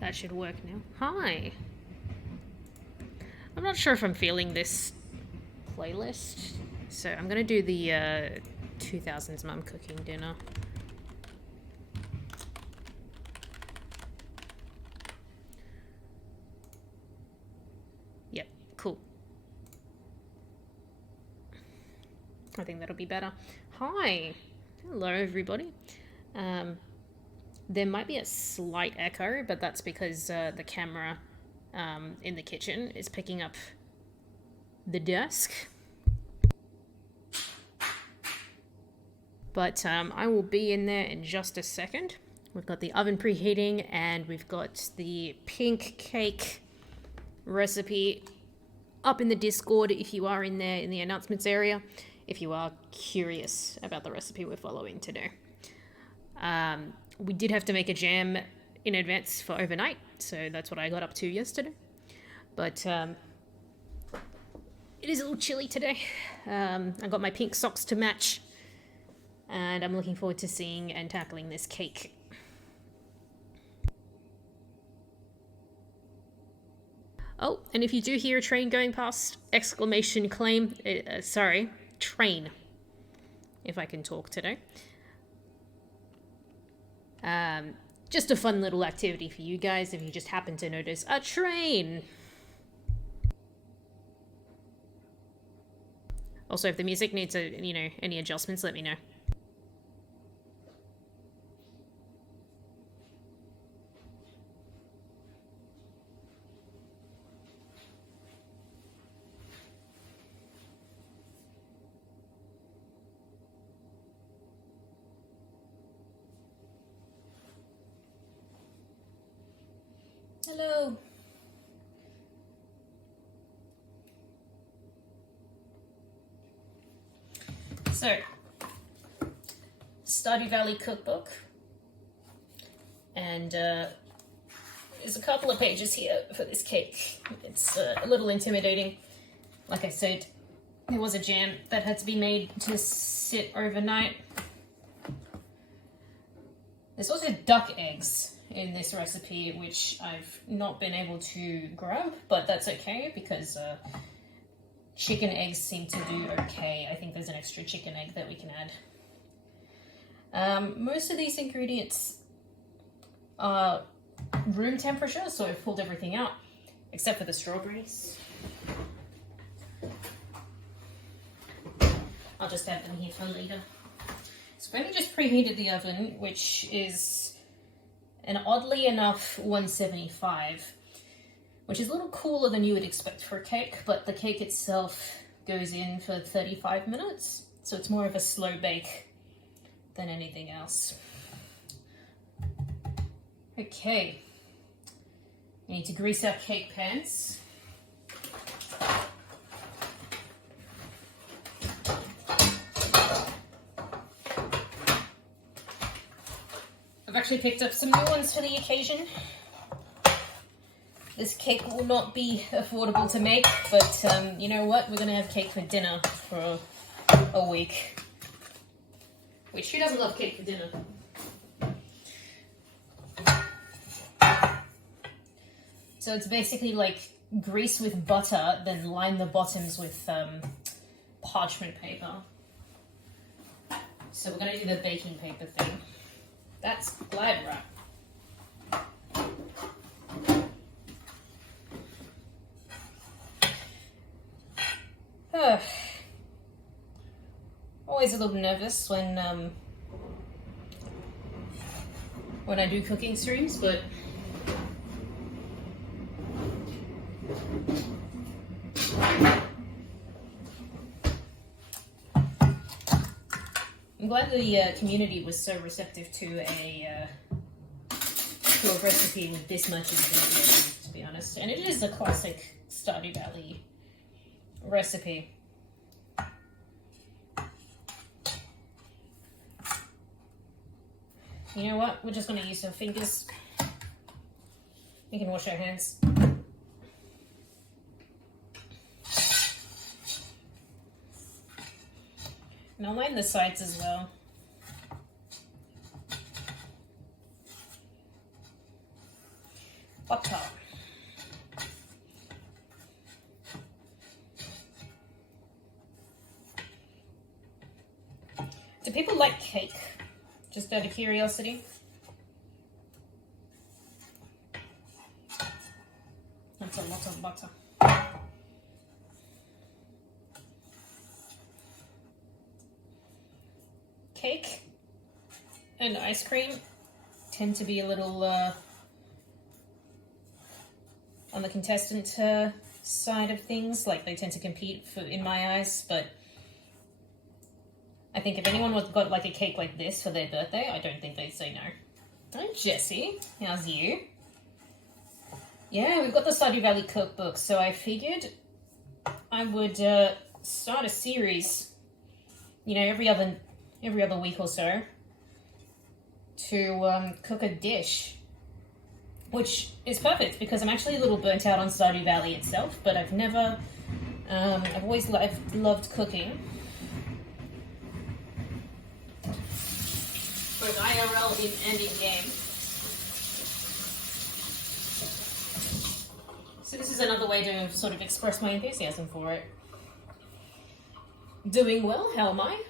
That should work now. Hi. I'm not sure if I'm feeling this playlist, so I'm gonna do the 2000s mum cooking dinner. Yep, cool. I think that'll be better. Hi. Hello, everybody. There might be a slight echo, but that's because the camera in the kitchen is picking up the desk. But I will be in there in just a second. We've got the oven preheating and we've got the pink cake recipe up in the Discord if you are in there in the announcements area, if you are curious about the recipe we're following today. We did have to make a jam in advance for overnight, so that's what I got up to yesterday. But it is a little chilly today. I got my pink socks to match, and I'm looking forward to seeing and tackling this cake. Oh, and if you do hear a train going past, exclamation claim, train, if I can talk today. Just a fun little activity for you guys if you just happen to notice a train. Also, if the music needs any adjustments, let me know. Hello. So, Stardew Valley Cookbook, and there's a couple of pages here for this cake. It's a little intimidating. Like I said, there was a jam that had to be made to sit overnight. There's also duck eggs in this recipe, which I've not been able to grab, but that's okay because chicken eggs seem to do okay. I think there's an extra chicken egg that we can add. Most of these ingredients are room temperature, so I've pulled everything out except for the strawberries. I'll just add them here for later. So I've only just preheated the oven, which is an oddly enough 175, which is a little cooler than you would expect for a cake, but the cake itself goes in for 35 minutes, so it's more of a slow bake than anything else. Okay, we need to grease our cake pans. I've actually picked up some new ones for the occasion. This cake will not be affordable to make, but you know what? We're gonna have cake for dinner for a week. Which, who doesn't love cake for dinner? So it's basically like grease with butter, then line the bottoms with parchment paper. So we're gonna do the baking paper thing. That's glad wrap. Always a little nervous when I do cooking streams, but I'm glad the community was so receptive to a recipe with this much ingredients, to be honest. And it is a classic Stardew Valley recipe. You know what? We're just going to use our fingers. We can wash our hands. And I'll line the sides as well. butter. Do people like cake? Just out of curiosity. That's a lot of butter. Cake and ice cream tend to be a little on the contestant side of things. Like, they tend to compete in my eyes, but I think if anyone got like a cake like this for their birthday, I don't think they'd say no. Hi, Jessie. How's you? Yeah, we've got the Stardew Valley Cookbook, so I figured I would start a series, you know, every other week or so, to cook a dish, which is perfect because I'm actually a little burnt out on Stardew Valley itself, but I've never, I've always loved cooking. Both IRL and in game. So this is another way to sort of express my enthusiasm for it. Doing well, how am I?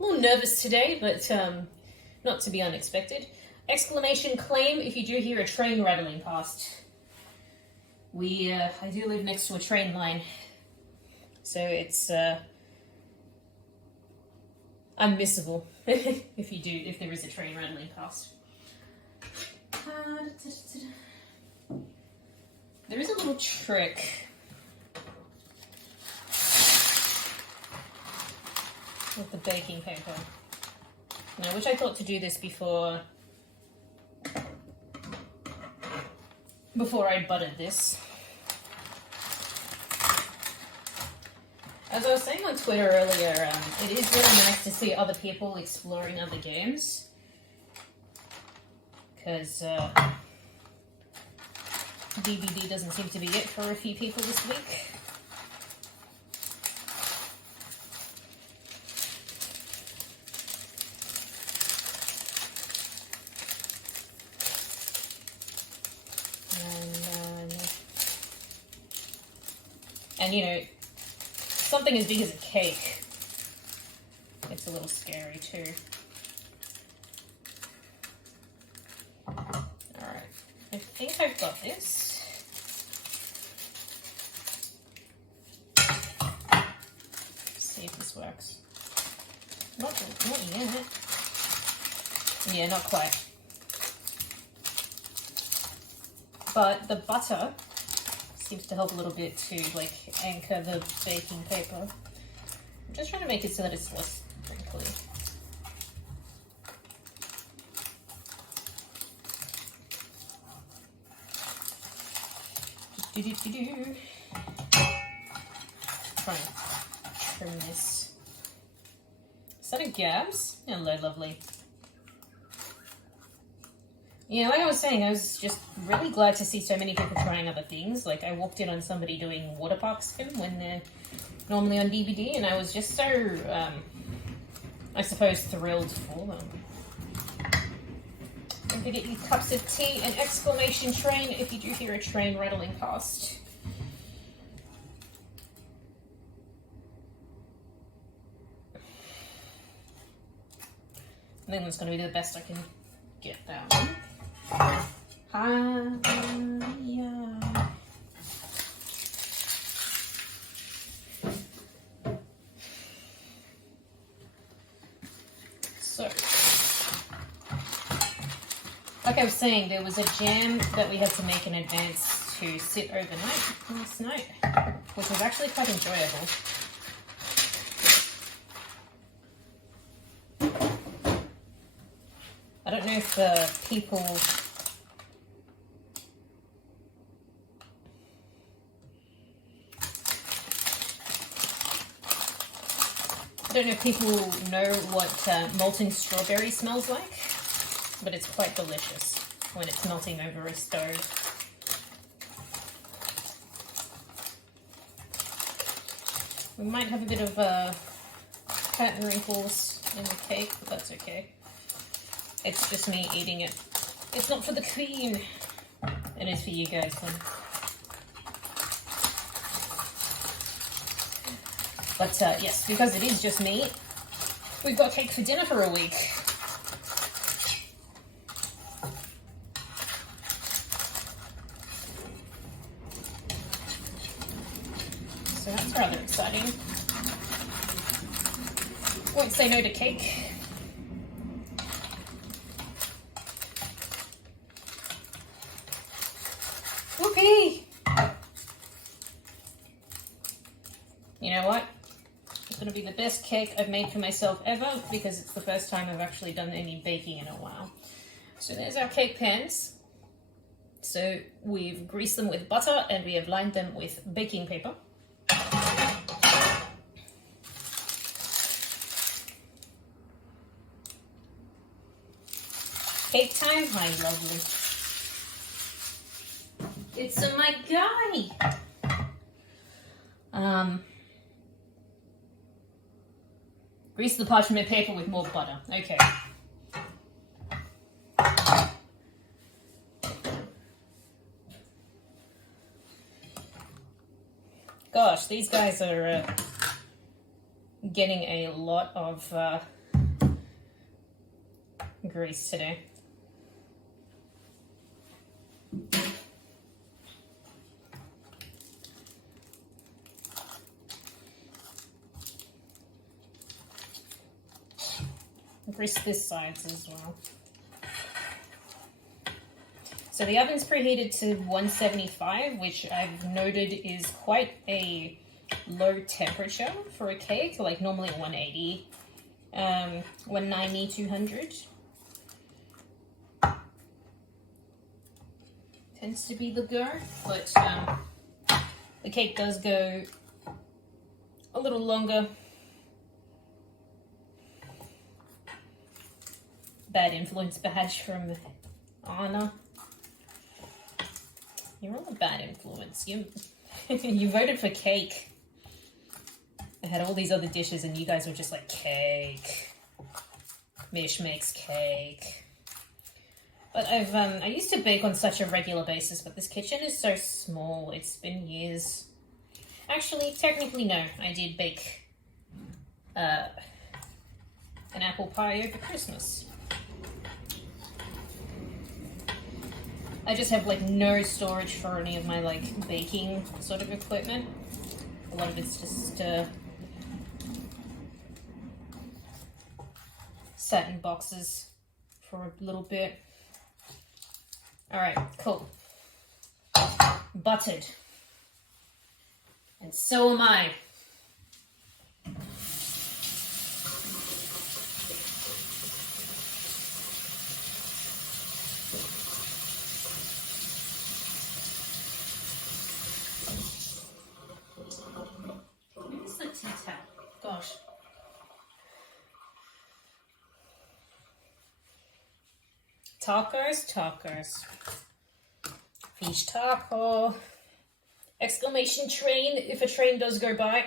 A little nervous today, but not to be unexpected. Exclamation claim if you do hear a train rattling past. I do live next to a train line, so it's unmissable if there is a train rattling past. There is a little trick with the baking paper. Now, I wish I thought to do this before I buttered this. As I was saying on Twitter earlier, it is really nice to see other people exploring other games. Because DBD doesn't seem to be it for a few people this week. And you know, something as big as a cake, it's a little scary too. Alright, I think I've got this. See if this works. Not yet. Yeah, not quite. But the butter seems to help a little bit to like anchor the baking paper. I'm just trying to make it so that it's less crinkly. Trying to trim this. Is that a Gabs? Hello, lovely. Yeah, like I was saying, I was just really glad to see so many people trying other things. Like, I walked in on somebody doing water park swim when they're normally on DVD, and I was just so, I suppose, thrilled for them. Don't forget your cups of tea and exclamation train if you do hear a train rattling past. I think that's going to be the best I can get that one. Yeah. So, like I was saying, there was a jam that we had to make in advance to sit overnight last night, which was actually quite enjoyable. I don't know if people know what molten strawberry smells like, but it's quite delicious when it's melting over a stove. We might have a bit of pattern wrinkles in the cake, but that's okay. It's just me eating it. It's not for the queen. It is for you guys then. But yes, because it is just me, we've got cake for dinner for a week. So that's rather exciting. Won't say no to cake. Whoopee! You know what? It's going to be the best cake I've made for myself ever because it's the first time I've actually done any baking in a while. So there's our cake pans. So we've greased them with butter and we have lined them with baking paper. Cake time? Hi, lovely. It's my guy. Grease the parchment paper with more butter. Okay. Gosh, these guys are getting a lot of grease today. Grease this sides as well. So the oven's preheated to 175, which I've noted is quite a low temperature for a cake, like normally 180, 190, 200. Tends to be the go, but the cake does go a little longer. Bad influence badge from Anna. You're all a bad influence. You you voted for cake. I had all these other dishes and you guys were just like, cake. Mish makes cake. But I used to bake on such a regular basis, but this kitchen is so small. It's been years. Actually, technically no. I did bake an apple pie over Christmas. I just have like no storage for any of my like baking sort of equipment. A lot of it's just sat in boxes for a little bit. All right, cool. Buttered. And so am I. Gosh. Tacos. Fish taco. Exclamation train if a train does go by.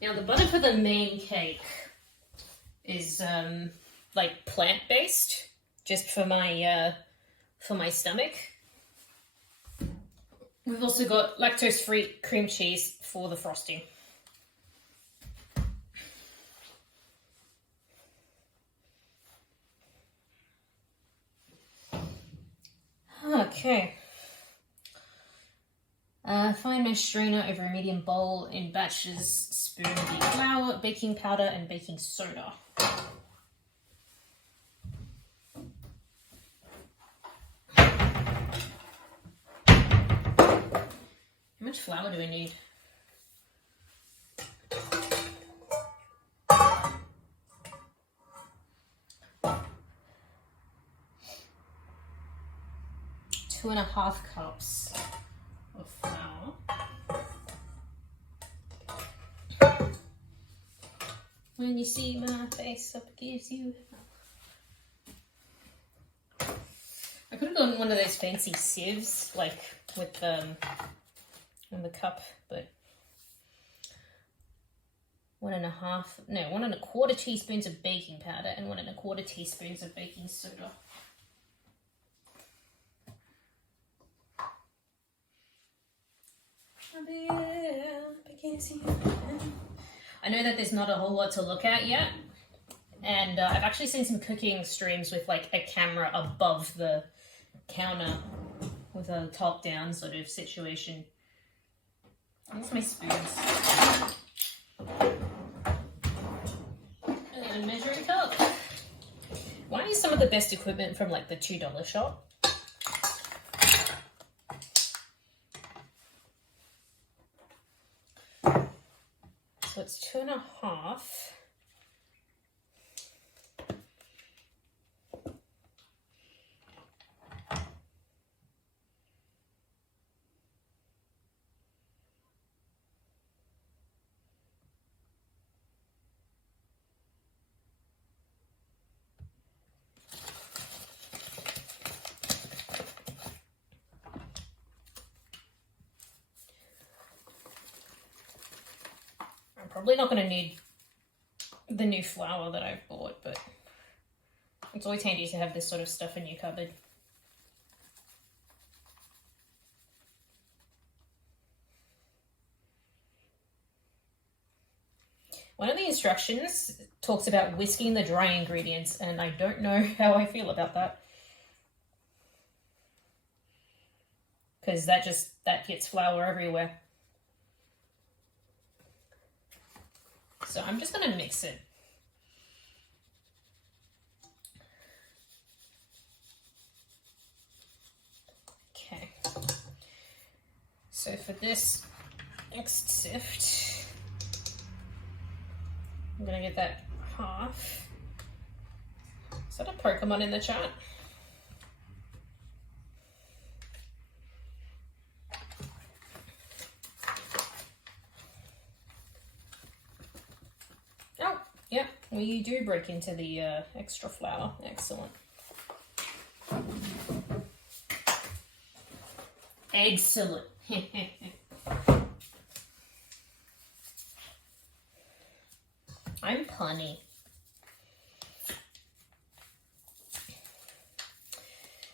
Now the butter for the main cake is like plant-based, just for my stomach. We've also got lactose-free cream cheese for the frosting. Okay. Fine mesh strainer over a medium bowl in batches. Spoon the flour, baking powder, and baking soda. How much flour do we need? Two and a half cups of flour. When you see my face up gives you. I could have gotten one of those fancy sieves, like with in the cup, but 1.25 teaspoons of baking powder and 1.25 teaspoons of baking soda. I know that there's not a whole lot to look at yet, and I've actually seen some cooking streams with like a camera above the counter with a top down sort of situation. Here's my spoons. And a measuring cup. Why don't I use some of the best equipment from like the $2 shop? So it's 2.5. Probably not going to need the new flour that I've bought, but it's always handy to have this sort of stuff in your cupboard. One of the instructions talks about whisking the dry ingredients, and I don't know how I feel about that. Because that gets flour everywhere. So I'm just going to mix it. Okay. So for this next sift, I'm going to get that half. Is that a Pokemon in the chat? Yep, we do break into the extra flour. Excellent. Excellent. I'm punny.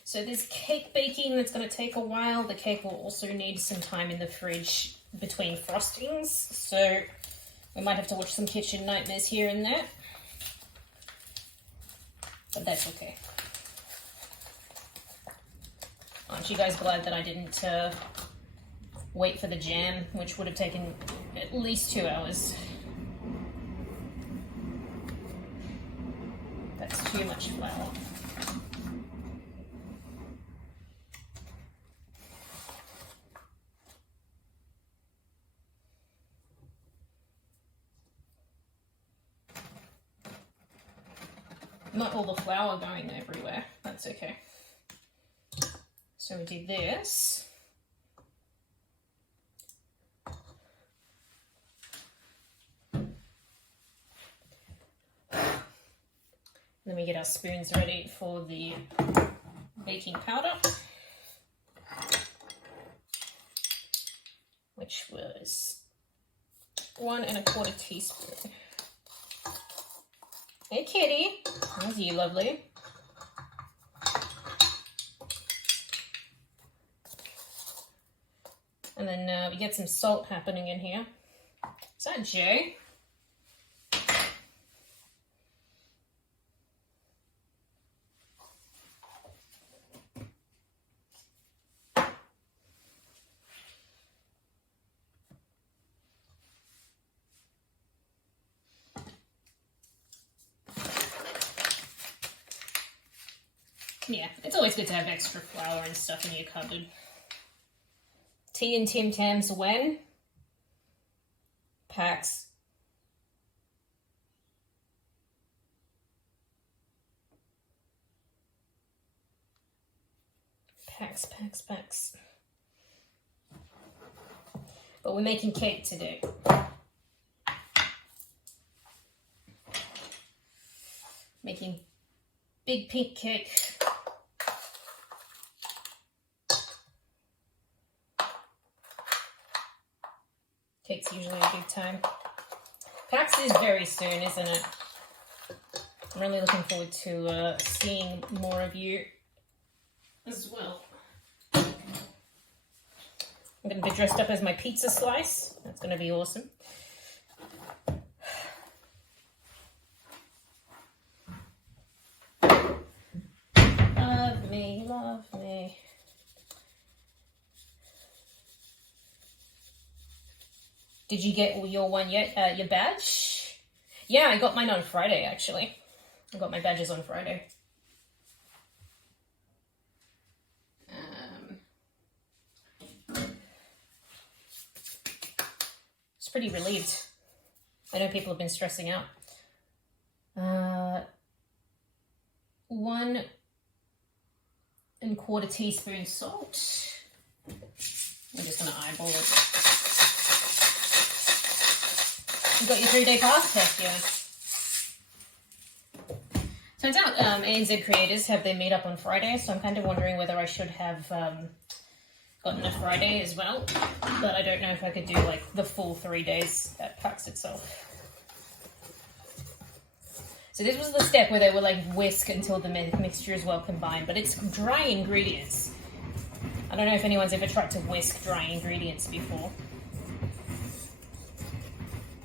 So there's cake baking that's going to take a while. The cake will also need some time in the fridge between frostings. So we might have to watch some kitchen nightmares here and there, but that's okay. Aren't you guys glad that I didn't wait for the jam, which would have taken at least 2 hours? That's too much flour. Not all the flour going everywhere. That's okay. So we do this. Then we get our spoons ready for the baking powder, which was 1.25 teaspoons. Hey kitty, how's you, lovely? And then we get some salt happening in here. Is that Jay? Yeah, it's always good to have extra flour and stuff in your cupboard. Tea and Tim Tams when? Packs. Packs. But we're making cake today. Making big pink cake. Cake's usually a good time. PAX is very soon, isn't it? I'm really looking forward to seeing more of you as well. I'm going to be dressed up as my pizza slice. That's going to be awesome. Love me, love me. Did you get your one yet? Your badge? Yeah, I got mine on Friday, actually. I got my badges on Friday. It's pretty relieved. I know people have been stressing out. 1 1/4 teaspoon salt. I'm just going to eyeball it. You got your 3-day pass test, yeah. Turns out ANZ creators have their meetup on Friday, so I'm kind of wondering whether I should have gotten a Friday as well. But I don't know if I could do like the full 3 days at PAX itself. So this was the step where they were like whisk until the mixture is well combined, but it's dry ingredients. I don't know if anyone's ever tried to whisk dry ingredients before.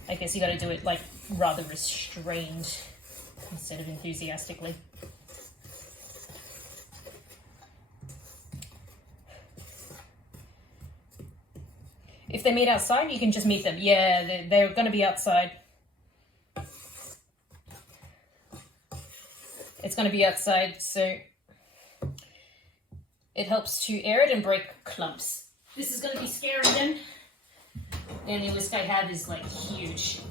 I guess you got to do it like rather restrained instead of enthusiastically. If they meet outside, you can just meet them. Yeah, they're going to be outside. It's going to be outside, so it helps to air it and break clumps. This is going to be scary then. The only whisk I have is like huge.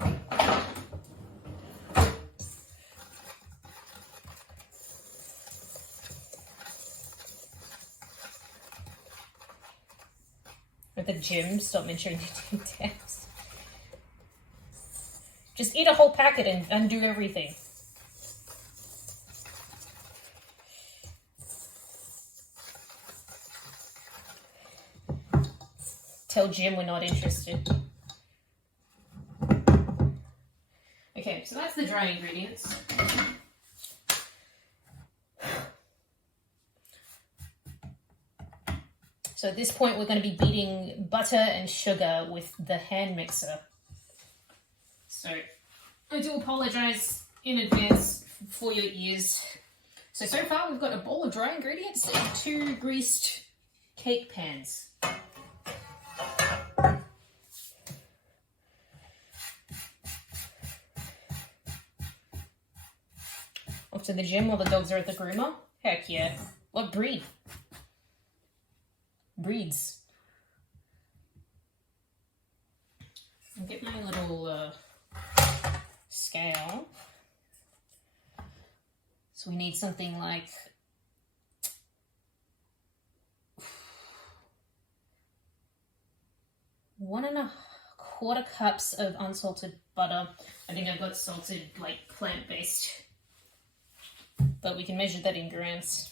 At the gym, stop mentioning the details. Just eat a whole packet and undo everything. Tell Jim we're not interested. Okay, so that's the dry ingredients. So at this point, we're going to be beating butter and sugar with the hand mixer. So I do apologize in advance for your ears. So far we've got a bowl of dry ingredients and 2 greased cake pans. Off to the gym while the dogs are at the groomer? Heck yeah. What breed? Breeds. I'll get my little scale. So we need something like 1¼ cups of unsalted butter. I think I've got salted, like plant-based, but we can measure that in grams.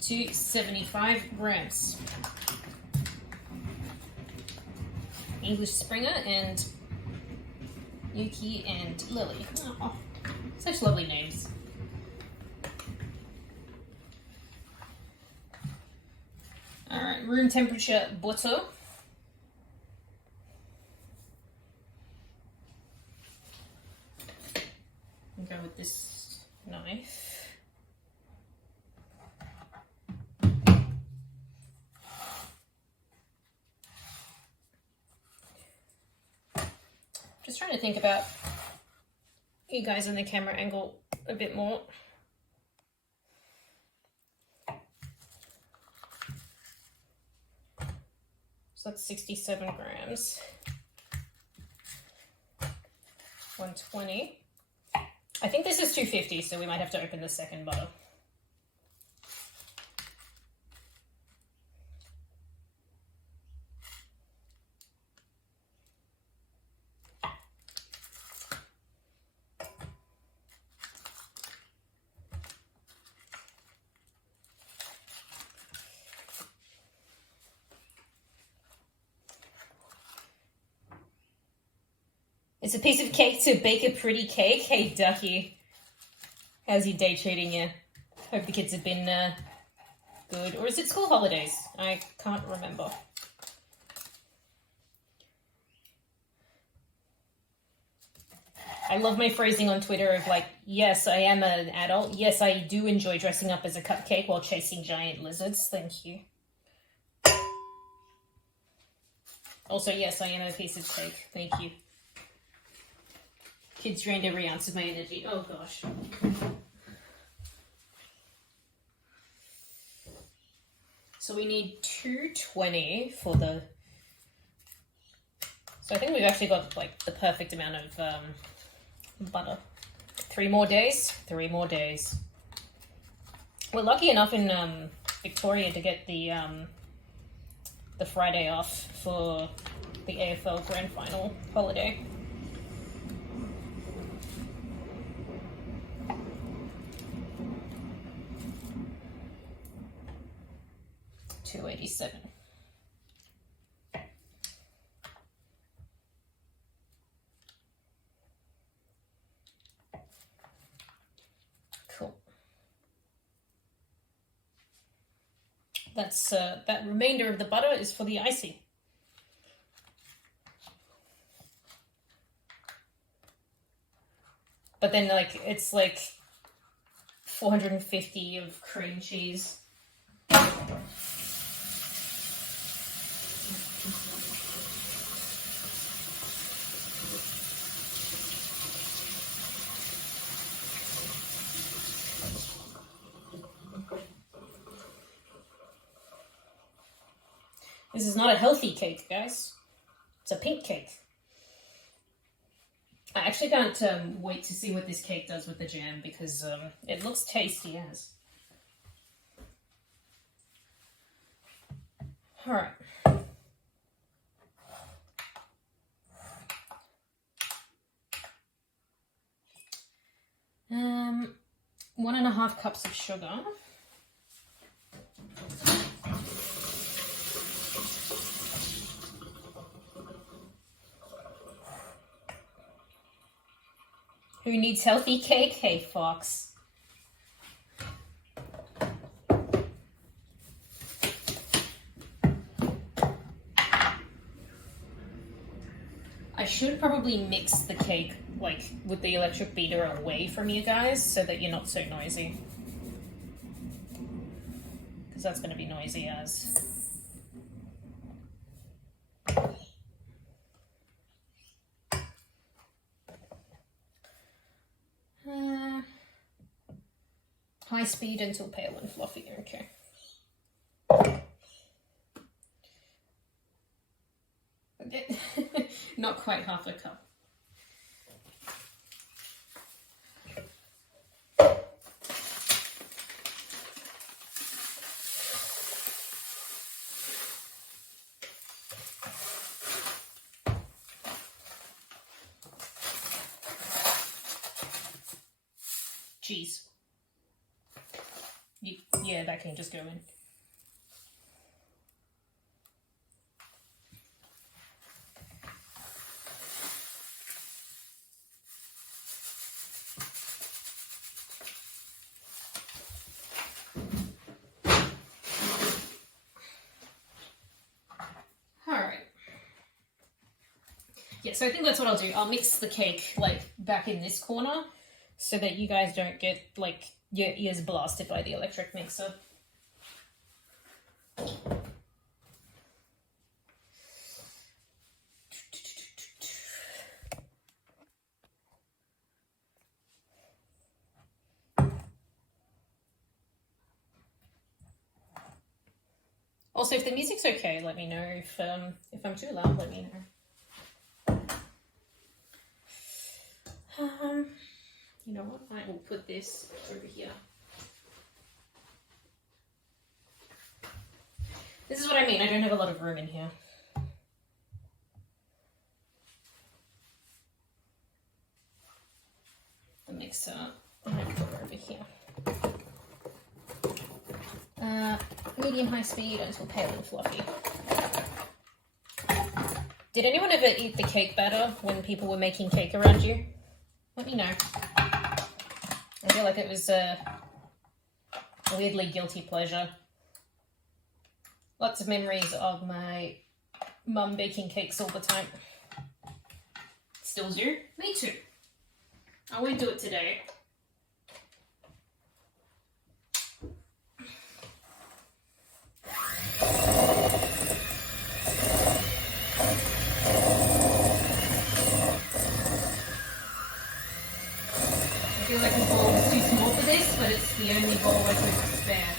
275 grams. English Springer and Yuki and Lily. Oh, such lovely names. Alright, room temperature butter. I'll go with this knife. Just trying to think about you guys in the camera angle a bit more. So that's 67 grams. 120. I think this is 250, so we might have to open the second butter. It's a piece of cake to bake a pretty cake. Hey, Ducky. How's your day treating you? Hope the kids have been good. Or is it school holidays? I can't remember. I love my phrasing on Twitter of like, yes, I am an adult. Yes, I do enjoy dressing up as a cupcake while chasing giant lizards. Thank you. Also, yes, I am a piece of cake. Thank you. Kids drained every ounce of my energy. Oh, gosh. So we need 220 for the... So I think we've actually got, like, the perfect amount of butter. 3 more days. 3 more days. We're lucky enough in Victoria to get the Friday off for the AFL Grand Final holiday. $2.87. Cool. That's that remainder of the butter is for the icing. But then like it's like 450 of cream cheese. This is not a healthy cake, guys. It's a pink cake. I actually can't wait to see what this cake does with the jam because it looks tasty as. All right. 1.5 cups of sugar. Who needs healthy cake? Hey, Fox. I should probably mix the cake, like, with the electric beater away from you guys so that you're not so noisy. Because that's going to be noisy as... high speed until pale and fluffy, okay. Not quite half a cup. Cheese. Yeah, that can just go in. Yeah, so I think that's what I'll do. I'll mix the cake, like, back in this corner so that you guys don't get, like, your ears blasted by the electric mixer. Also, if the music's okay, let me know. If I'm too loud, let me know. You know what? I will put this over here. This is what I mean. I don't have a lot of room in here. The mixer. I'm going to put it over here. Medium high speed until pale and fluffy. Did anyone ever eat the cake batter when people were making cake around you? Let me know. I feel like it was a weirdly guilty pleasure. Lots of memories of my mum baking cakes all the time. Still do? Me too. I won't do it today. I feel like the bowl is too small for this, but it's the only bowl I could spare.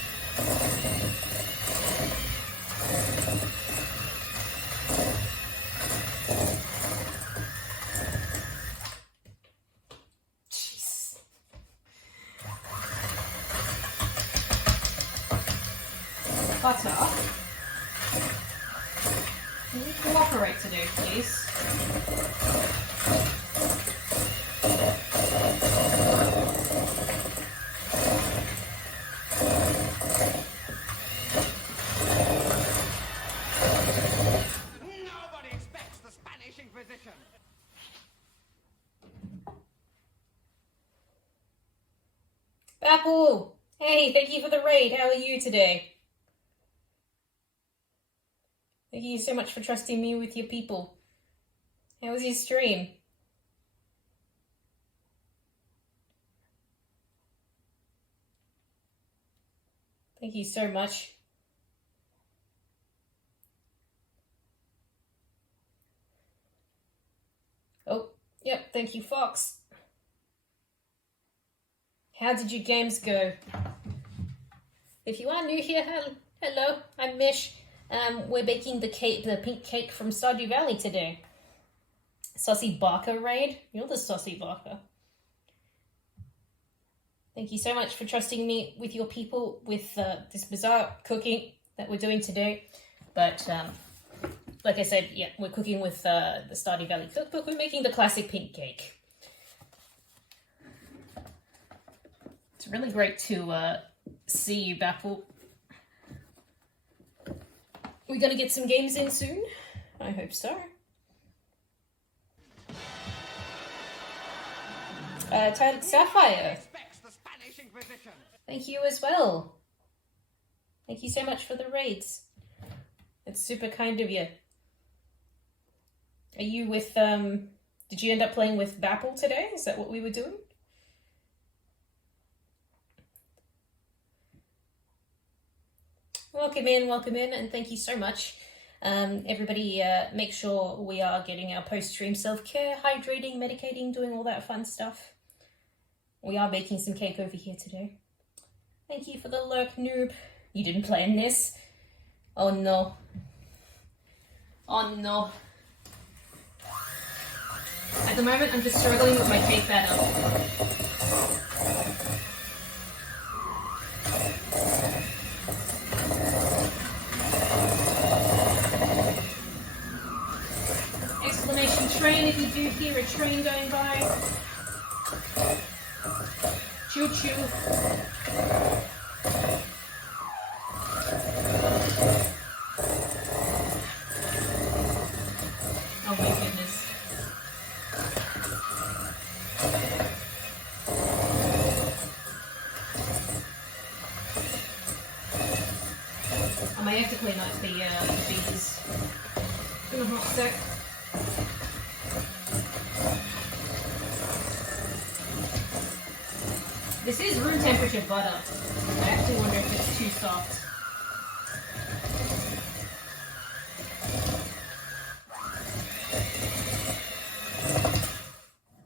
Jeez. Butter. Can you cooperate today, please? Apple! Hey, thank you for the raid. How are you today? Thank you so much for trusting me with your people. How was your stream? Thank you so much. Oh, yep, thank you, Fox. How did your games go? If you are new here, hello, I'm Mish. We're baking the pink cake from Stardew Valley today. Saucy Barker raid? You're the Saucy Barker. Thank you so much for trusting me with your people with this bizarre cooking that we're doing today. But like I said, yeah, we're cooking with the Stardew Valley Cookbook. We're making the classic pink cake. It's really great to see you, Bapple. We're gonna get some games in soon. I hope so. Titled Sapphire. Thank you as well. Thank you so much for the raids. It's super kind of you. Are you with, did you end up playing with Bapple today? Is that what we were doing? Welcome in, and thank you so much. Everybody, make sure we are getting our post-stream self-care, hydrating, medicating, doing all that fun stuff. We are baking some cake over here today. Thank you for the lurk, noob. You didn't plan this? Oh no. Oh no. At the moment, I'm just struggling with my cake batter. Train if you do hear a train going by. Choo choo. Oh my goodness. I might have to clean up the bees in a hot sec. This is room temperature butter. I actually wonder if it's too soft.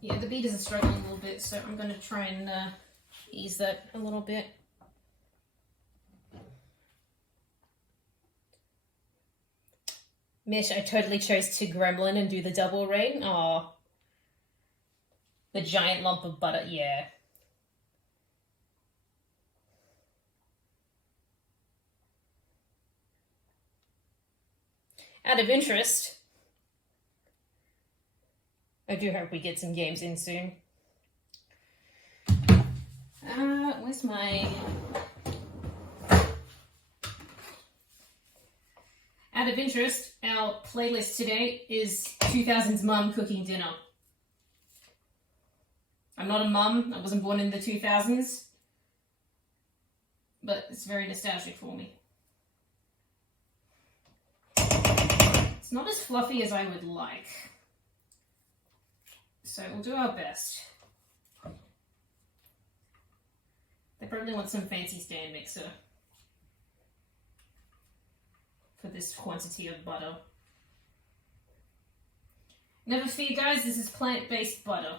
Yeah, the beaters are struggling a little bit, so I'm going to try and ease that a little bit. Mish, I totally chose to gremlin and do the double raid. Aw. The giant lump of butter, yeah. Out of interest, I do hope we get some games in soon. Where's my... Out of interest, our playlist today is 2000s mum cooking dinner. I'm not a mum, I wasn't born in the 2000s, but it's very nostalgic for me. It's not as fluffy as I would like, so we'll do our best. They probably want some fancy stand mixer for this quantity of butter. Never fear, guys, this is plant-based butter.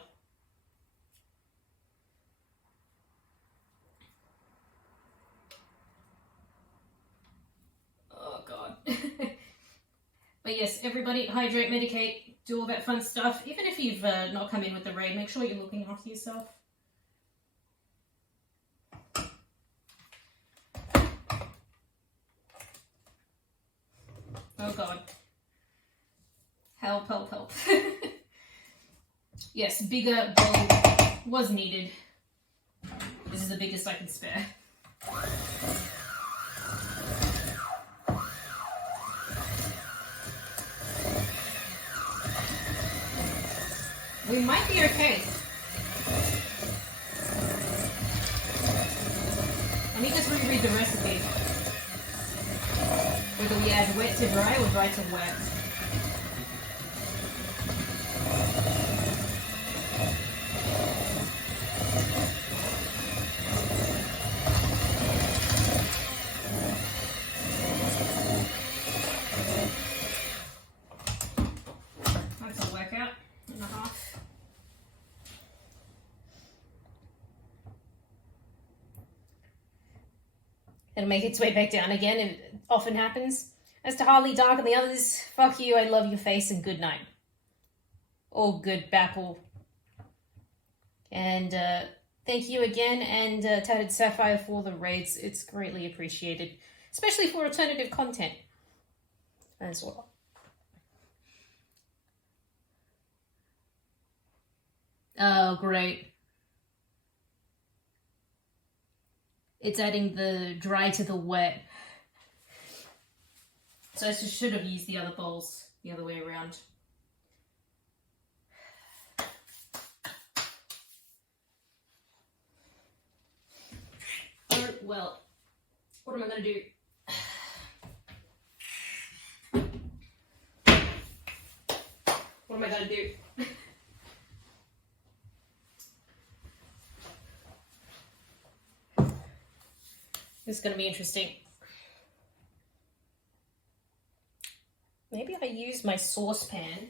Oh god. But yes, everybody hydrate, medicate, do all that fun stuff. Even if you've not come in with the raid, make sure you're looking after yourself. Oh god. Help, help, help. Yes, bigger bowl was needed. This is the biggest I can spare. We might be okay. Let me just reread the recipe. Whether we add wet to dry or dry to wet. That's a workout and a half. It'll make its way back down again, and it often happens. As to Harley Dark and the others, fuck you, I love your face, and good night. All good, Bapple. And thank you again, and Tattered Sapphire for the raids. It's greatly appreciated, especially for alternative content as well. Oh, great. It's adding the dry to the wet. So I should have used the other bowls the other way around. Oh, well, what am I going to do? What am I going to do? This is going to be interesting. Maybe I use my saucepan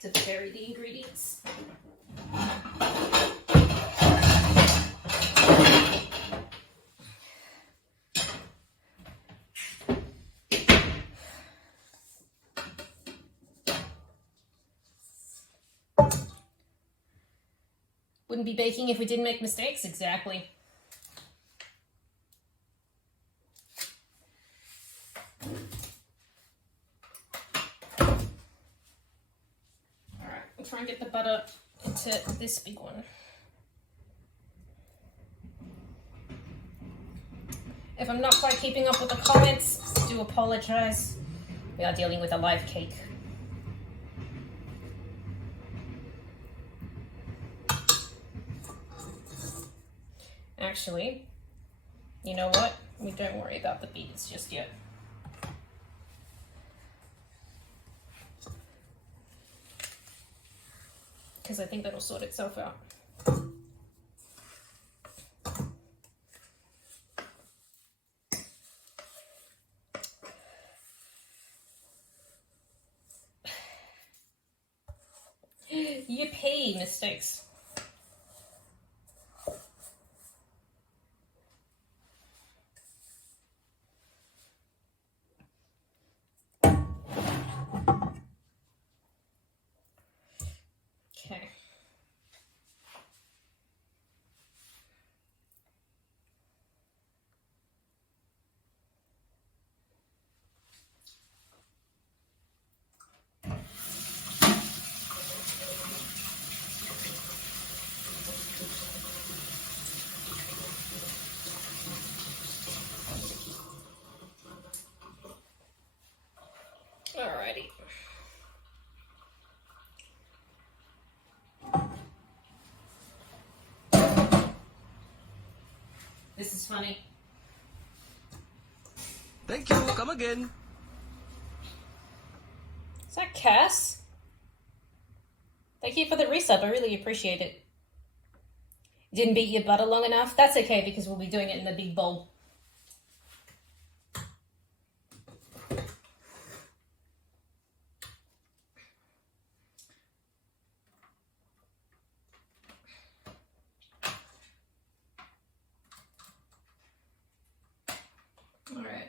to bury the ingredients. Wouldn't be baking if we didn't make mistakes, exactly. Try and get the butter into this big one. If I'm not quite keeping up with the comments, do apologize. We are dealing with a live cake. Actually, you know what? We don't worry about the beads just yet. Because I think that'll sort itself out. Yippee, mistakes. Okay. funny. Thank you. Come again. Is that Cass? Thank you for the resub. I really appreciate it. Didn't beat your butter long enough? That's okay because we'll be doing it in the big bowl. Alright.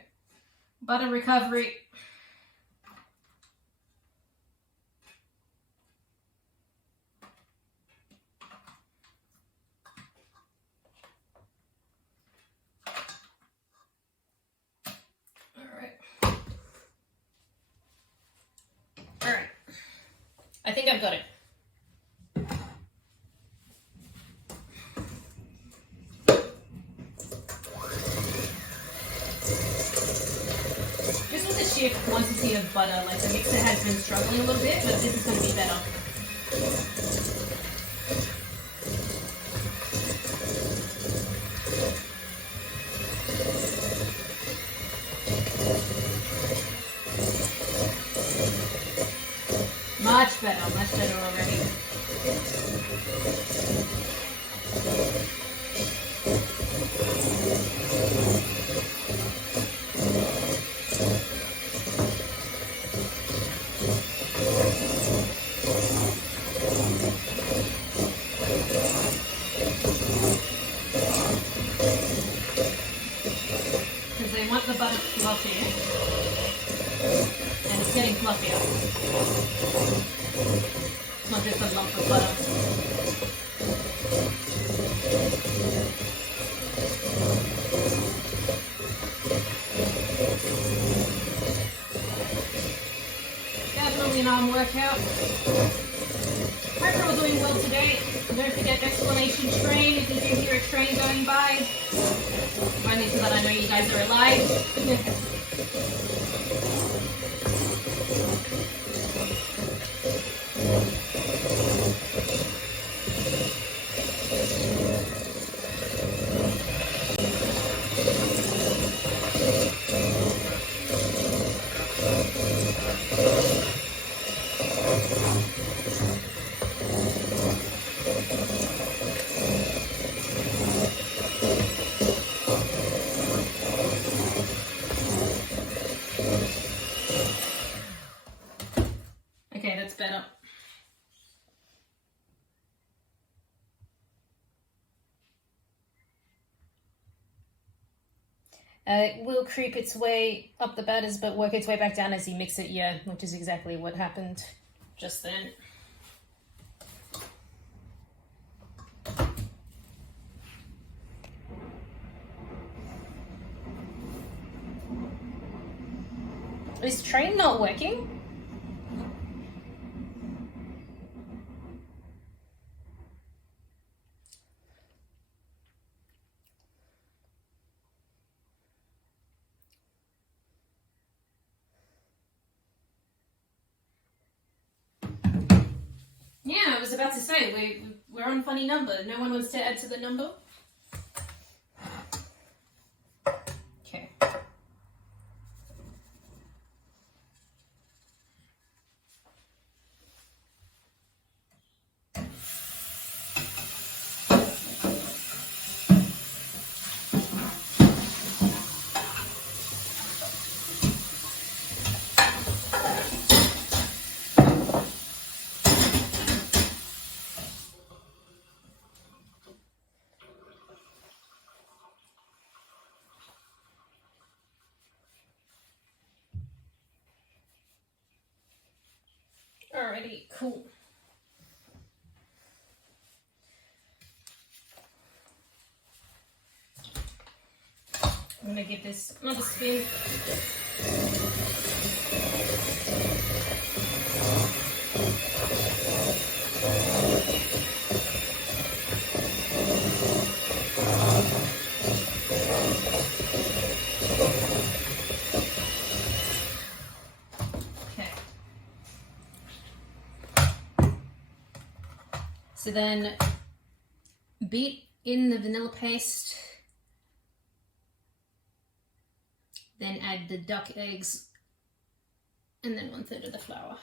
Butter recovery. Alright. I think I've got it. Just with the sheer quantity of butter, like the mixer has been struggling a little bit, but this is going to be better. Much better already. Because they want the butter fluffy, and it's getting fluffier. It's not just a lump of butter. Definitely an arm workout. Hope you're all doing well today. Don't forget exclamation train if you do hear a train going by. Only so that I know you guys are alive. Okay, that's better. It will creep its way up the batters, but work its way back down as you mix it, yeah, which is exactly what happened just then. Is train not working? Yeah, I was about to say, we're on funny number. No one wants to add to the number? Okay. Alrighty, cool. I'm gonna give this another spin. So then beat in the vanilla paste add the duck eggs and then 1/3 of the flour.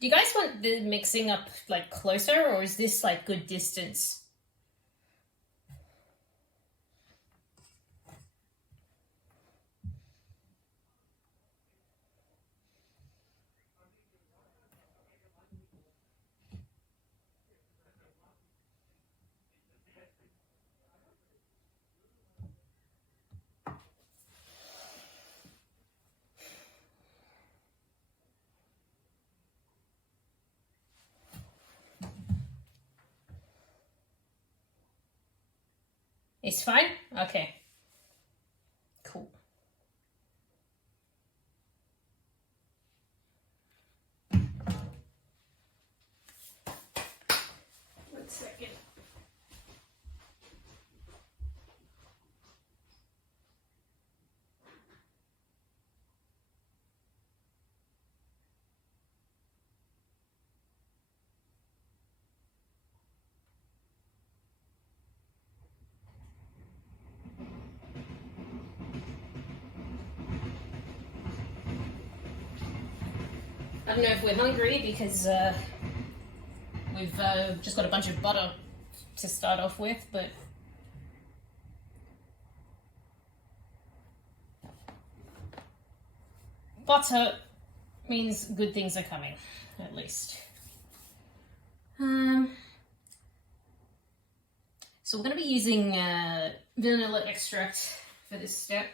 Do you guys want the mixing up like closer, or is this like good distance? It's fine? Okay. Cool. One second. I don't know if we're hungry because we've just got a bunch of butter to start off with, but butter means good things are coming, at least. So we're going to be using vanilla extract for this step.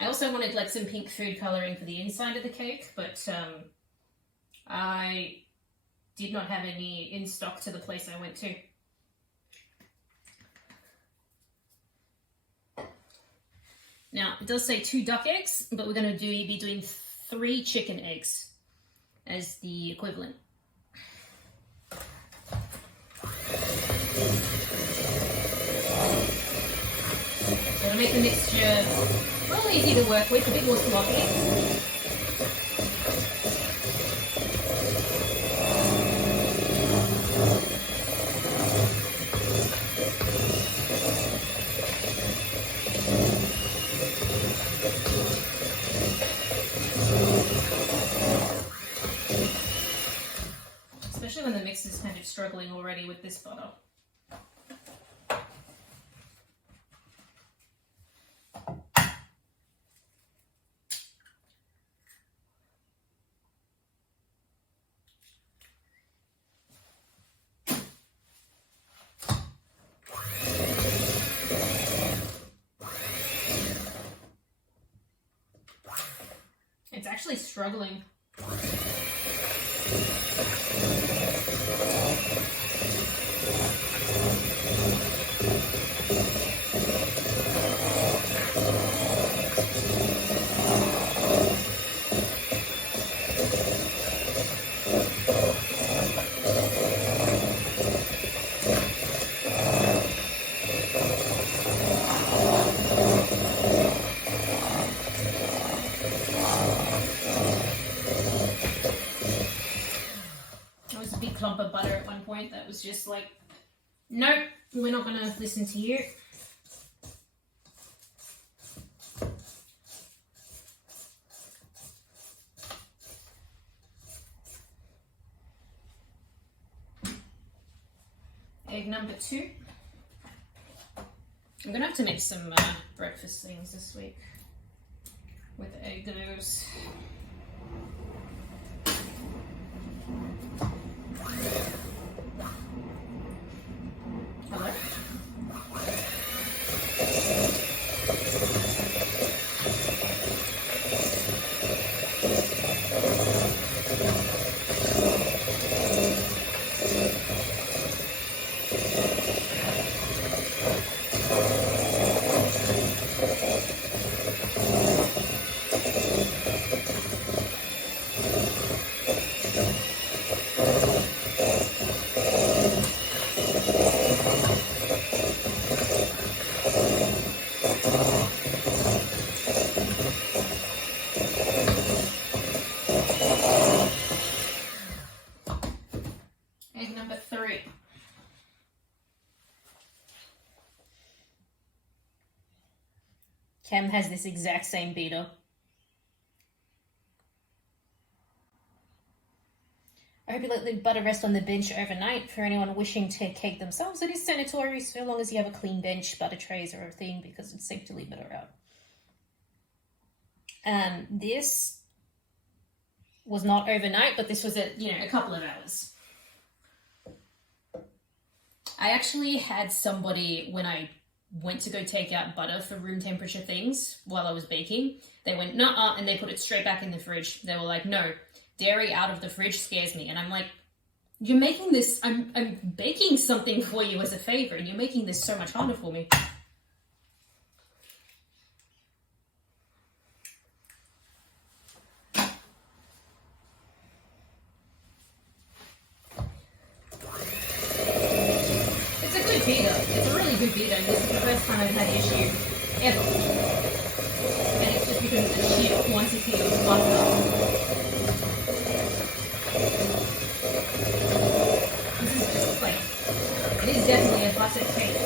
I also wanted like some pink food coloring for the inside of the cake, but I did not have any in stock to the place I went to. Now, it does say 2 duck eggs, but we're going to be doing 3 chicken eggs as the equivalent. So to make the mixture a little easy to work with, a bit more sloppy. Especially when the mix is kind of struggling already with this butter. It's actually struggling. Clump of butter at one point that was just like, nope, we're not going to listen to you. Egg number 2. I'm going to have to make some breakfast things this week with egg-os. Hello? Cam has this exact same beater. I hope you let the butter rest on the bench overnight. For anyone wishing to cake themselves, it is sanitary so long as you have a clean bench. Butter trays are a thing because it's safe to leave butter out. This was not overnight, but this was a couple of hours. I actually had somebody, when I went to go take out butter for room temperature things while I was baking, they went, "Nuh-uh," and they put it straight back in the fridge. They were like, "No, dairy out of the fridge scares me." And I'm like, you're making this, I'm baking something for you as a favor, and you're making this so much harder for me. It's a good beater. It's a really good beater, and this is the first time I've had issue ever. And it's just because of the sheer quantity of butter. This is just like, it is definitely a butter cake.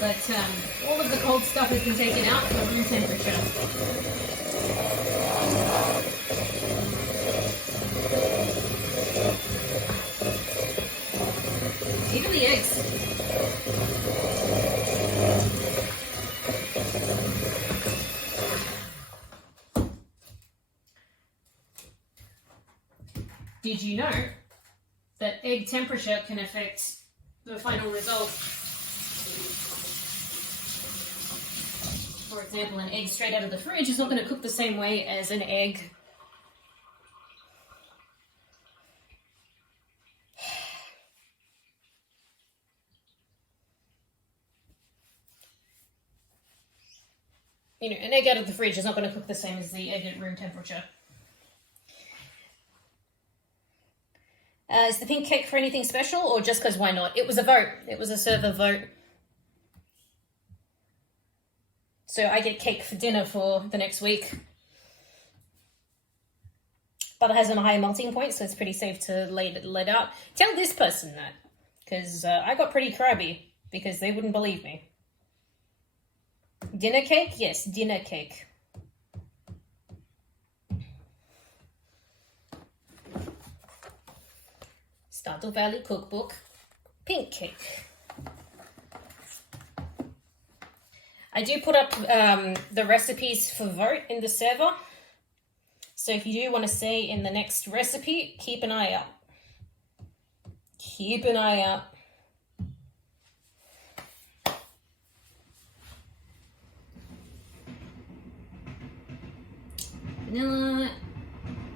But all of the cold stuff has been taken out for room temperature. Even the eggs. Did you know that egg temperature can affect the final result? For example, an egg straight out of the fridge is not going to cook the same way as an egg an egg out of the fridge is not going to cook the same as the egg at room temperature. Is the pink cake for anything special, or just because why not? It was a vote. It was a server vote. So I get cake for dinner for the next week. Butter has a high melting point, so it's pretty safe to let out. Tell this person that, because I got pretty crabby, because they wouldn't believe me. Dinner cake? Yes, dinner cake. Stardew Valley Cookbook, pink cake. I do put up the recipes for vote in the server. So if you do want to say in the next recipe, keep an eye out. Keep an eye out. Vanilla,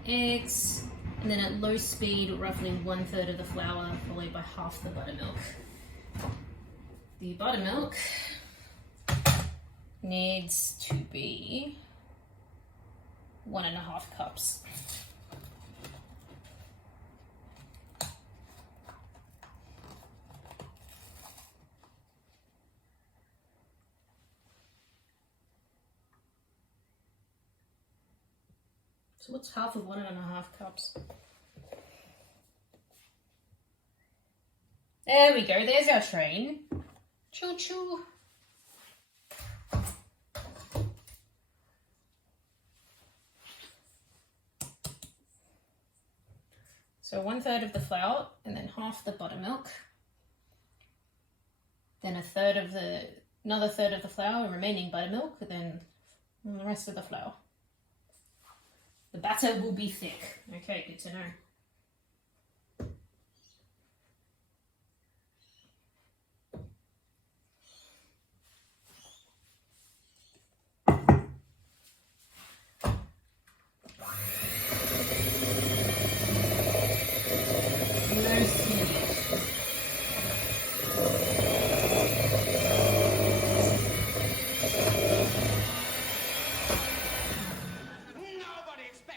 eggs, and then at low speed, roughly 1/3 of the flour, followed by half the buttermilk. The buttermilk needs to be 1.5 cups. So what's half of 1.5 cups? There we go, there's our train. Choo choo. So 1/3 of the flour, and then half the buttermilk. Then another third of the flour, remaining buttermilk, and then the rest of the flour. The batter will be thick. Okay, good to know.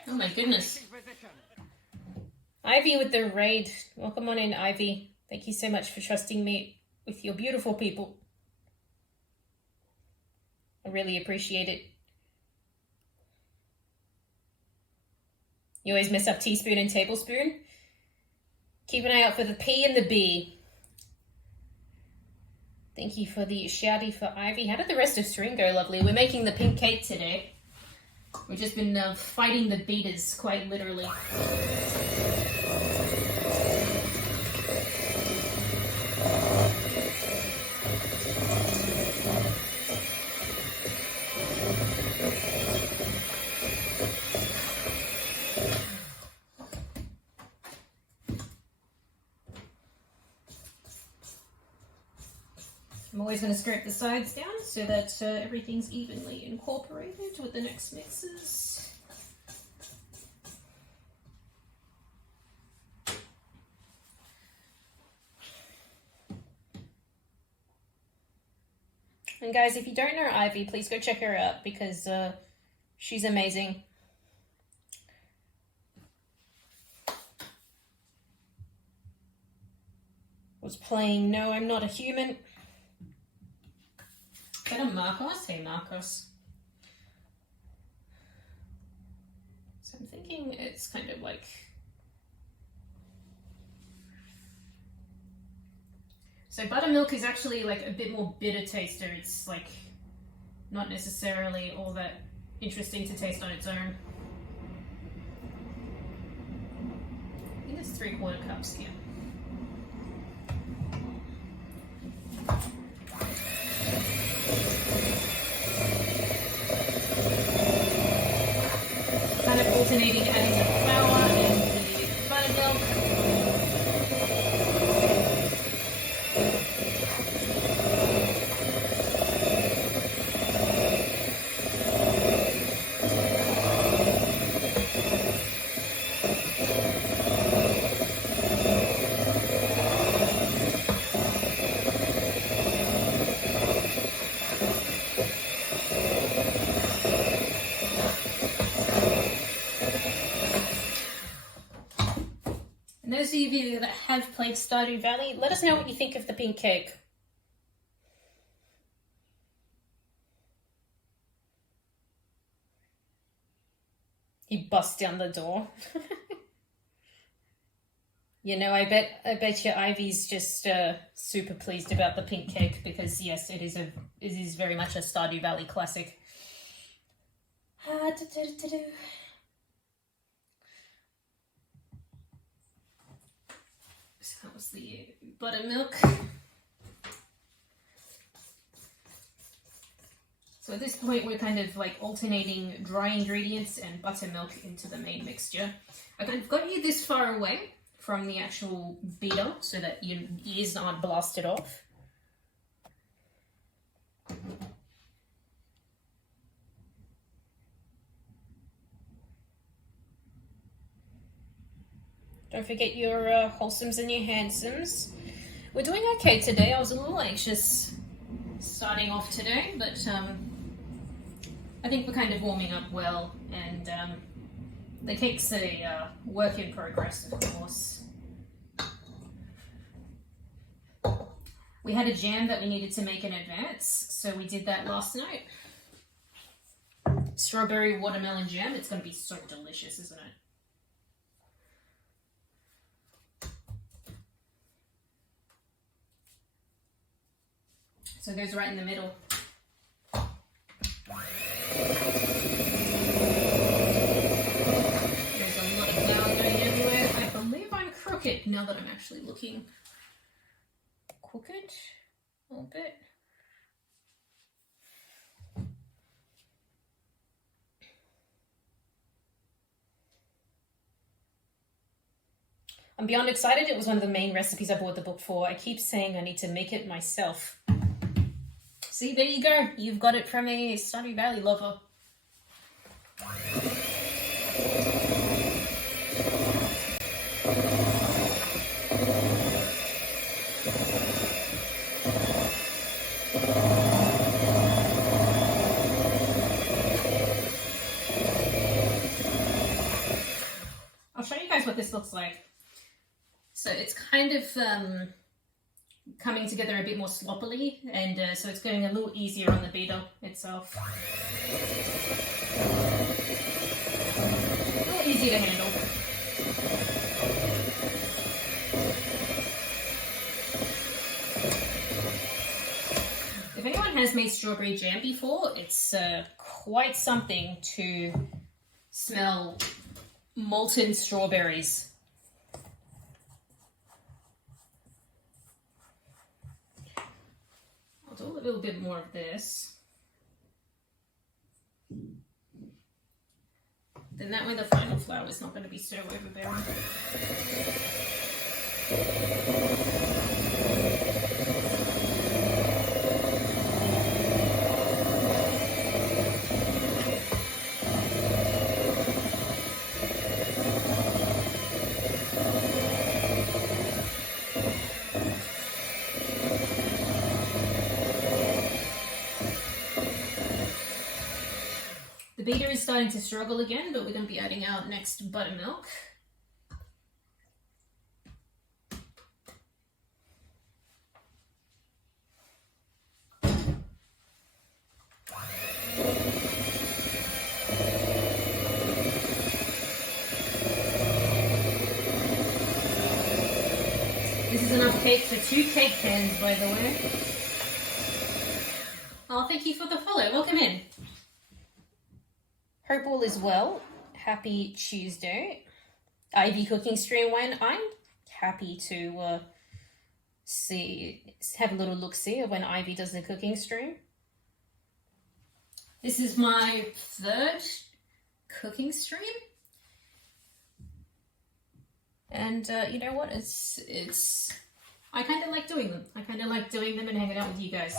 Oh my goodness. Ivy with the raid. Welcome on in, Ivy. Thank you so much for trusting me with your beautiful people. I really appreciate it. You always mess up teaspoon and tablespoon. Keep an eye out for the P and the B. Thank you for the shouty for Ivy. How did the rest of stream go, lovely? We're making the pink cake today. We've just been fighting the beaters, quite literally. I'm always going to scrape the sides down so that everything's evenly incorporated with the next mixes. And guys, if you don't know Ivy, please go check her out because she's amazing. Was playing No, I'm Not a Human. Is that a Marcos? Hey, Marcos. So I'm thinking it's kind of like... So buttermilk is actually like a bit more bitter taster. It's like not necessarily all that interesting to taste on its own. I think it's 3/4 cups here. Kind of alternating adding the flour and the buttermilk. And those of you that have played Stardew Valley, let us know what you think of the pink cake. He busts down the door. You know, I bet you Ivy's just super pleased about the pink cake because yes, it is very much a Stardew Valley classic. So that was the buttermilk. So at this point, we're kind of like alternating dry ingredients and buttermilk into the main mixture. I've got you this far away from the actual beater so that your ears aren't blasted off. Don't forget your wholesomes and your handsomes. We're doing okay today. I was a little anxious starting off today, but I think we're kind of warming up well, and the cake's a work in progress, of course. We had a jam that we needed to make in advance, so we did that last night. Strawberry watermelon jam. It's going to be so delicious, isn't it? So it goes right in the middle. There's a lot of flour going everywhere. I believe I'm crooked now that I'm actually looking. Crooked? A little bit. I'm beyond excited. It was one of the main recipes I bought the book for. I keep saying I need to make it myself. See, there you go. You've got it from a Stardew Valley lover. I'll show you guys what this looks like. So it's kind of coming together a bit more sloppily, and so it's getting a little easier on the beater itself. A little easier to handle. If anyone has made strawberry jam before, it's quite something to smell molten strawberries. I'll do a little bit more of this. Then that way the final flour is not going to be so overbearing. The beater is starting to struggle again, but we're going to be adding our next buttermilk. This is enough cake for 2 cake pans, by the way. Oh, thank you for the follow. Welcome in. Hope all is well. Happy Tuesday. Ivy cooking stream when I'm happy to have a little look-see of when Ivy does the cooking stream. This is my 3rd cooking stream. And you know what? It's I kind of like doing them. I kind of like doing them and hanging out with you guys.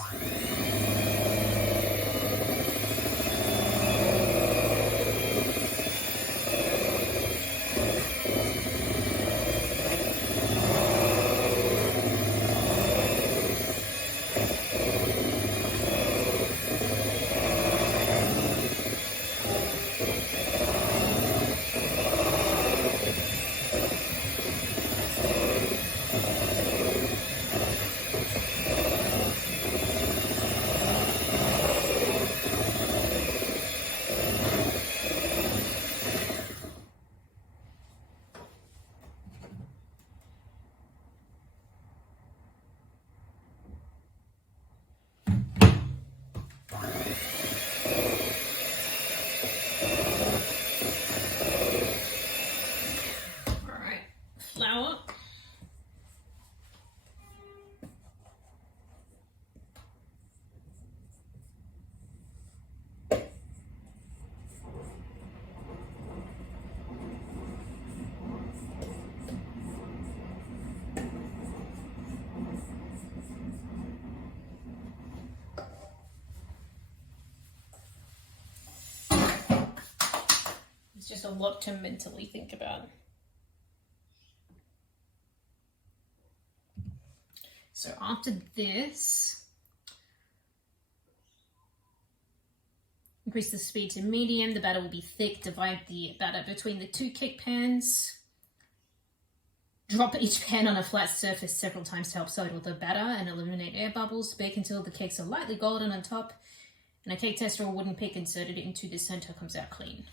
It's just a lot to mentally think about. So after this, increase the speed to medium. The batter will be thick. Divide the batter between the 2 cake pans. Drop each pan on a flat surface several times to help settle the batter and eliminate air bubbles. Bake until the cakes are lightly golden on top. And a cake tester or wooden pick inserted into the center comes out clean.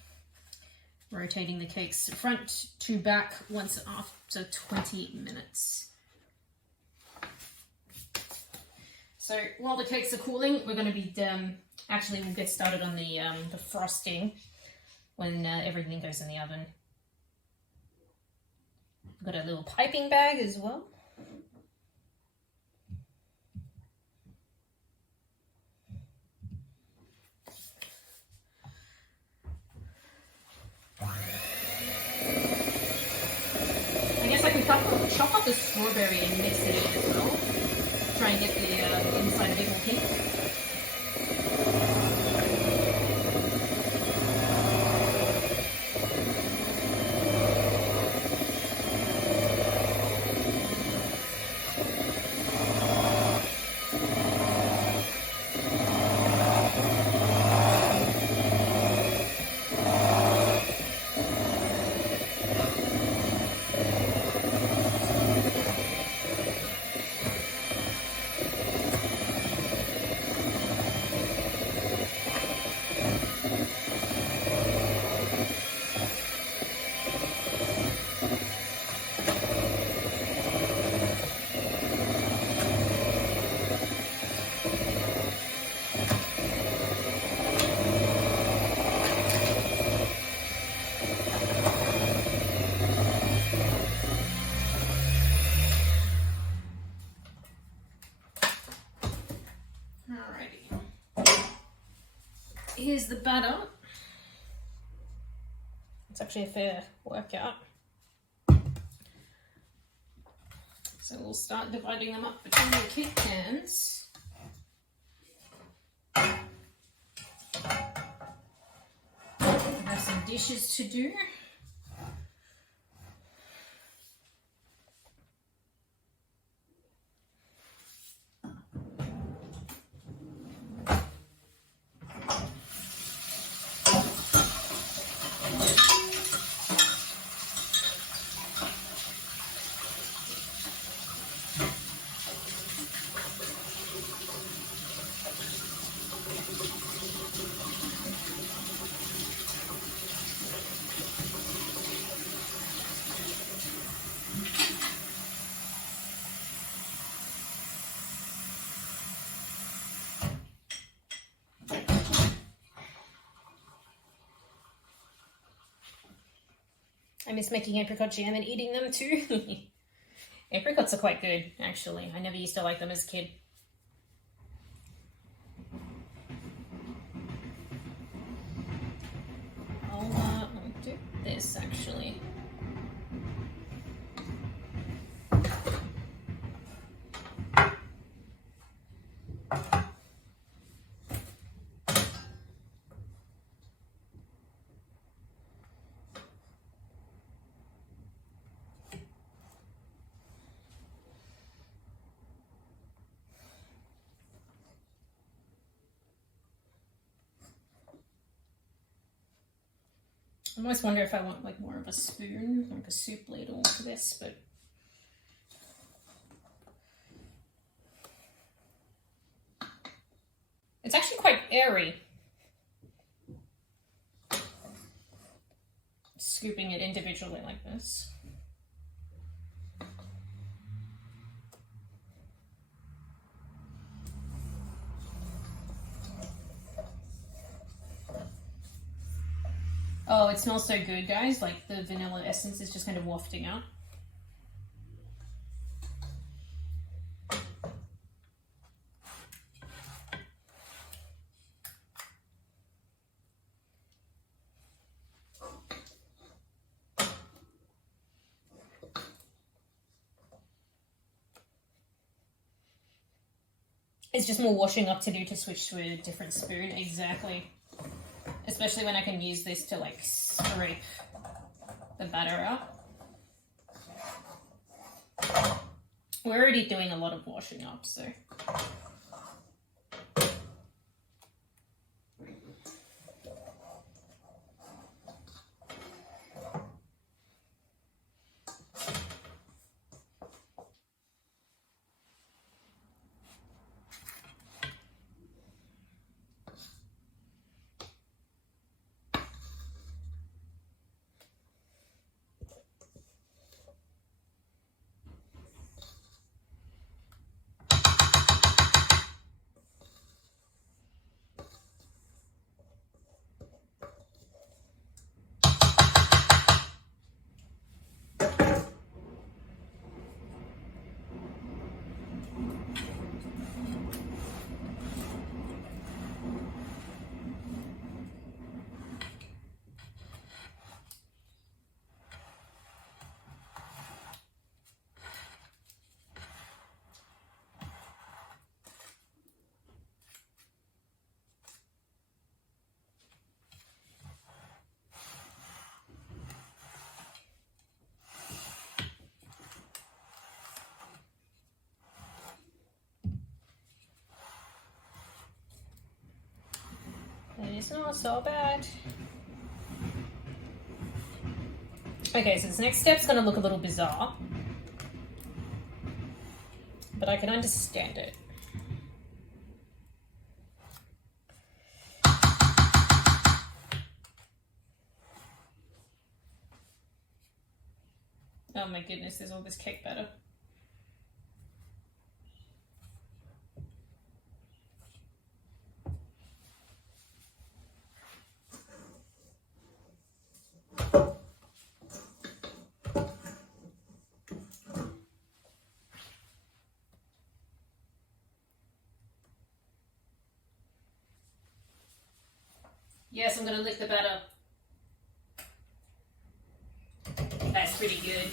Rotating the cakes front to back once after 20 minutes. So while the cakes are cooling, we're going to be actually we'll get started on the frosting when everything goes in the oven. We've got a little piping bag as well. Chop up the strawberry and mix it in as well. Try and get the inside a bit more pink. Alrighty. Here's the batter. It's actually a fair workout. So we'll start dividing them up between the cake pans. I have some dishes to do. I miss making apricot jam and eating them too. Apricots are quite good, actually. I never used to like them as a kid. I'll do this actually. I always wonder if I want like more of a spoon, like a soup ladle for this, but it's actually quite airy. Scooping it individually like this. Oh, it smells so good, guys. Like the vanilla essence is just kind of wafting out. It's just more washing up to do to switch to a different spoon. Exactly. Especially when I can use this to like scrape the batter out. We're already doing a lot of washing up, so. It's not so bad. Okay, so this next step's gonna look a little bizarre, but I can understand it. Oh my goodness, there's all this cake batter. Yes, I'm gonna lick the batter. That's pretty good.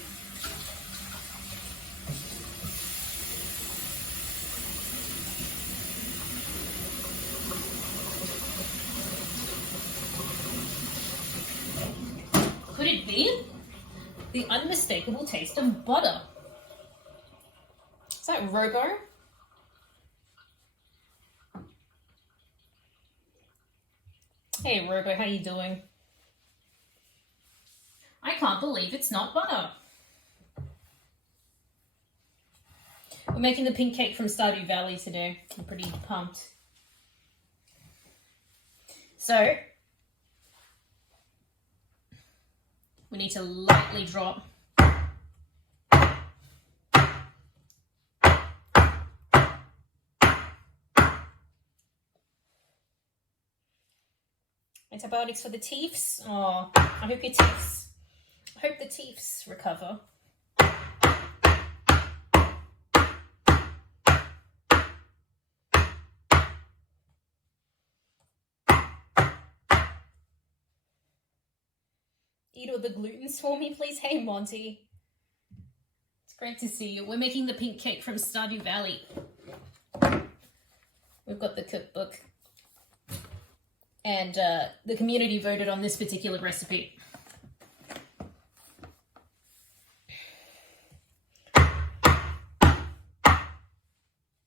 Could it be the unmistakable taste of butter? Is that Robo? Hey Robo, how you doing? I can't believe it's not butter. We're making the pink cake from Stardew Valley today. I'm pretty pumped. So, we need to lightly drop antibiotics for the teeths. Oh, I hope your teeths. I hope the teeths recover. Eat all the glutens for me, please. Hey, Monty. It's great to see you. We're making the pink cake from Stardew Valley. We've got the cookbook. And the community voted on this particular recipe.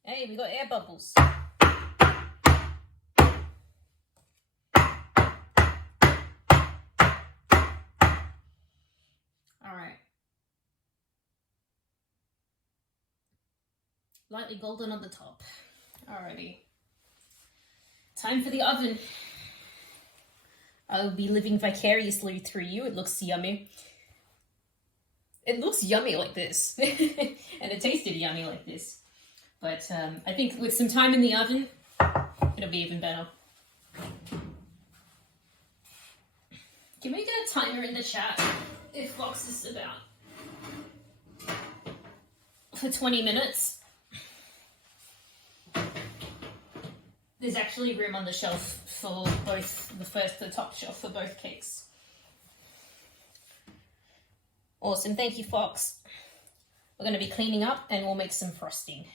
Hey, we got air bubbles. Alright. Lightly golden on the top. Alrighty. Time for the oven. I'll be living vicariously through you. It looks yummy. It looks yummy like this. And it tasted yummy like this. But I think with some time in the oven, it'll be even better. Can we get a timer in the chat if Fox is about for 20 minutes? There's actually room on the shelf for both the top shelf for both cakes. Awesome, thank you, Fox. We're going to be cleaning up and we'll make some frosting.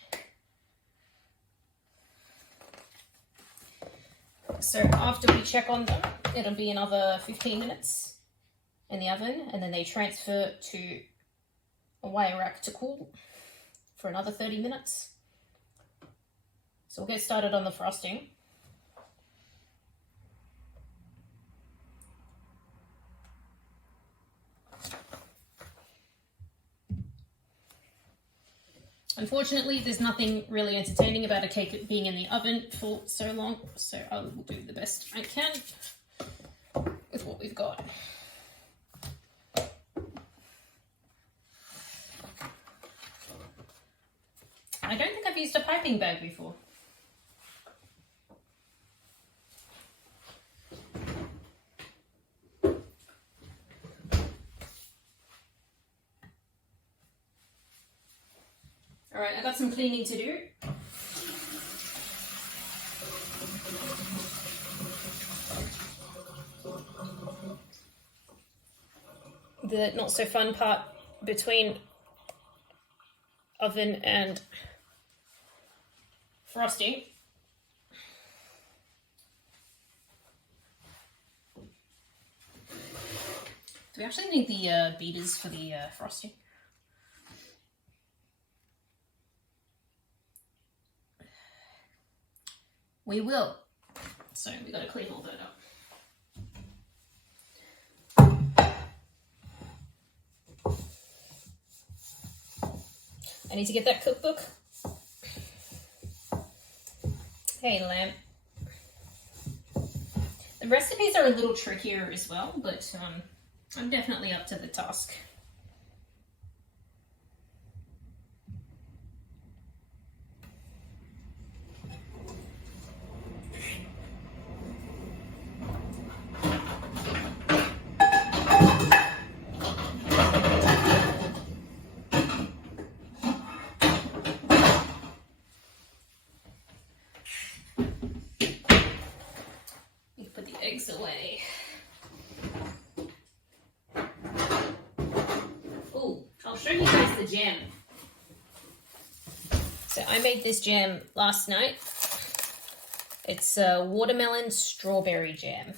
So after we check on them, it'll be another 15 minutes in the oven, and then they transfer to a wire rack to cool for another 30 minutes. So we'll get started on the frosting. Unfortunately, there's nothing really entertaining about a cake being in the oven for so long, so I will do the best I can with what we've got. I don't think I've used a piping bag before. Alright, I got some cleaning to do. The not so fun part between oven and frosting. Do we actually need the beaters for the frosting? We will. So we got to clean all that up. I need to get that cookbook. Hey, lamp. The recipes are a little trickier as well, but I'm definitely up to the task. away. Oh, I'll show you guys the jam. So I made this jam last night. It's a watermelon strawberry jam.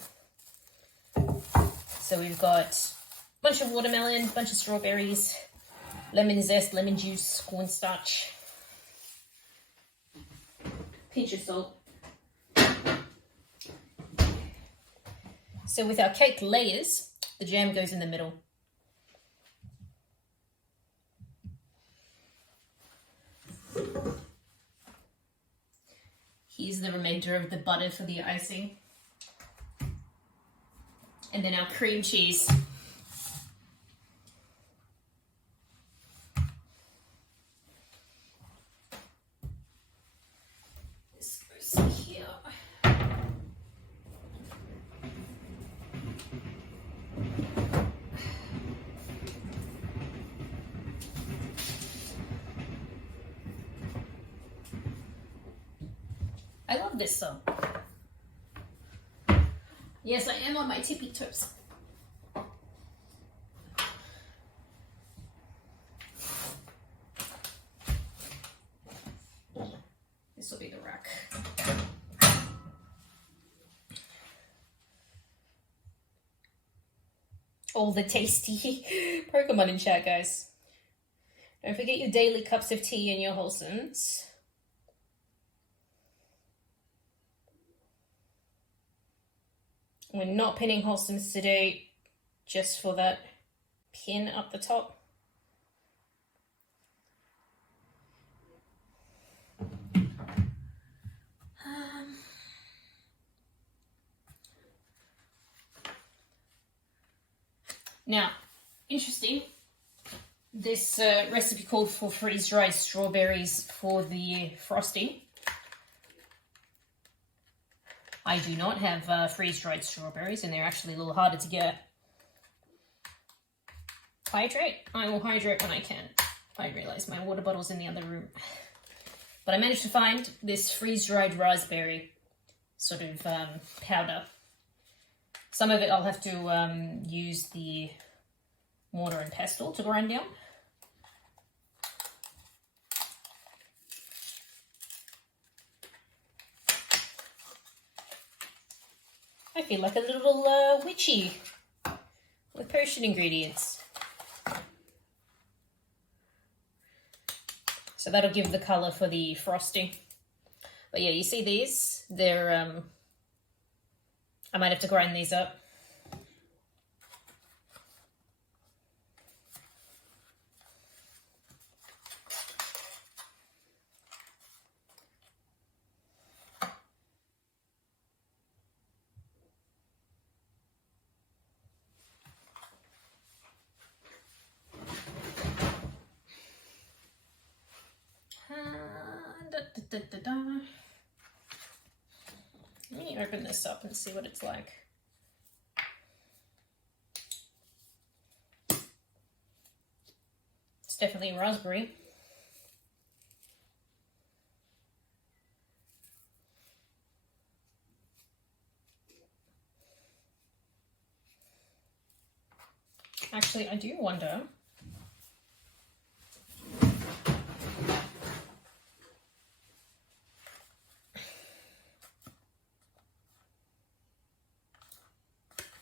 So we've got a bunch of watermelon, a bunch of strawberries, lemon zest, lemon juice, cornstarch, pinch of salt. So with our cake layers, the jam goes in the middle. Here's the remainder of the butter for the icing. And then our cream cheese. This goes here. I love this song. Yes, I am on my tippy toes. This will be the rack. All the tasty Pokemon in chat, guys. Don't forget your daily cups of tea and your wholesomes. We're not pinning wholesomes today, just for that pin up the top. Now, interesting, this recipe called for freeze-dried strawberries for the frosting. I do not have freeze-dried strawberries, and they're actually a little harder to get. Hydrate? I will hydrate when I can. I realize my water bottle's in the other room. But I managed to find this freeze-dried raspberry sort of powder. Some of it I'll have to use the mortar and pestle to grind down. I feel like a little witchy with potion ingredients. So that'll give the colour for the frosting. But yeah, you see these? They're, I might have to grind these up. Let me open this up and see what it's like. It's definitely raspberry. Actually, I do wonder.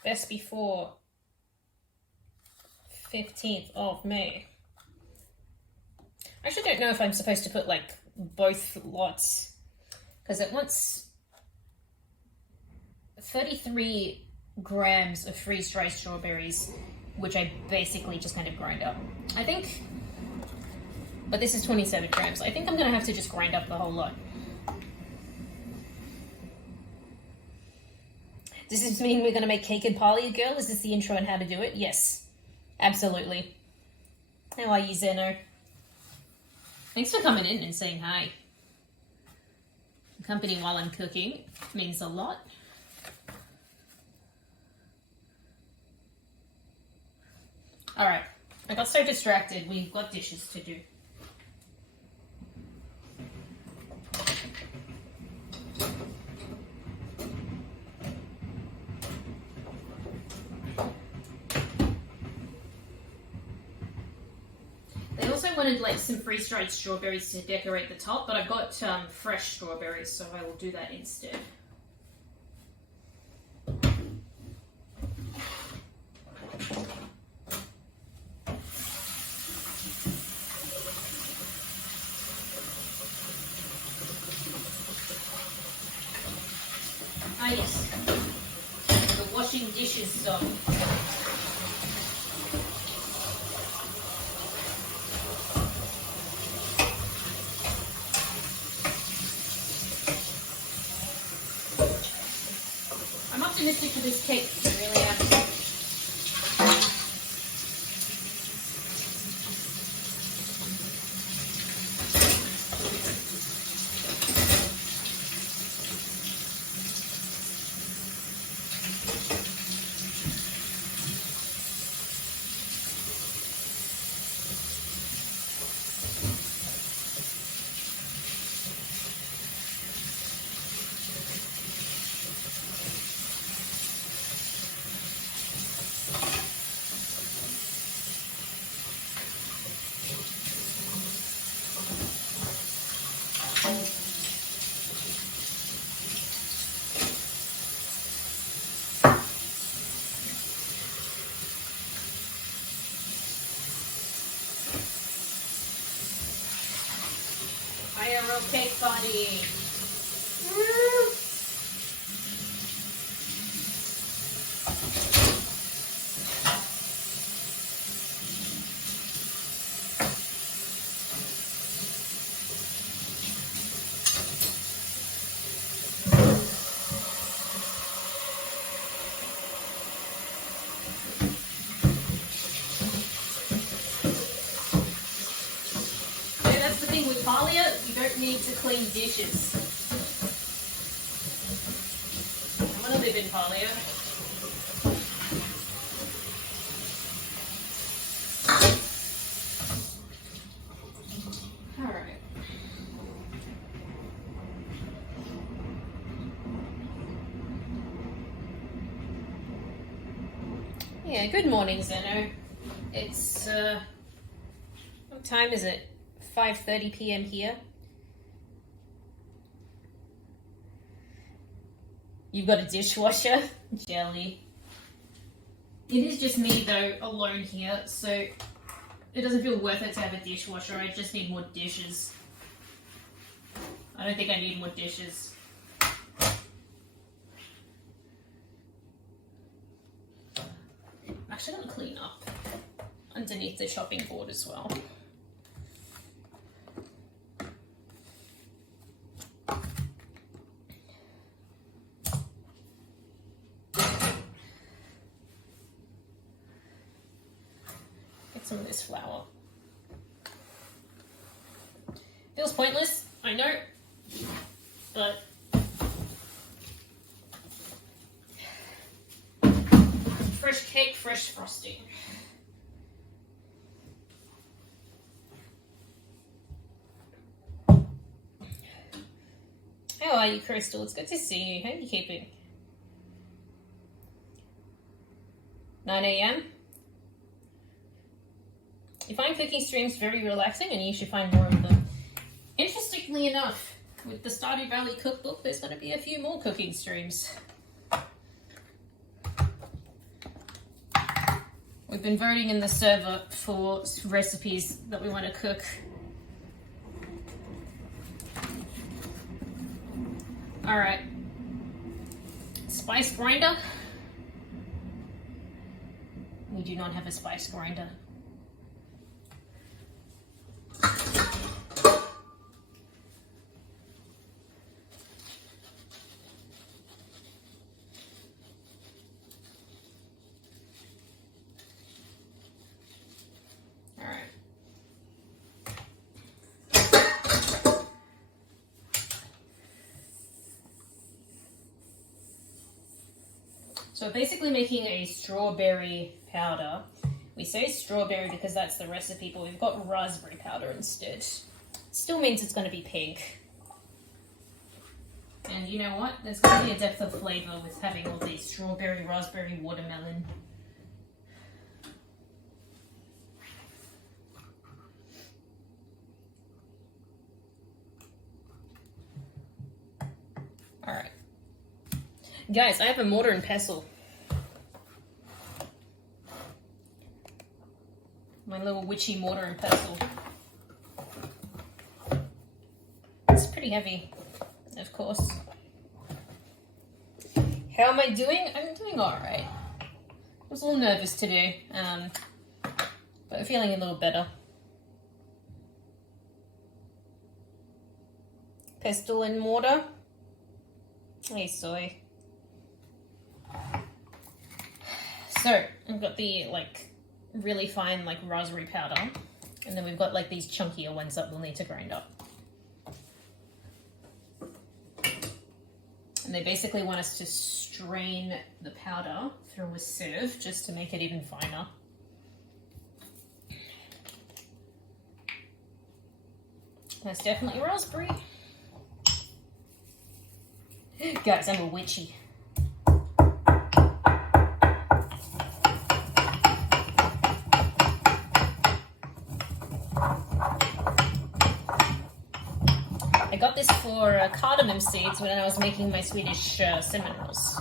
Best before 15th of May. I actually don't know if I'm supposed to put like both lots, because it wants 33 grams of freeze-dried strawberries, which I basically just kind of grind up. I think, but this is 27 grams. I think I'm going to have to just grind up the whole lot. Does this mean we're going to make cake and parley, girl? Is this the intro on how to do it? Yes, absolutely. How are you, Zeno? Thanks for coming in and saying hi. Company while I'm cooking means a lot. All right, I got so distracted. We've got dishes to do. wanted like some freeze-dried strawberries to decorate the top, but I've got fresh strawberries, so I will do that instead. Ah yes, the washing dishes stuff. I'm optimistic for this cake, I really am. IRL cake party. That's the thing with Palia, you don't need to clean dishes. I'm gonna live in Palia. Alright. Yeah, good morning, Zeno. It's, what time is it? 5:30 p.m. here. You've got a dishwasher? Jelly. It is just me though, alone here, so it doesn't feel worth it to have a dishwasher. I just need more dishes. I don't think I need more dishes. I'm actually gonna clean up underneath the chopping board as well. Some of this flour. Feels pointless, I know, but fresh cake, fresh frosting. How are you, Crystal? It's good to see you. How are you keeping? 9 a.m. You find cooking streams very relaxing and you should find more of them. Interestingly enough, with the Stardew Valley Cookbook, there's going to be a few more cooking streams. We've been voting in the server for recipes that we want to cook. Alright. Spice grinder. We do not have a spice grinder. So basically making a strawberry powder. We say strawberry because that's the recipe, but we've got raspberry powder instead. Still means it's going to be pink. And you know what? There's going to be a depth of flavour with having all these strawberry, raspberry, watermelon. Alright. Guys, I have a mortar and pestle. My little witchy mortar and pestle. It's pretty heavy, of course. How am I doing? I'm doing alright. I was a little nervous today, but I'm feeling a little better. Pestle and mortar. Hey, soy. So, I've got the, like, really fine, like, raspberry powder. And then we've got, like, these chunkier ones that we'll need to grind up. And they basically want us to strain the powder through a sieve just to make it even finer. That's definitely raspberry. Guys, I'm a witchy. I got this for cardamom seeds when I was making my Swedish cinnamon rolls.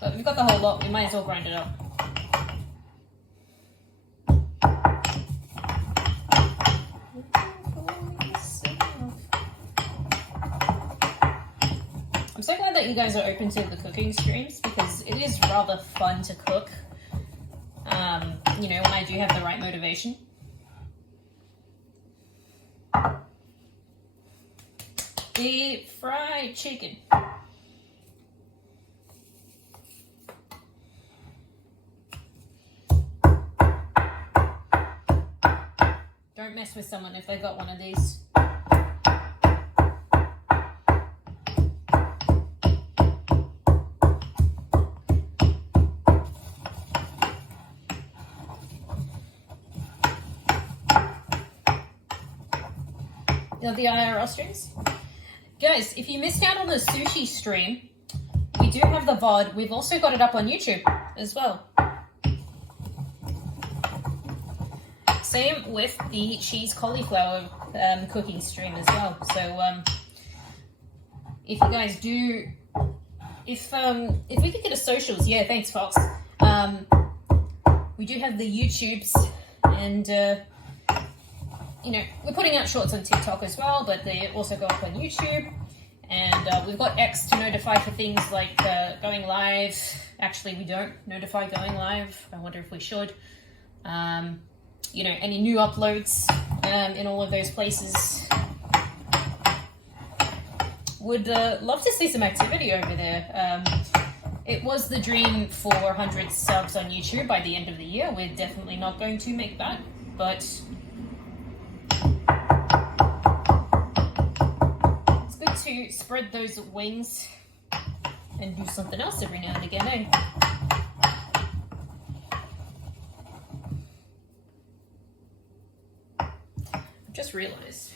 But we've got the whole lot, we might as well grind it up. I'm so glad that you guys are open to the cooking streams because it is rather fun to cook, you know, when I do have the right motivation. Deep fried chicken. Don't mess with someone if they've got one of these. Of the IRL streams. Guys, if you missed out on the sushi stream, we do have the VOD. We've also got it up on YouTube as well. Same with the cheese cauliflower cooking stream as well. So if you guys do, if we could get a socials, yeah, thanks Fox. We do have the YouTubes and you know, we're putting out shorts on TikTok as well, but they also go up on YouTube. And we've got X to notify for things like going live. Actually, we don't notify going live. I wonder if we should. You know, any new uploads in all of those places. Would love to see some activity over there. It was the dream for 100 subs on YouTube by the end of the year. We're definitely not going to make that, but to spread those wings and do something else every now and again, eh? I've just realized.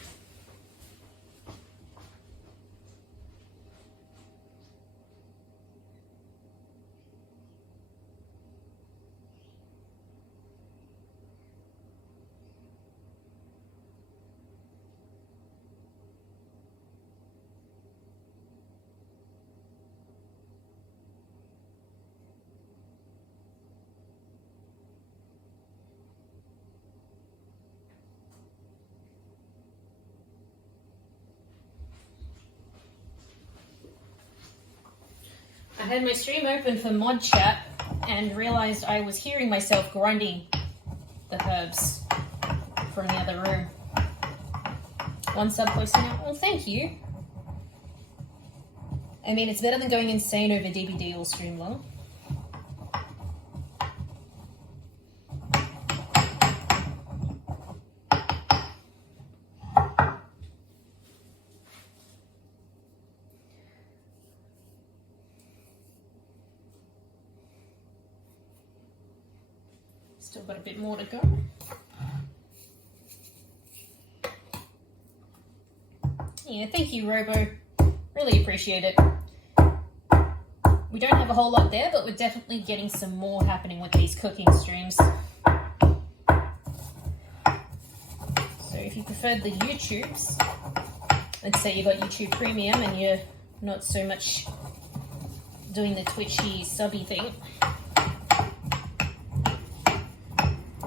I had my stream open for mod chat and realized I was hearing myself grinding the herbs from the other room. One sub posting out. Well, thank you. I mean, it's better than going insane over DBD all stream long. Still got a bit more to go. Yeah, thank you, Robo. Really appreciate it. We don't have a whole lot there, but we're definitely getting some more happening with these cooking streams. So if you preferred the YouTubes, let's say you got YouTube Premium and you're not so much doing the twitchy subby thing.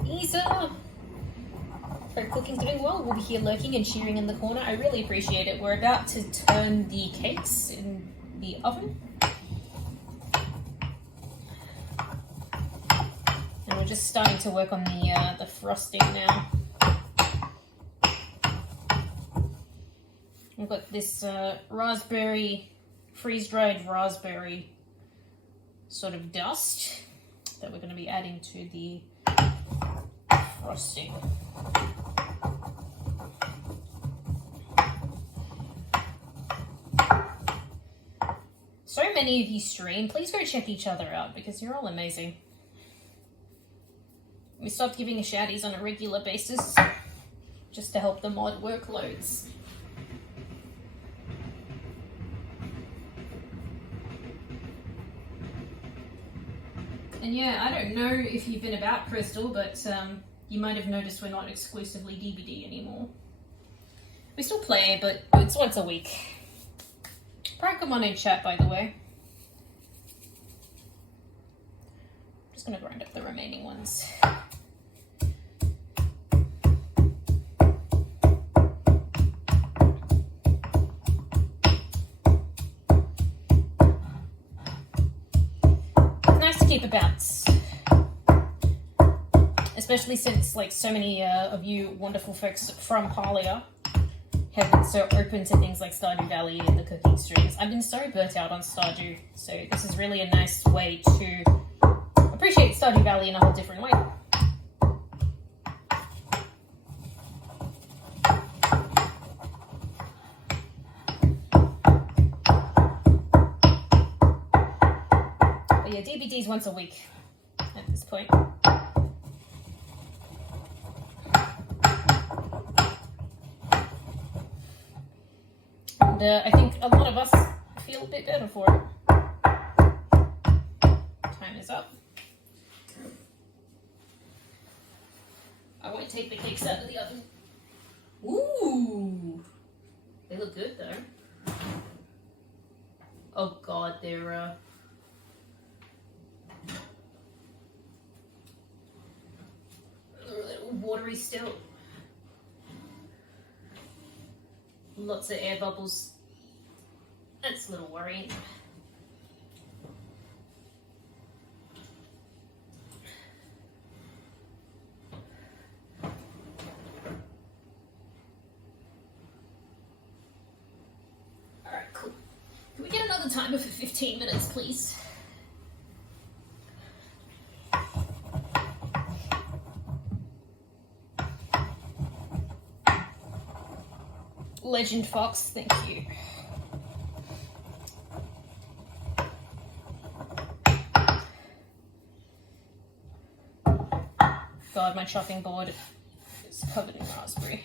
Isa! Hope cooking's doing well. We'll be here lurking and cheering in the corner. I really appreciate it. We're about to turn the cakes in the oven. And we're just starting to work on the frosting now. We've got this raspberry, freeze-dried raspberry sort of dust that we're going to be adding to the frosting. So many of you stream. Please go check each other out because you're all amazing. We stopped giving shouties on a regular basis just to help the mod workloads. And yeah, I don't know if you've been about, Crystal, but you might have noticed we're not exclusively DBD anymore. We still play, but it's once a week. Probably come on in chat, by the way. I'm just going to grind up the remaining ones. Nice to keep a balance. Especially since, like, so many of you wonderful folks from Parlia have been so open to things like Stardew Valley and the cooking streams. I've been so burnt out on Stardew, so this is really a nice way to appreciate Stardew Valley in a whole different way. But yeah, DBD's once a week at this point. And I think a lot of us feel a bit better for it. Time is up. I won't take the cakes out of the oven. Ooh! They look good though. Oh god, they're a little watery still. Lots of air bubbles. That's a little worrying. Alright, cool. Can we get another timer for 15 minutes, please? Legend Fox, thank you. God, my chopping board is covered in raspberry.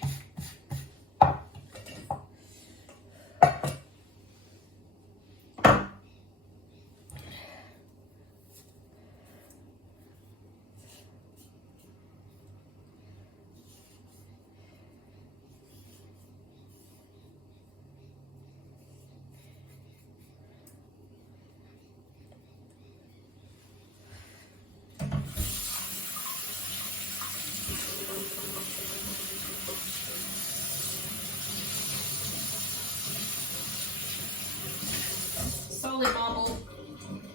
Solid marble,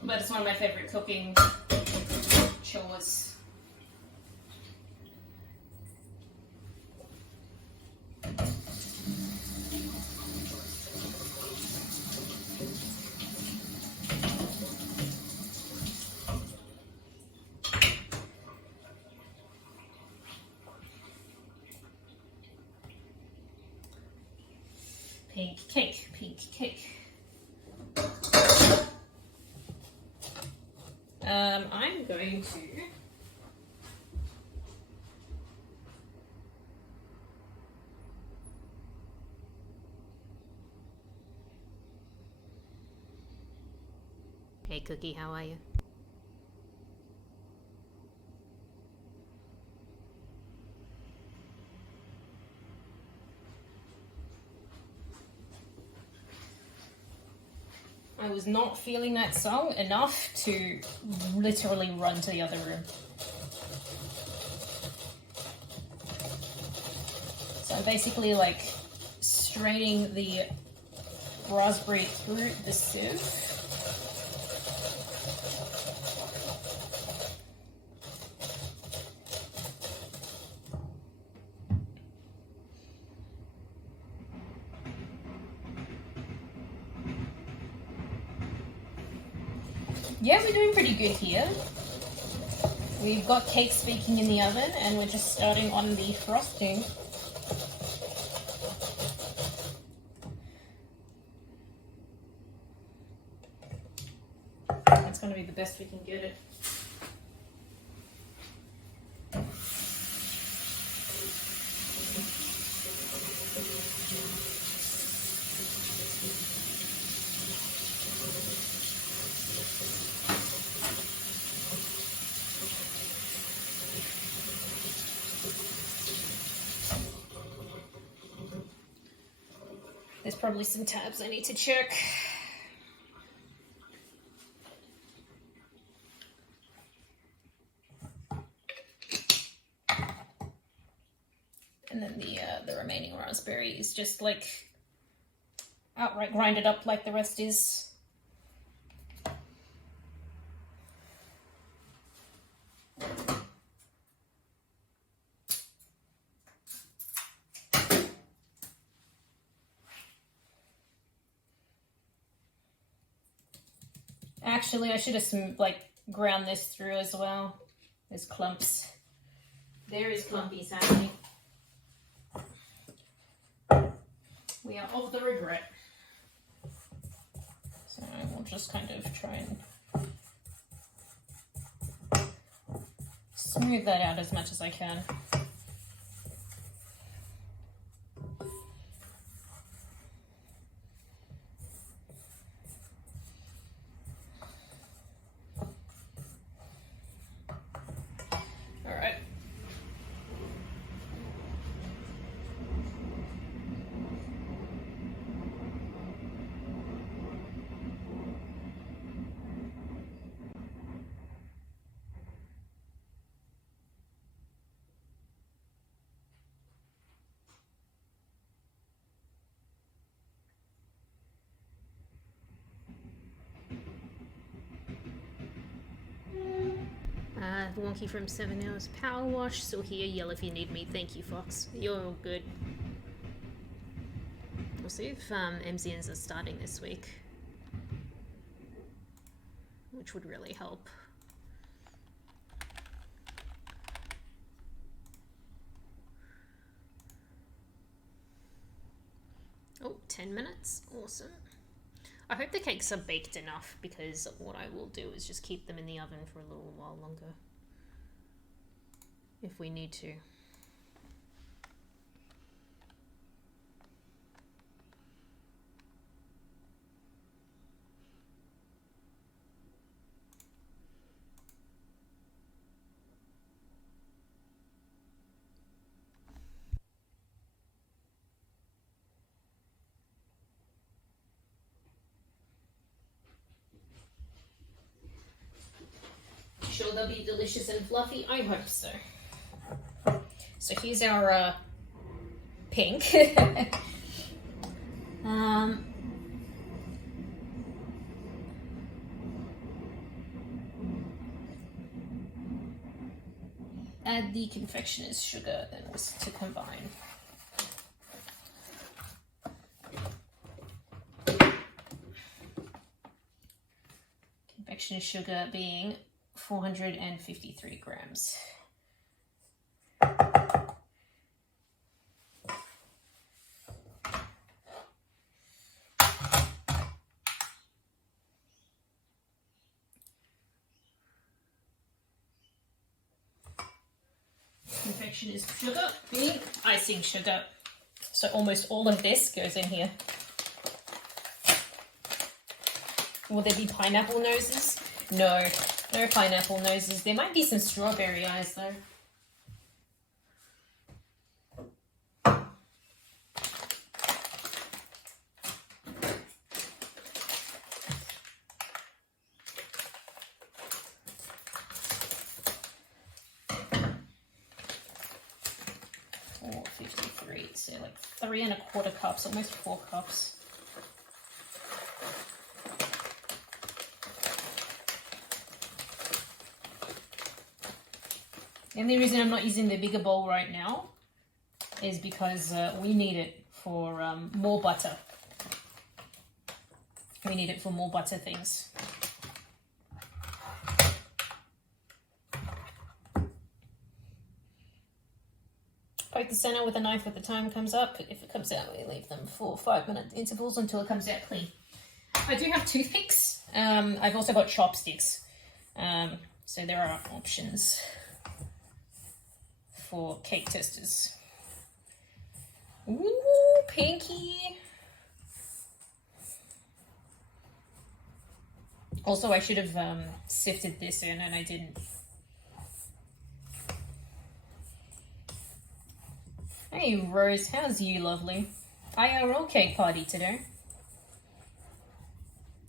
but it's one of my favorite cooking chores. Pink cake, pink cake. I'm going to Hey Cookie, how are you? I was not feeling that song enough to literally run to the other room. So I'm basically like straining the raspberry through the sieve. Yeah, we're doing pretty good here. We've got cakes baking in the oven and we're just starting on the frosting. That's going to be the best we can get it. There's probably some tabs I need to check. And then the remaining raspberry is just like outright grinded up like the rest is. Actually, I should have ground this through as well. There's clumps. There is clumpies happening. We are of the regret. So I will just kind of try and smooth that out as much as I can. Wonky from 7 Hours Power Wash. Still here. Yell if you need me. Thank you, Fox. You're all good. We'll see if MZNs are starting this week, which would really help. Oh, 10 minutes. Awesome. I hope the cakes are baked enough, because what I will do is just keep them in the oven for a little while longer if we need to. Sure they'll be delicious and fluffy? I hope so. So here's our pink. Add the confectioner's sugar and whisk to combine. Confectioner's sugar being 453 grams. Confectioner's sugar being icing sugar. So almost all of this goes in here. Will there be pineapple noses? No, no pineapple noses. There might be some strawberry eyes though. So like 3 1/4 cups, almost 4 cups. The only reason I'm not using the bigger bowl right now is because we need it for more butter. We need it for more butter things. Poke the center with a knife when the time comes up. If it comes out, we leave them for 5-minute intervals until it comes out clean. I do have toothpicks. I've also got chopsticks. So there are options for cake testers. Ooh, pinky. Also, I should have sifted this in and I didn't. Hey Rose, how's you, lovely? IRL cake party today.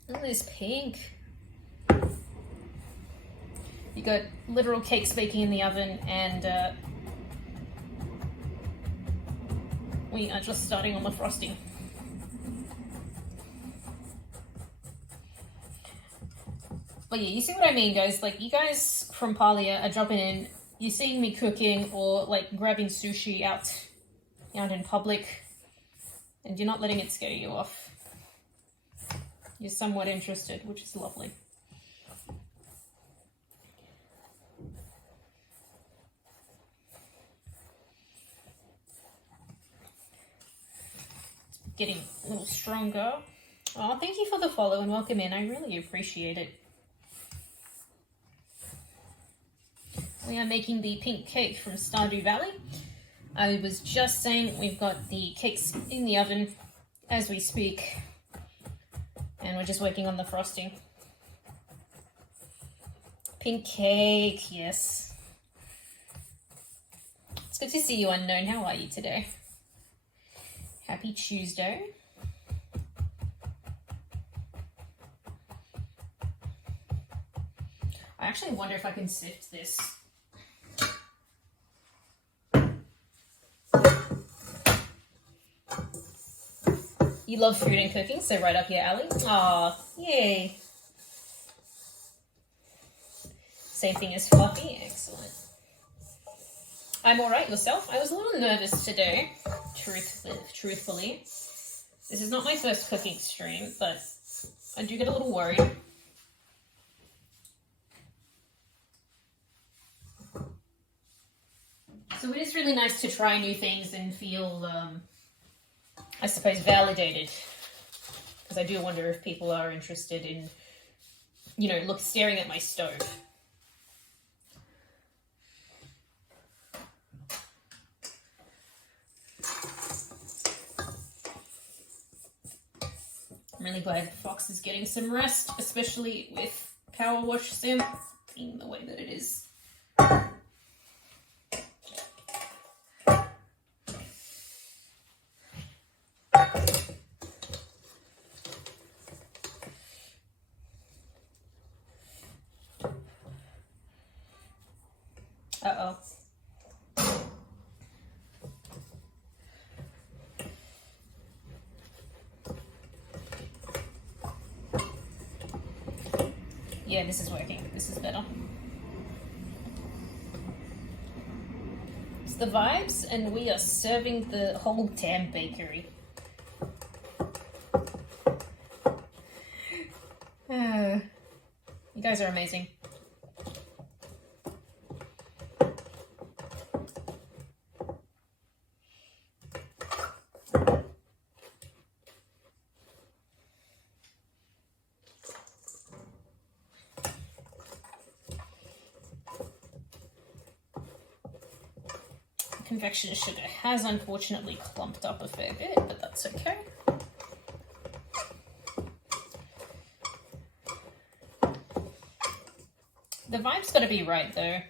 Look at this pink. You got literal cakes baking in the oven, and we are just starting on the frosting. But yeah, you see what I mean, guys? Like, you guys from Palia are dropping in, you're seeing me cooking or like grabbing sushi out in public, and you're not letting it scare you off. You're somewhat interested, which is lovely. It's getting a little stronger. Oh, thank you for the follow and welcome in. I really appreciate it. We are making the pink cake from Stardew Valley. I was just saying we've got the cakes in the oven as we speak, and we're just working on the frosting. Pink cake, yes. It's good to see you, Unknown. How are you today? Happy Tuesday. I actually wonder if I can sift this. You love food and cooking, so right up your alley. Aw, yay. Same thing as Fluffy, excellent. I'm alright, yourself? I was a little nervous today, truthfully. This is not my first cooking stream, but I do get a little worried. So it is really nice to try new things and feel, I suppose, validated. Because I do wonder if people are interested in, you know, staring at my stove. I'm really glad Fox is getting some rest, especially with Power Wash Sim being the way that it is. Uh-oh. Yeah, this is working. This is better. It's the vibes, and we are serving the whole damn bakery. You guys are amazing. Confection sugar has unfortunately clumped up a fair bit, but that's okay. The vibe's got to be right, though.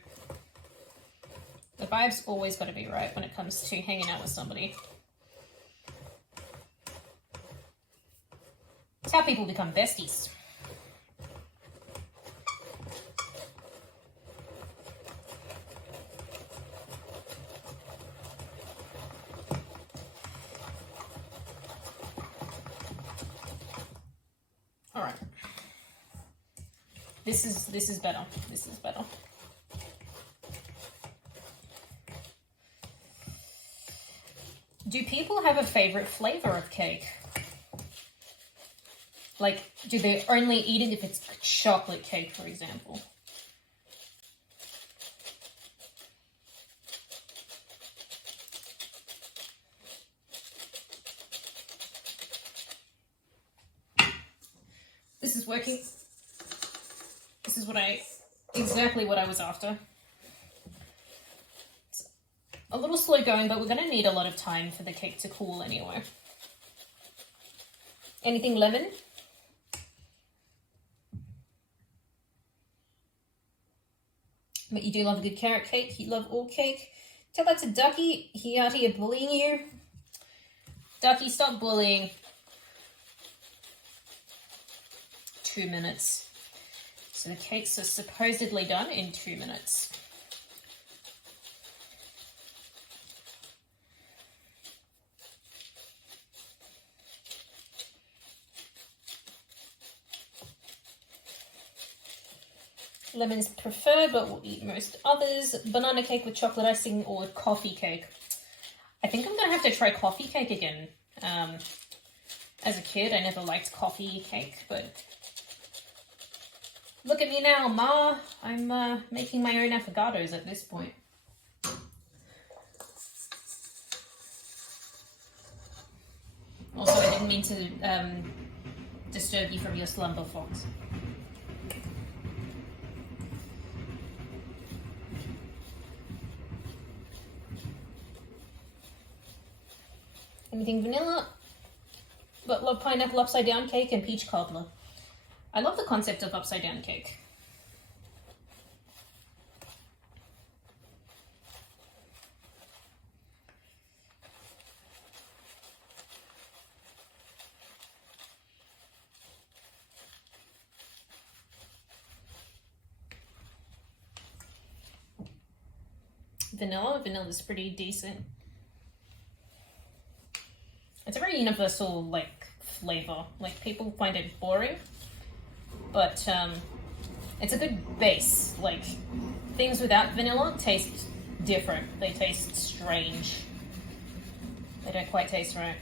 The vibe's always got to be right when it comes to hanging out with somebody. It's how people become besties. All right. This is better. This is better. Do people have a favorite flavor of cake? Like, do they only eat it if it's chocolate cake, for example? This is working. This is exactly what I was after. It's a little slow going, but we're going to need a lot of time for the cake to cool anyway. Anything lemon? But you do love a good carrot cake. You love all cake. Tell that to Ducky. He out here bullying you. Ducky, stop bullying. 2 minutes. So the cakes are supposedly done in 2 minutes. Lemons preferred, but we'll eat most others. Banana cake with chocolate icing or coffee cake. I think I'm going to have to try coffee cake again. As a kid, I never liked coffee cake, but look at me now, Ma. I'm making my own affogatos at this point. Also, I didn't mean to disturb you from your slumber, Fox. Anything vanilla, but love pineapple upside down cake and peach cobbler. I love the concept of upside down cake. Vanilla's pretty decent. It's a very universal, like, flavor. Like, people find it boring, but it's a good base. Like, things without vanilla taste different. They taste strange. They don't quite taste right.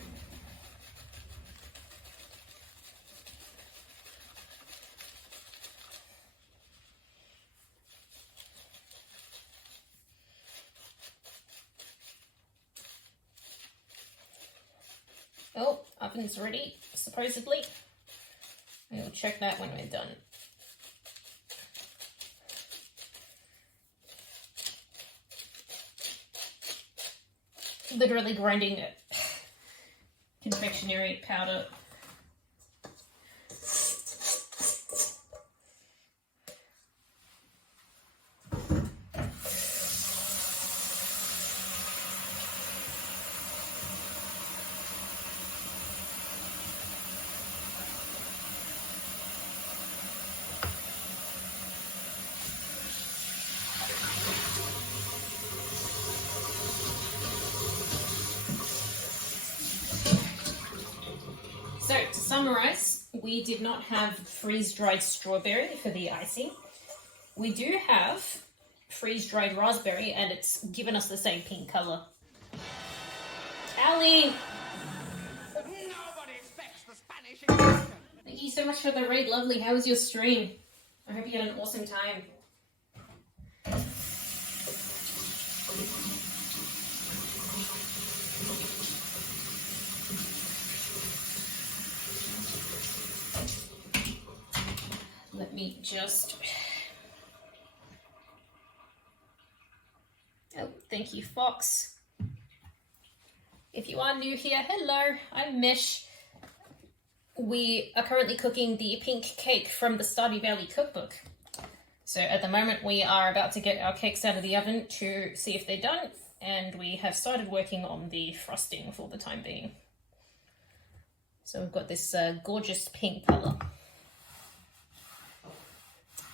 Oh, oven's ready, supposedly. We'll check that when we're done. Literally grinding confectionery powder. So, to summarize, we did not have freeze-dried strawberry for the icing. We do have freeze-dried raspberry, and it's given us the same pink color. Ali! Nobody expects the Spanish Inquisition. Thank you so much for the raid, lovely. How was your stream? I hope you had an awesome time. Let me just... Oh, thank you, Fox. If you are new here, hello, I'm Mish. We are currently cooking the pink cake from the Stardew Valley Cookbook. So at the moment we are about to get our cakes out of the oven to see if they're done, and we have started working on the frosting for the time being. So we've got this gorgeous pink colour.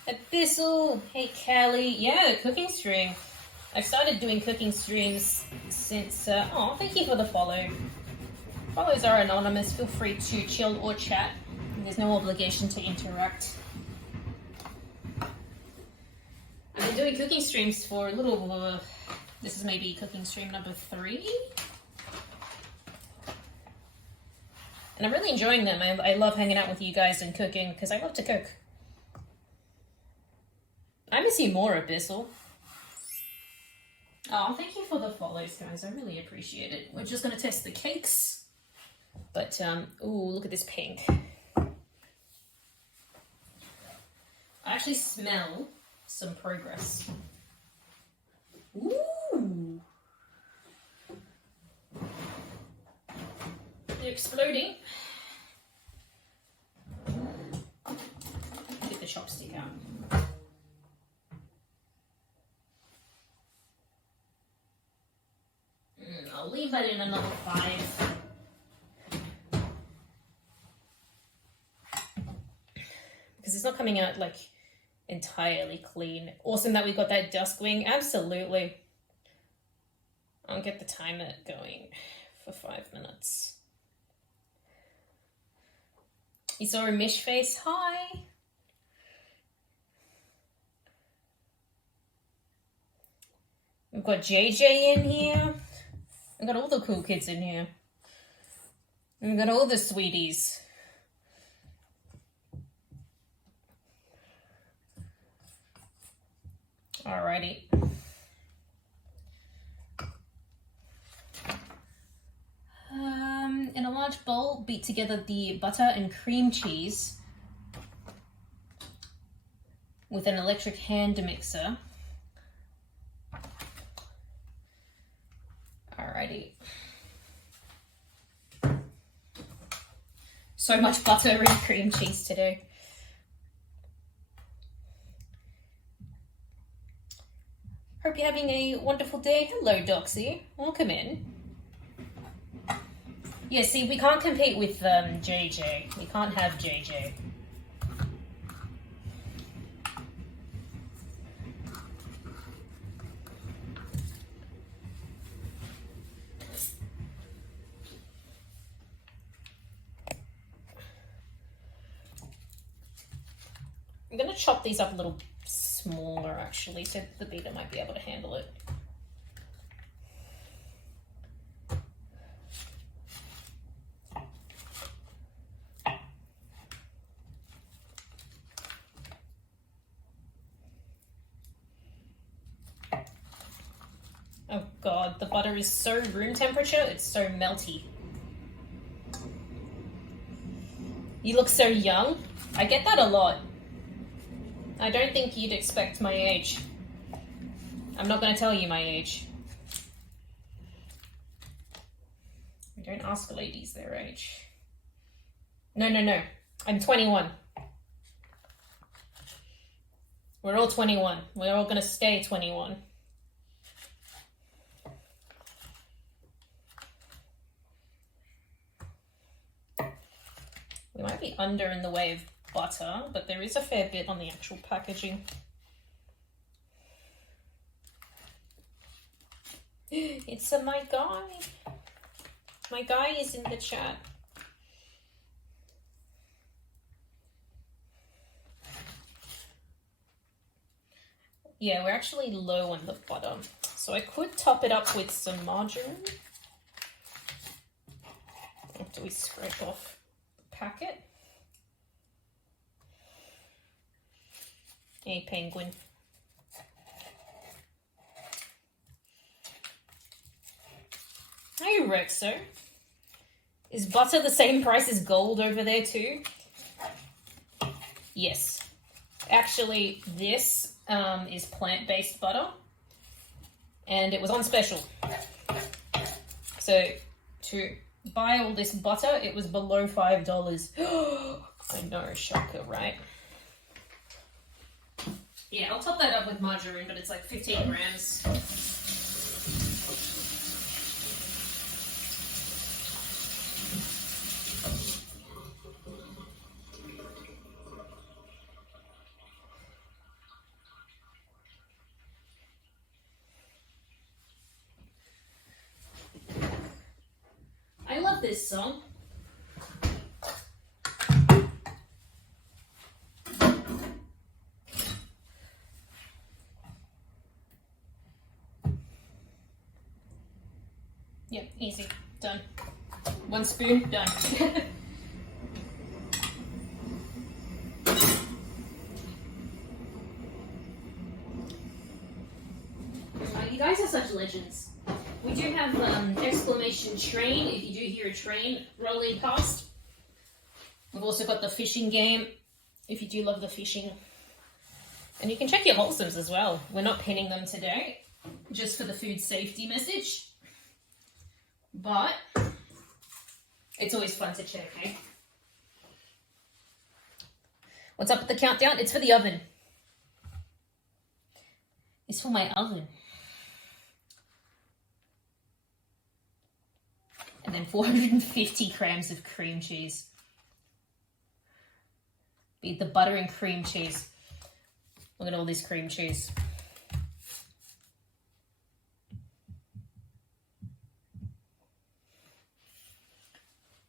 Abyssal, hey Callie, yeah, cooking stream. I've started doing cooking streams since, oh, thank you for the follow. Follows are anonymous, feel free to chill or chat. There's no obligation to interact. I've been doing cooking streams for a little, this is maybe cooking stream number 3. And I'm really enjoying them. I love hanging out with you guys and cooking because I love to cook. I miss you more, Abyssal. Oh, thank you for the follows, guys. I really appreciate it. We're just going to test the cakes. But, ooh, look at this pink. I actually smell some progress. Ooh! They're exploding. Get the chopstick out. I'll leave that in another 5. Because it's not coming out like entirely clean. Awesome that we got that Duskwing. Absolutely. I'll get the timer going for 5 minutes. You saw a Mish face? Hi! We've got JJ in here. We've got all the cool kids in here. We've got all the sweeties. Alrighty. In a large bowl, beat together the butter and cream cheese with an electric hand mixer. Alrighty. So much butter and cream cheese today. Hope you're having a wonderful day. Hello, Doxy. Welcome in. Yeah, see, we can't compete with JJ. We can't have JJ. I'm going to chop these up a little smaller, actually, so the beater might be able to handle it. Oh god, the butter is so room temperature, it's so melty. You look so young. I get that a lot. I don't think you'd expect my age. I'm not going to tell you my age. We don't ask ladies their age. No. I'm 21. We're all 21. We're all going to stay 21. We might be under in the way of butter, but there is a fair bit on the actual packaging. It's my guy. My guy is in the chat. Yeah, we're actually low on the butter, so I could top it up with some margarine. After we scrape off the packet. Hey, penguin. Hey, Rexo. Is butter the same price as gold over there too? Yes. Actually, this is plant-based butter. And it was on special. So, to buy all this butter, it was below $5. I know, shocker, right? Yeah, I'll top that up with margarine, but it's like 15 grams. I love this song. Yep, easy. Done. 1 spoon, done. You guys are such legends. We do have exclamation train if you do hear a train rolling past. We've also got the fishing game if you do love the fishing. And you can check your wholesomes as well. We're not pinning them today, just for the food safety message. But it's always fun to check, eh? What's up with the countdown? It's for the oven. It's for my oven. And then 450 grams of cream cheese. Be the butter and cream cheese. Look at all this cream cheese.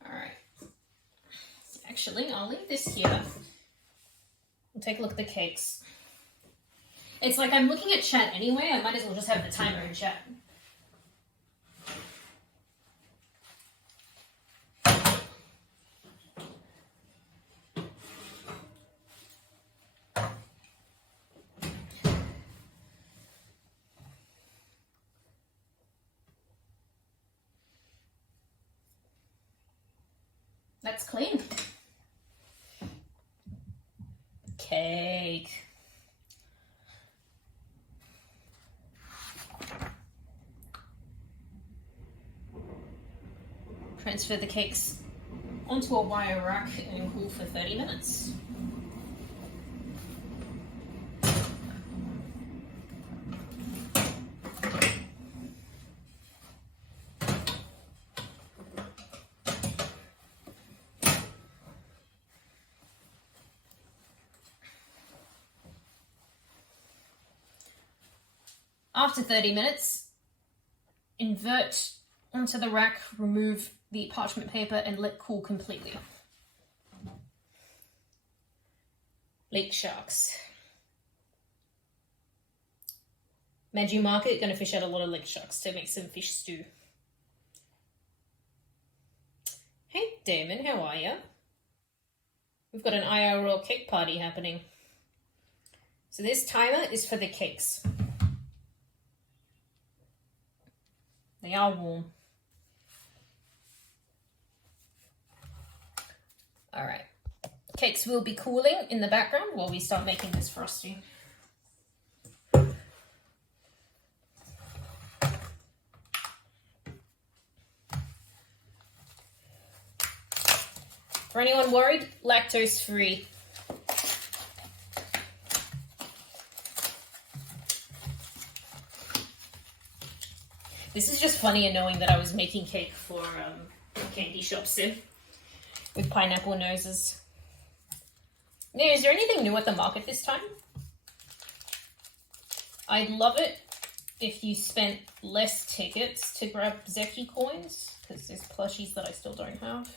Alright. Actually, I'll leave this here. We'll take a look at the cakes. It's like I'm looking at chat anyway. I might as well just have the timer in chat. That's clean. Cake. Transfer the cakes onto a wire rack and cool for 30 minutes. After 30 minutes, invert onto the rack, remove the parchment paper and let cool completely. Lake sharks. Magi Market, gonna fish out a lot of lake sharks to make some fish stew. Hey Damon, how are ya? We've got an IRL cake party happening. So this timer is for the cakes. They are warm. All right. Cakes will be cooling in the background while we start making this frosting. For anyone worried, lactose free. This is just funny and knowing that I was making cake for candy shop soon with pineapple noses. Now, is there anything new at the market this time? I'd love it if you spent less tickets to grab Zeki coins, because there's plushies that I still don't have.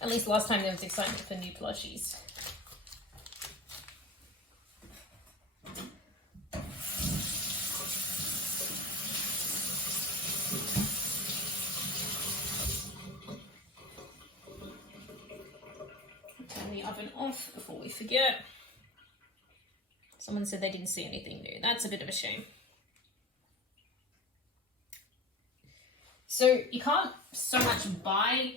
At least last time there was excitement for new plushies. Turn the oven off before we forget. Someone said they didn't see anything new. That's a bit of a shame. So you can't so much buy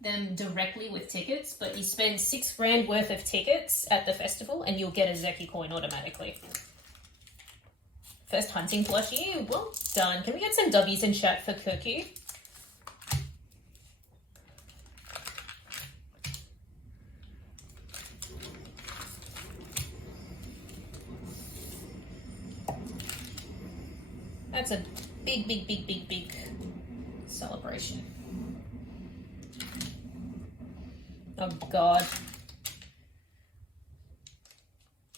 them directly with tickets, but you spend $6,000 worth of tickets at the festival and you'll get a Zeki coin automatically. First hunting plushie, well done. Can we get some W's in chat for Cookie? That's a big, big, big, big, big celebration. Oh god.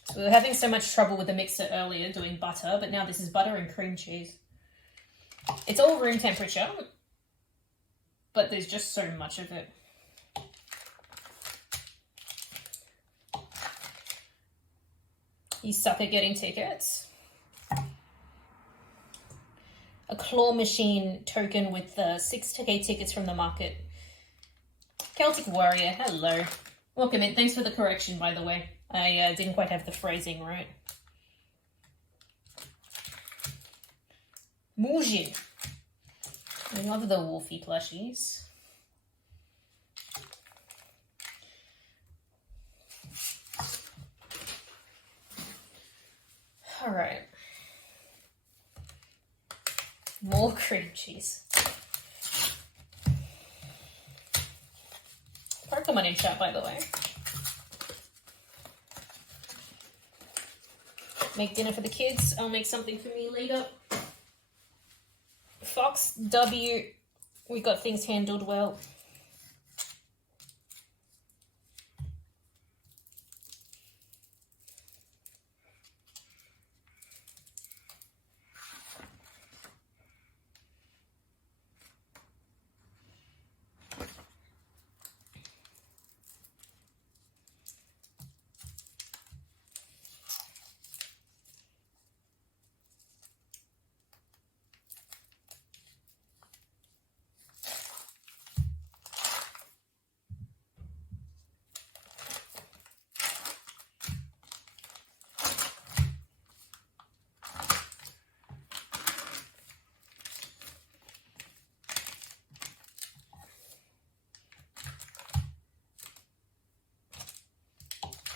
So we were having so much trouble with the mixer earlier doing butter, but now this is butter and cream cheese. It's all room temperature, but there's just so much of it. You suck at getting tickets. A claw machine token with 6K tickets from the market. Celtic Warrior, hello. Welcome in. Thanks for the correction, by the way. I didn't quite have the phrasing right. Mujin. I love the Wolfie plushies. Alright. More cream cheese. Pokemon in chat, by the way. Make dinner for the kids. I'll make something for me later. Fox W. We got things handled well.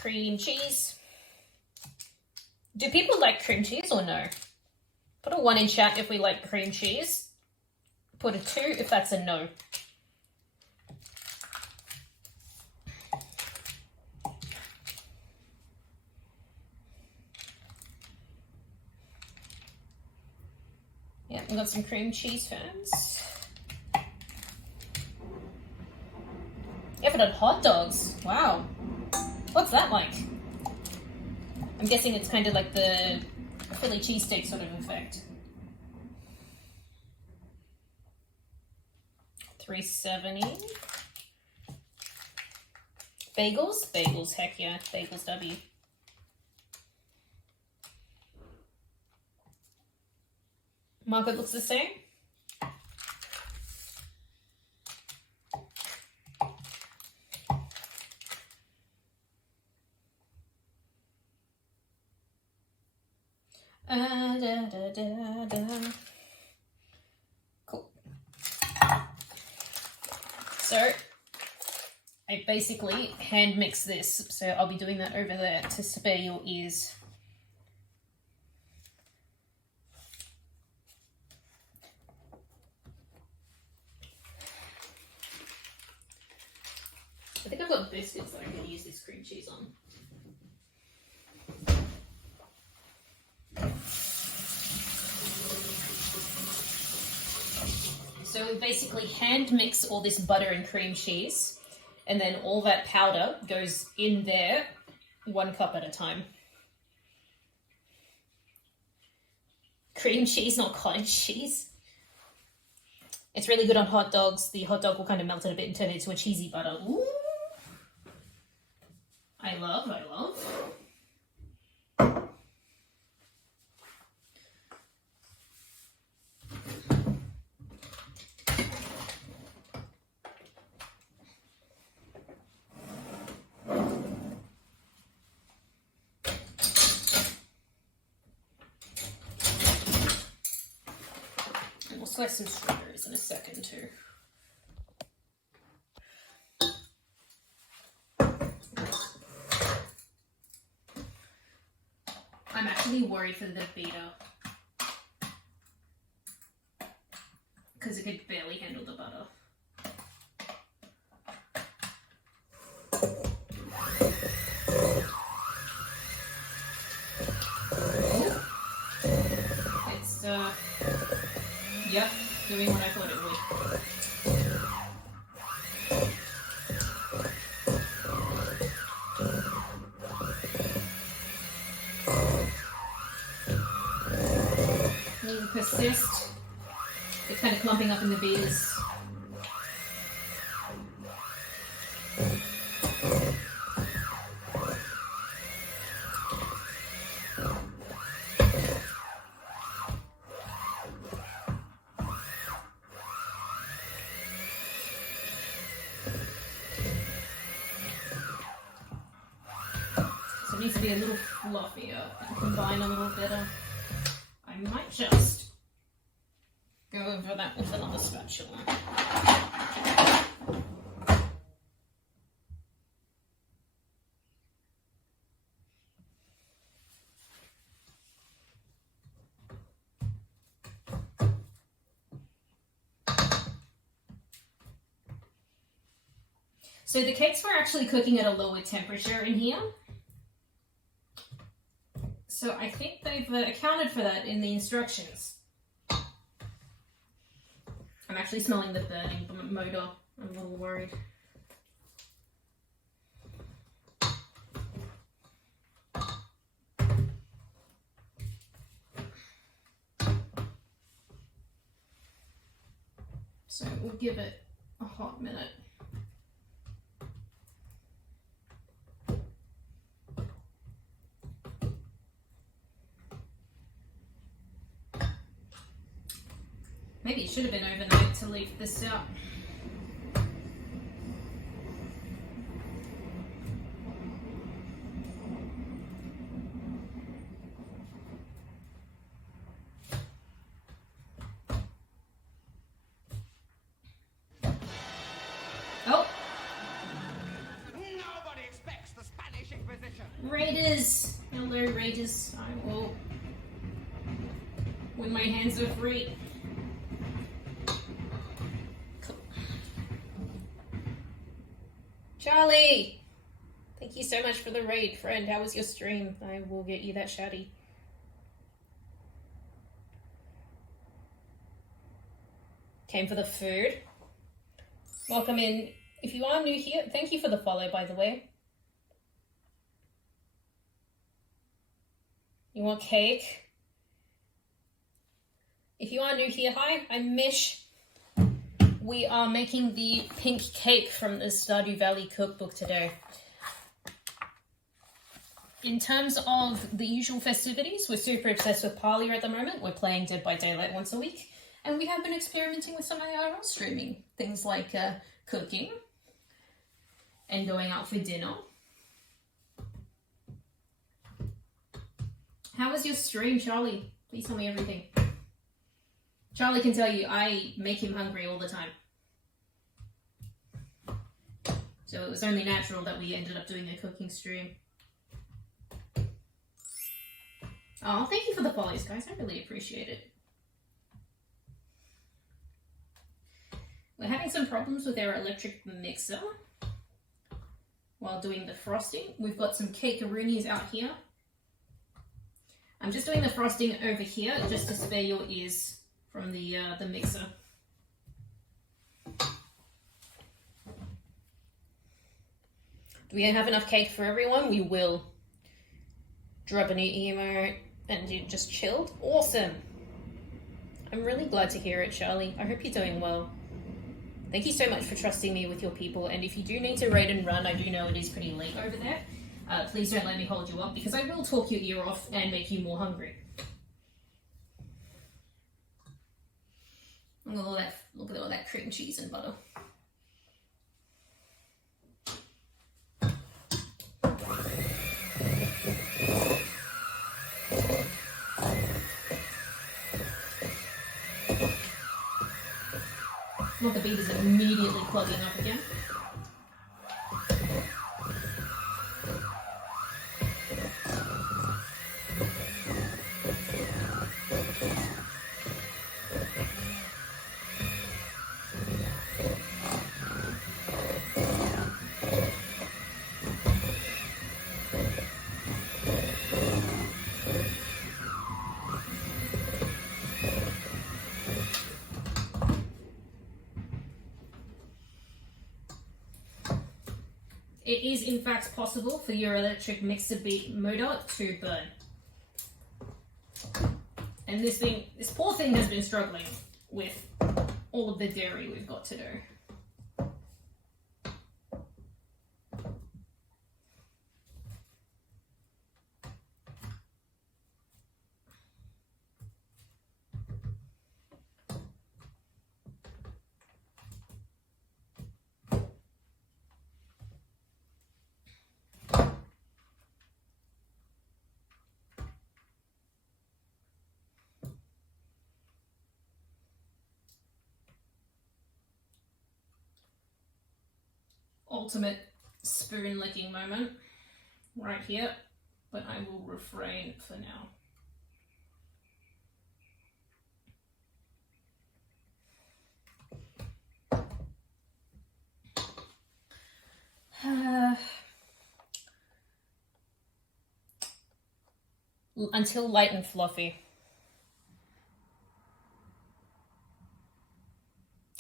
Cream cheese. Do people like cream cheese or no? Put a 1 in chat if we like cream cheese. Put a 2 if that's a no. Yeah, we got some cream cheese fans. You have it on hot dogs. Wow. What's that like? I'm guessing it's kind of like the Philly cheesesteak sort of effect. $3.70. Bagels? Bagels, heck yeah. Bagels W. Market looks the same. Cool. So, I basically hand mix this, so I'll be doing that over there to spare your ears. I think I've got biscuits that I can use this cream cheese on. So we basically hand mix all this butter and cream cheese, and then all that powder goes in there 1 cup at a time. Cream cheese, not cottage cheese. It's really good on hot dogs. The hot dog will kind of melt it a bit and turn it into a cheesy butter. Ooh. I love. And we'll slice some strawberries in a second too. I'm actually worried for the beta because it could barely handle the butter. It's Yep, doing what I thought it would. Need to persist. It's kind of clumping up in the beaters. So it needs to be a little fluffier and combine a little better. I might just go over that with another spatula. So the cakes were actually cooking at a lower temperature in here. So I think they've accounted for that in the instructions. I'm actually smelling the burning motor. I'm a little worried. So we'll give it a hot minute. Maybe it should have been overnight to leave this out. Oh! Nobody expects the Spanish Inquisition. Raiders! Hello, Raiders. I will, when my hands are free. Charlie! Thank you so much for the raid, friend. How was your stream? I will get you that shouty. Came for the food. Welcome in. If you are new here, thank you for the follow, by the way. You want cake? If you are new here, hi, I'm Mish. We are making the pink cake from the Stardew Valley cookbook today. In terms of the usual festivities, we're super obsessed with Parlia at the moment. We're playing Dead by Daylight once a week. And we have been experimenting with some IRL streaming. Things like cooking and going out for dinner. How was your stream, Charlie? Please tell me everything. Charlie can tell you I make him hungry all the time. So it was only natural that we ended up doing a cooking stream. Oh, thank you for the follows, guys. I really appreciate it. We're having some problems with our electric mixer while doing the frosting. We've got some cake-a-roonies out here. I'm just doing the frosting over here just to spare your ears from the mixer. Do we have enough cake for everyone? We will. Drop a new emote and you just chilled. Awesome. I'm really glad to hear it, Charlie. I hope you're doing well. Thank you so much for trusting me with your people. And if you do need to raid and run, I do know it is pretty late over there. Please don't let me hold you up because I will talk your ear off and make you more hungry. Look at all that cream cheese and butter. Well, the beat is immediately plugging up again. it is in fact possible for your electric mixer beet motor to burn. And this poor thing has been struggling with all of the dairy we've got to do. Ultimate spoon licking moment right here, but I will refrain for now. Until light and fluffy.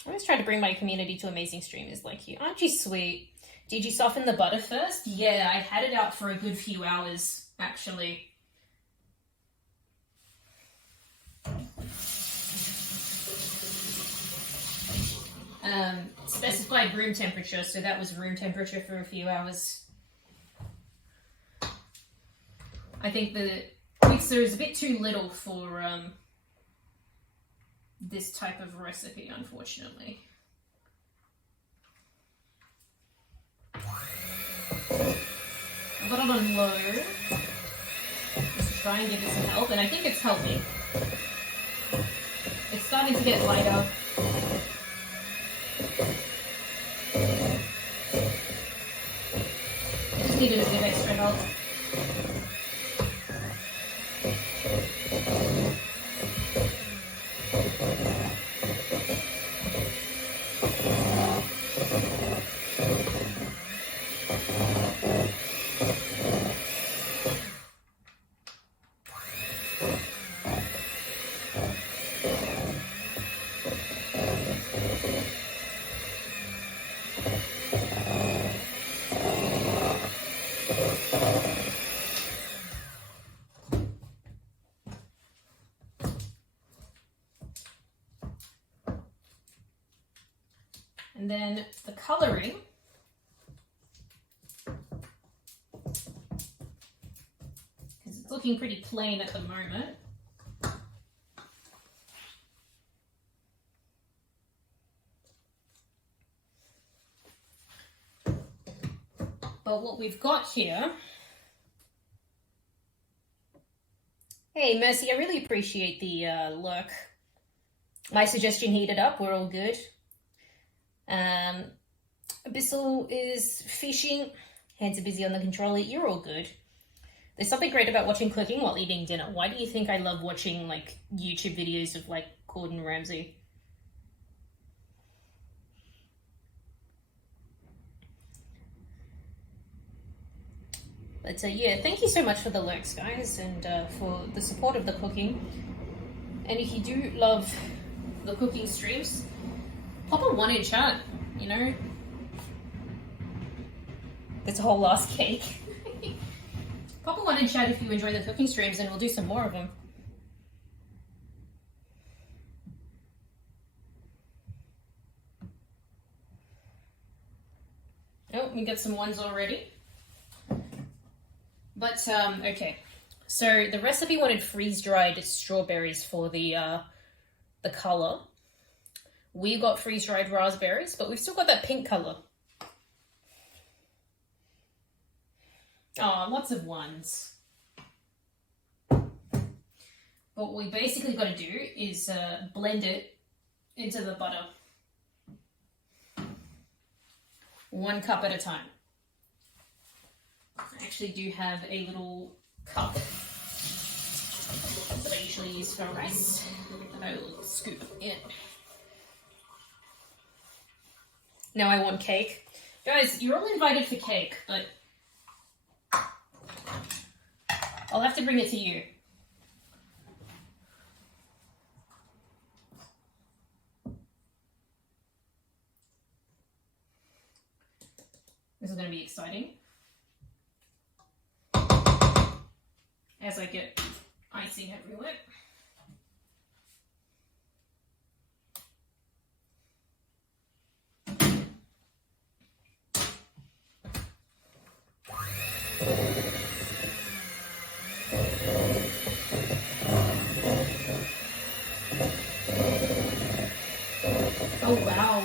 I always try to bring my community to amazing streamers like you. Aren't you sweet? Did you soften the butter first? Yeah, I had it out for a good few hours, actually. Specified room temperature, so that was room temperature for a few hours. I think the mixer is a bit too little for this type of recipe, unfortunately. I got it on low, just to try and give it some help, and I think it's helping. It's starting to get lighter. I just needed a bit of extra help. And then the colouring, because it's looking pretty plain at the moment. But what we've got here, hey Mercy, I really appreciate the lurk. My suggestion heated up, we're all good. Abyssal is fishing, hands are busy on the controller, you're all good. There's something great about watching cooking while eating dinner. Why do you think I love watching like YouTube videos of like Gordon Ramsay? But yeah, thank you so much for the lurks, guys, and for the support of the cooking. And if you do love the cooking streams, pop a 1 in chat, you know? That's a whole last cake. Pop a 1 in chat if you enjoy the cooking streams and we'll do some more of them. Oh, we got some ones already. But, okay. So the recipe wanted freeze-dried strawberries for the colour. We got freeze-dried raspberries, but we've still got that pink colour. Oh, lots of ones. But what we basically got to do is blend it into the butter. 1 cup at a time. I actually do have a little cup that I usually use for rice that I will scoop in. Now I want cake. Guys, you're all invited for cake, but I'll have to bring it to you. This is going to to be exciting. As I get icing everywhere. Oh wow.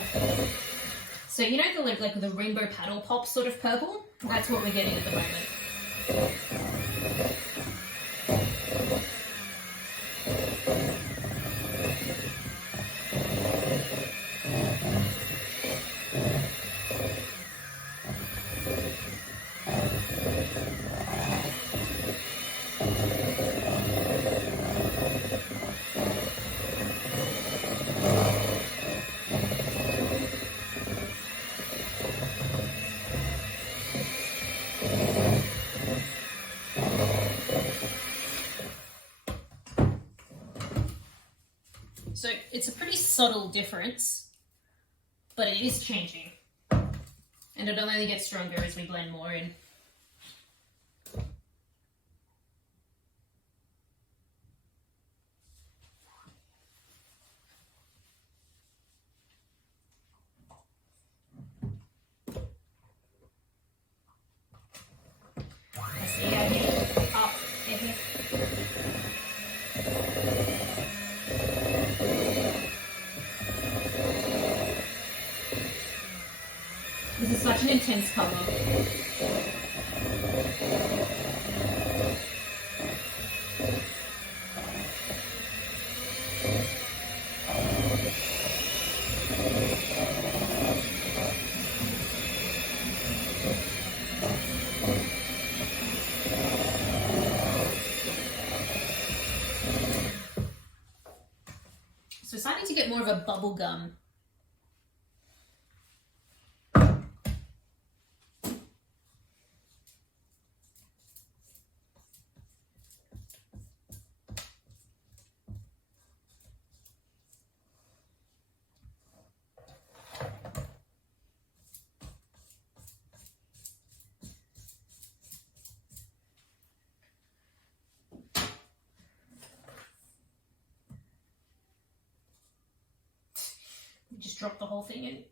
So you know like the rainbow paddle pop sort of purple? That's what we're getting at the moment. So it's a pretty subtle difference, but it is changing. And it'll only get stronger as we blend more in. I see, I hit it up, I hit. This is such an intense color. So starting to get more of a bubble gum. Just drop the whole thing in.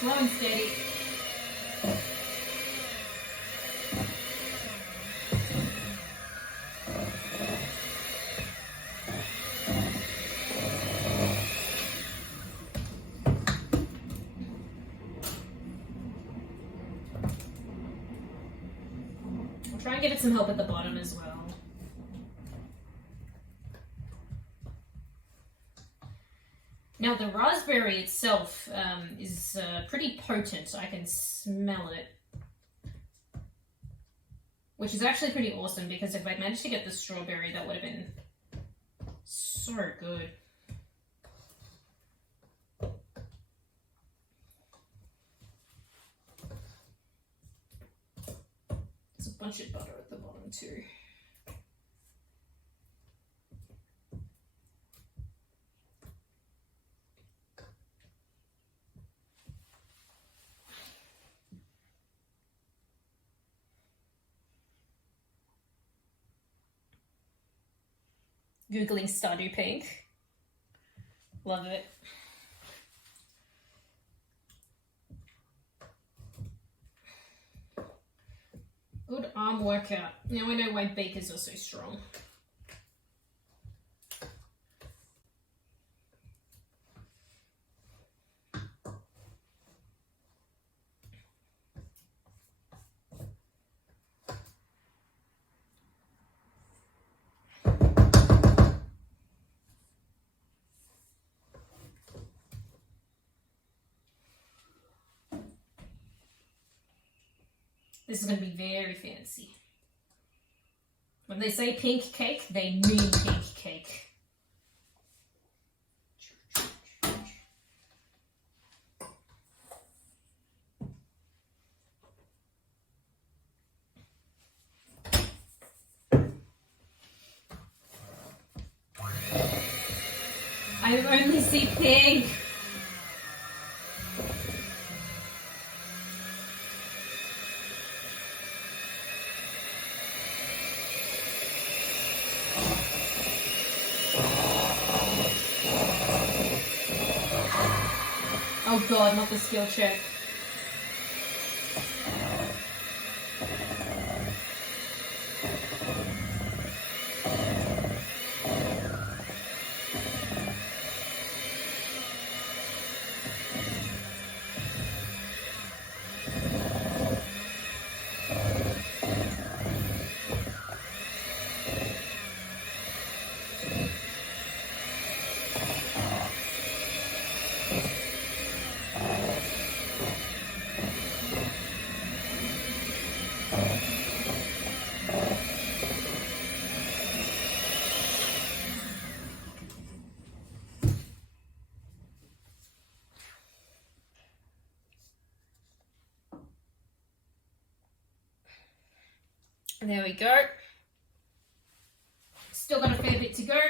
Slow and steady. I'll try and give it some help at the bottom as well. Now the raspberry itself is pretty potent. I can smell it. Which is actually pretty awesome because if I'd managed to get the strawberry, that would have been so good. There's a bunch of butter at the bottom too. Googling Stardew pink. Love it. Good arm workout. Now I know why bakers are so strong. This is going to be very fancy. When they say pink cake, they mean pink cake. I only see pink. Oh god, not the skill check. And there we go. Still got a fair bit to go.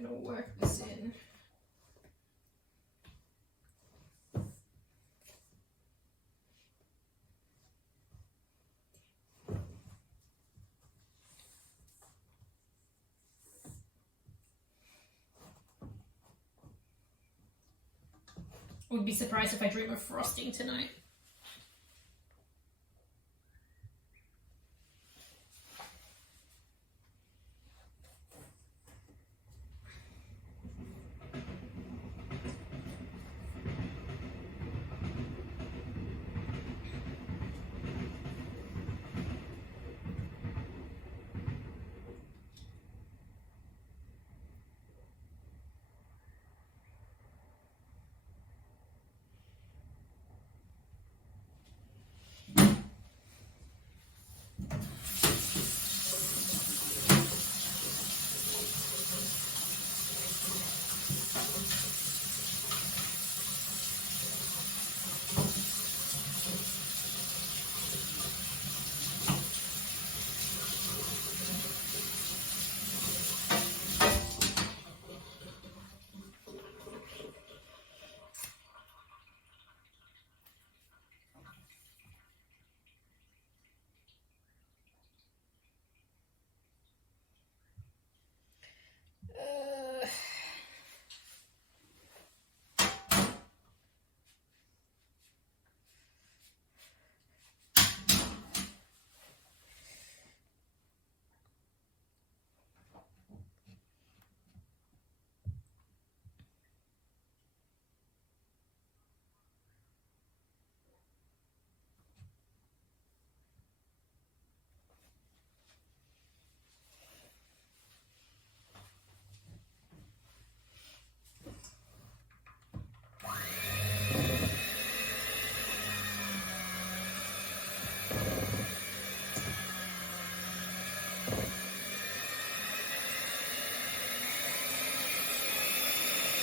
Gonna work this in. Would be surprised if I dream of frosting tonight.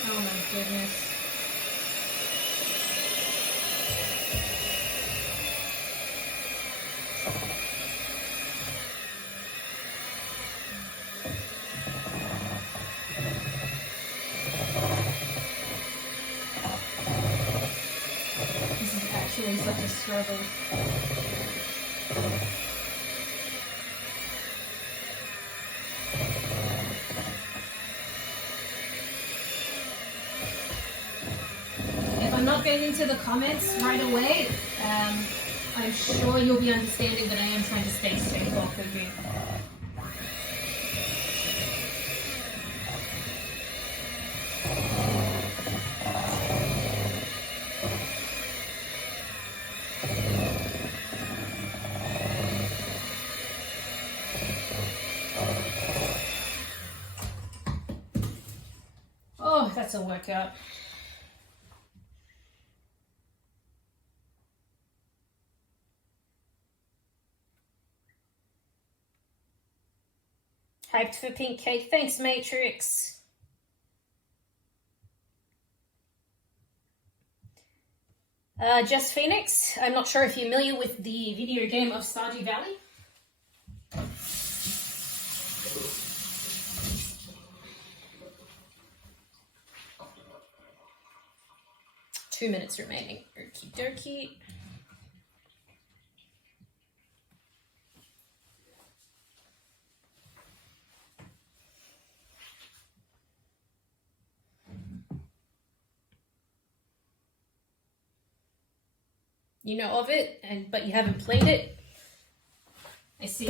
Oh my goodness. This is actually such a struggle. If I'm not getting into the comments right away, I'm sure you'll be understanding that I am trying to stay safe while cooking. That's a workout. Hyped for pink cake. Thanks, Matrix. Just Phoenix. I'm not sure if you're familiar with the video game of Stardew Valley. Two minutes remaining. Okie dokie. You know of it, but you haven't played it. I see.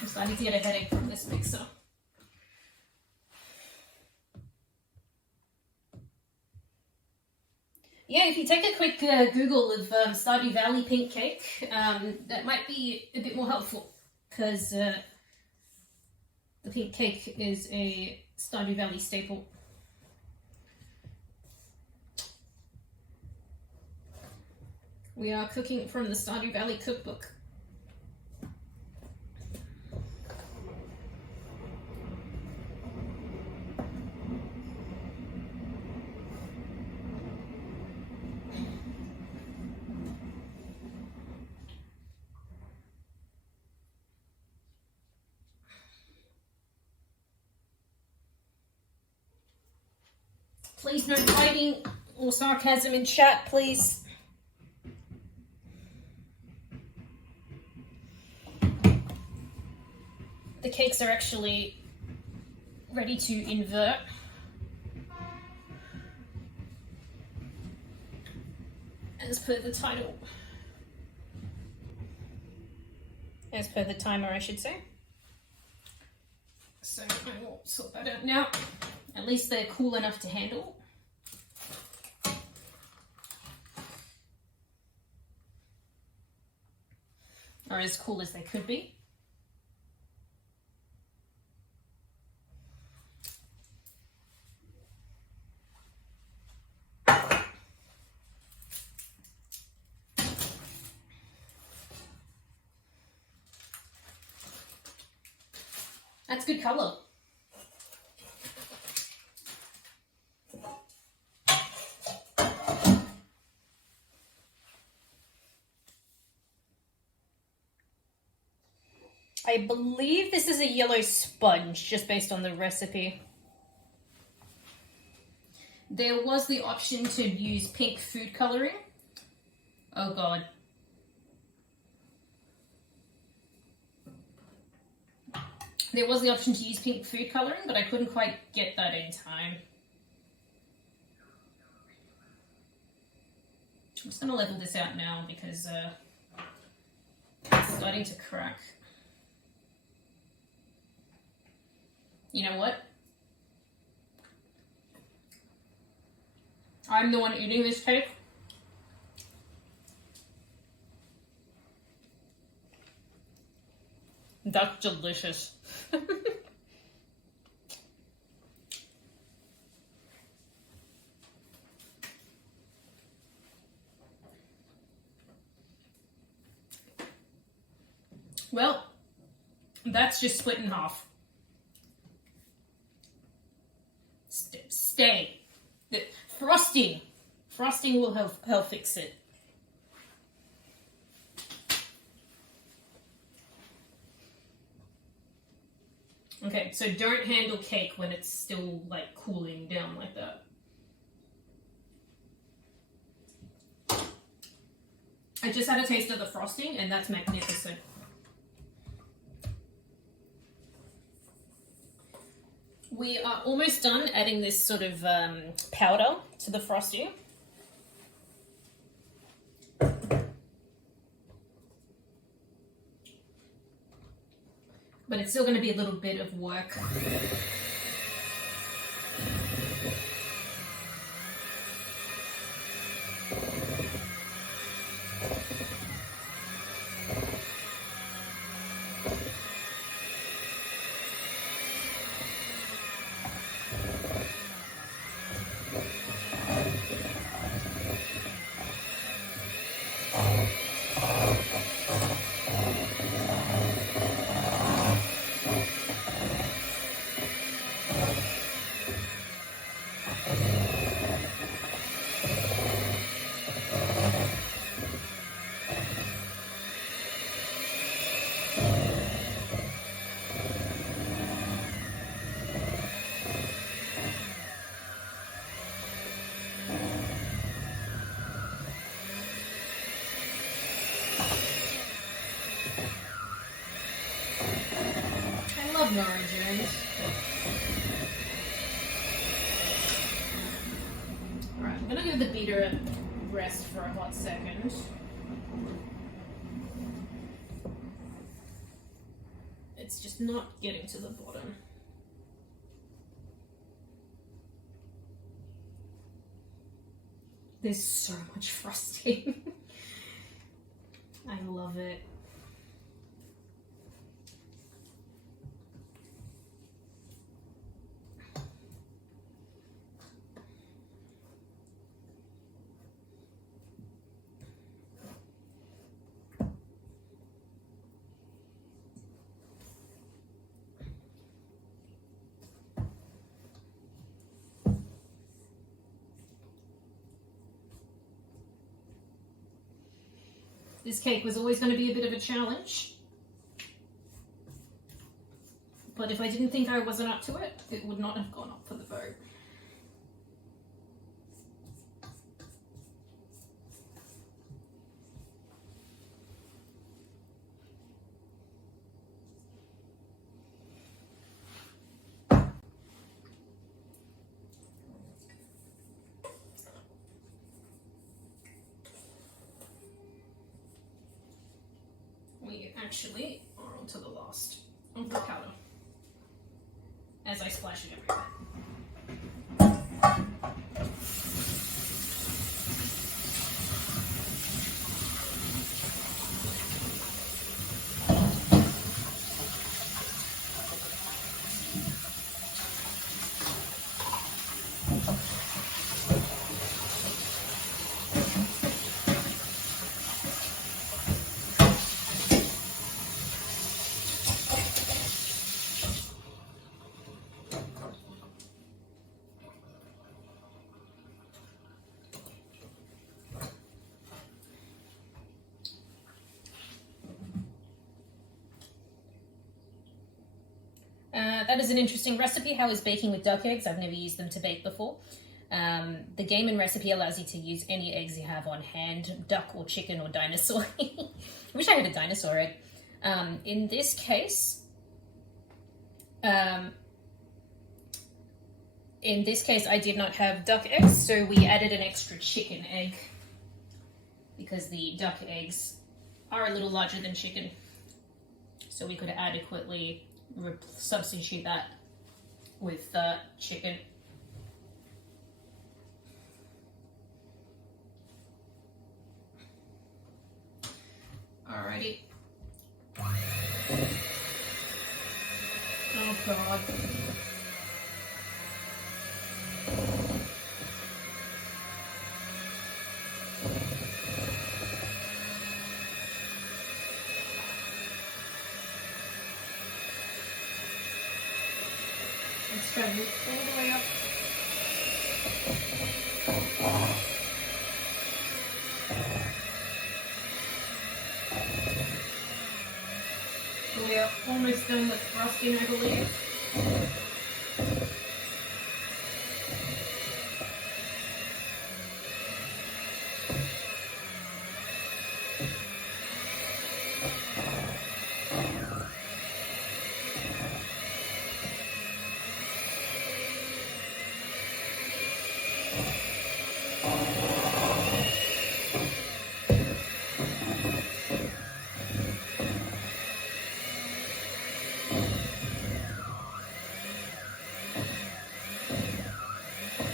I'm starting to get a headache from this mixer. Yeah, if you take a quick Google of Stardew Valley pink cake, that might be a bit more helpful, because the pink cake is a Stardew Valley staple. We are cooking from the Stardew Valley Cookbook. Please no fighting or sarcasm in chat, please. The cakes are actually ready to invert. As per the title. As per the timer, I should say. So I will sort that out now. At least they're cool enough to handle. Or as cool as they could be. That's good colour. I believe this is a yellow sponge, just based on the recipe. There was the option to use pink food colouring. Oh god. There was the option to use pink food colouring, but I couldn't quite get that in time. I'm just going to level this out now because it's starting to crack. You know what? I'm the one eating this cake. That's delicious. Well, that's just split in half. Stay. The frosting. Frosting will help fix it. Okay, so don't handle cake when it's still like cooling down like that. I just had a taste of the frosting and that's magnificent. We are almost done adding this sort of powder to the frosting. But it's still going to be a little bit of work. second. Alright, I'm gonna give the beater a rest for a hot second. It's just not getting to the bottom. There's so much frosting. I love it. This cake was always going to be a bit of a challenge. But if I didn't think I wasn't up to it, it would not have gone up for the vote. We actually are on to the last of the powder as I splash it everywhere. That is an interesting recipe. How is baking with duck eggs? I've never used them to bake before. The game and recipe allows you to use any eggs you have on hand, duck or chicken or dinosaur. I wish I had a dinosaur egg. In this case, I did not have duck eggs, so we added an extra chicken egg because the duck eggs are a little larger than chicken, so we could adequately substitute that with chicken. Alrighty. Oh god. Let's try to move all the way up. We are almost done with frosting, I believe.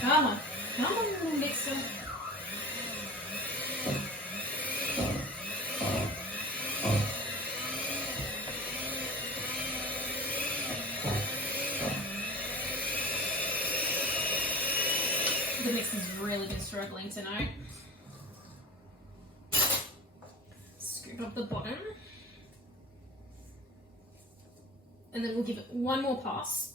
Come on, little mixer. The mixer's really been struggling tonight. Scoop up the bottom. And then we'll give it one more pass.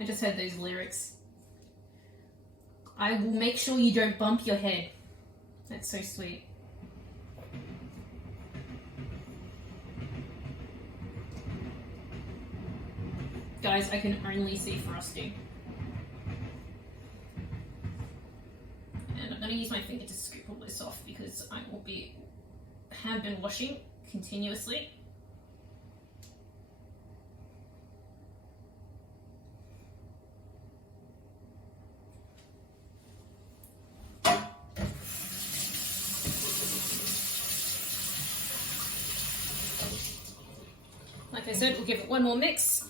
I just heard those lyrics. I will make sure you don't bump your head. That's so sweet. Guys, I can only see frosting. going to use my finger to scoop all this off because I have been washing continuously. Like I said, we'll give it one more mix.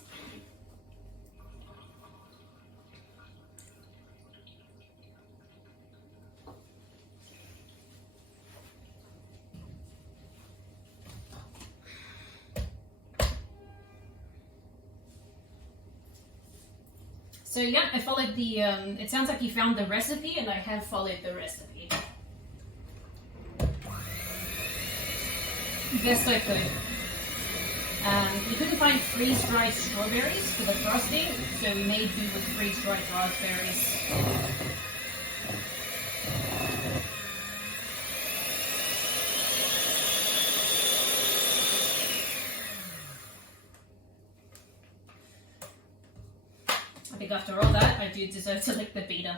So yeah, I followed the, it sounds like you found the recipe, and I have followed the recipe. Best I could. We couldn't find freeze-dried strawberries for the frosting, so we made do with freeze-dried raspberries. I think after all that, I do deserve to lick the beater.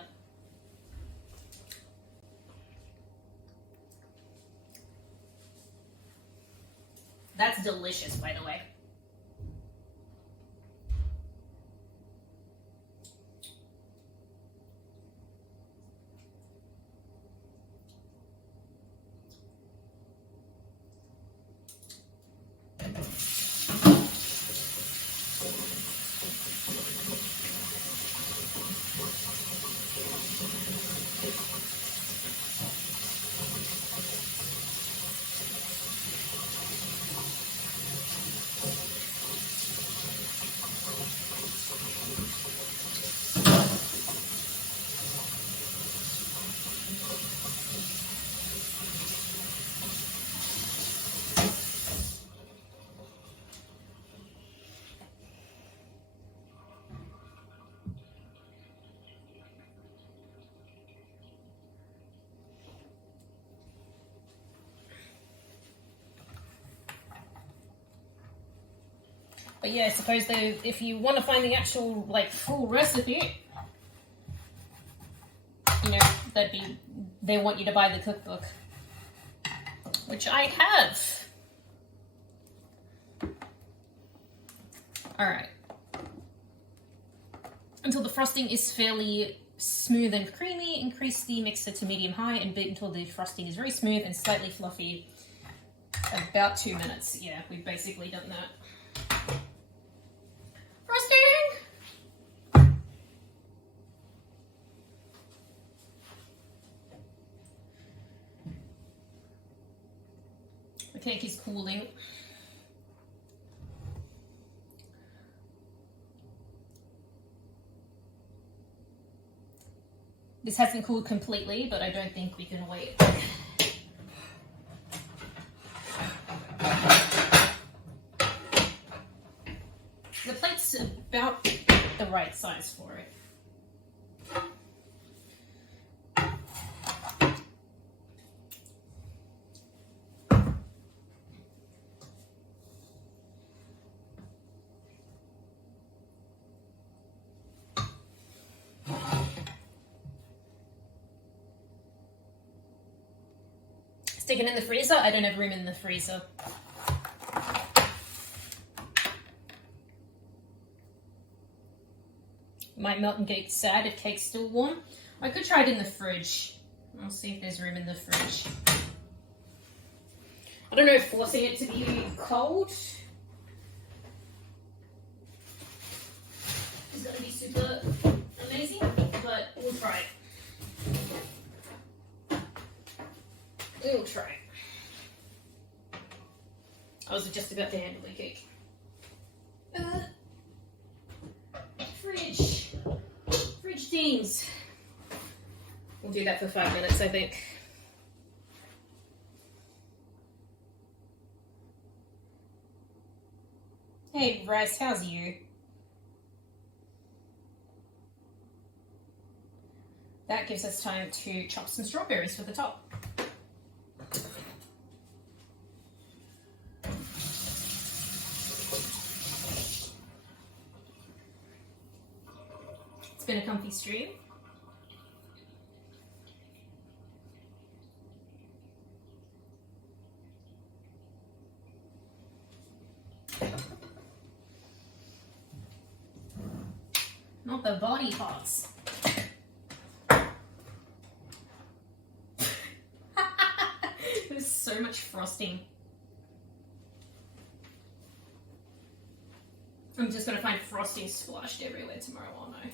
That's delicious, by the way. But yeah, I suppose if you want to find the actual, like, full recipe, you know, they want you to buy the cookbook. Which I have. Alright. Until the frosting is fairly smooth and creamy, increase the mixer to medium-high and beat until the frosting is very smooth and slightly fluffy. About 2 minutes. Yeah, we've basically done that. Frosting! The cake is cooling. This hasn't cooled completely, but I don't think we can wait. The plate's about the right size for it. Stick it in the freezer? I don't have room in the freezer. Might melt and get sad if cake's still warm. I could try it in the fridge. I'll see if there's room in the fridge. I don't know if forcing it to be cold is going to be super amazing, but we'll try it. We'll try it. I was just about to handle the cake. Fridge teams. We'll do that for 5 minutes, I think. Hey, Rice, how's you? That gives us time to chop some strawberries for the top. It's been a comfy stream. Not the body parts. There's so much frosting. I'm just gonna find frosting splashed everywhere tomorrow, aren't I?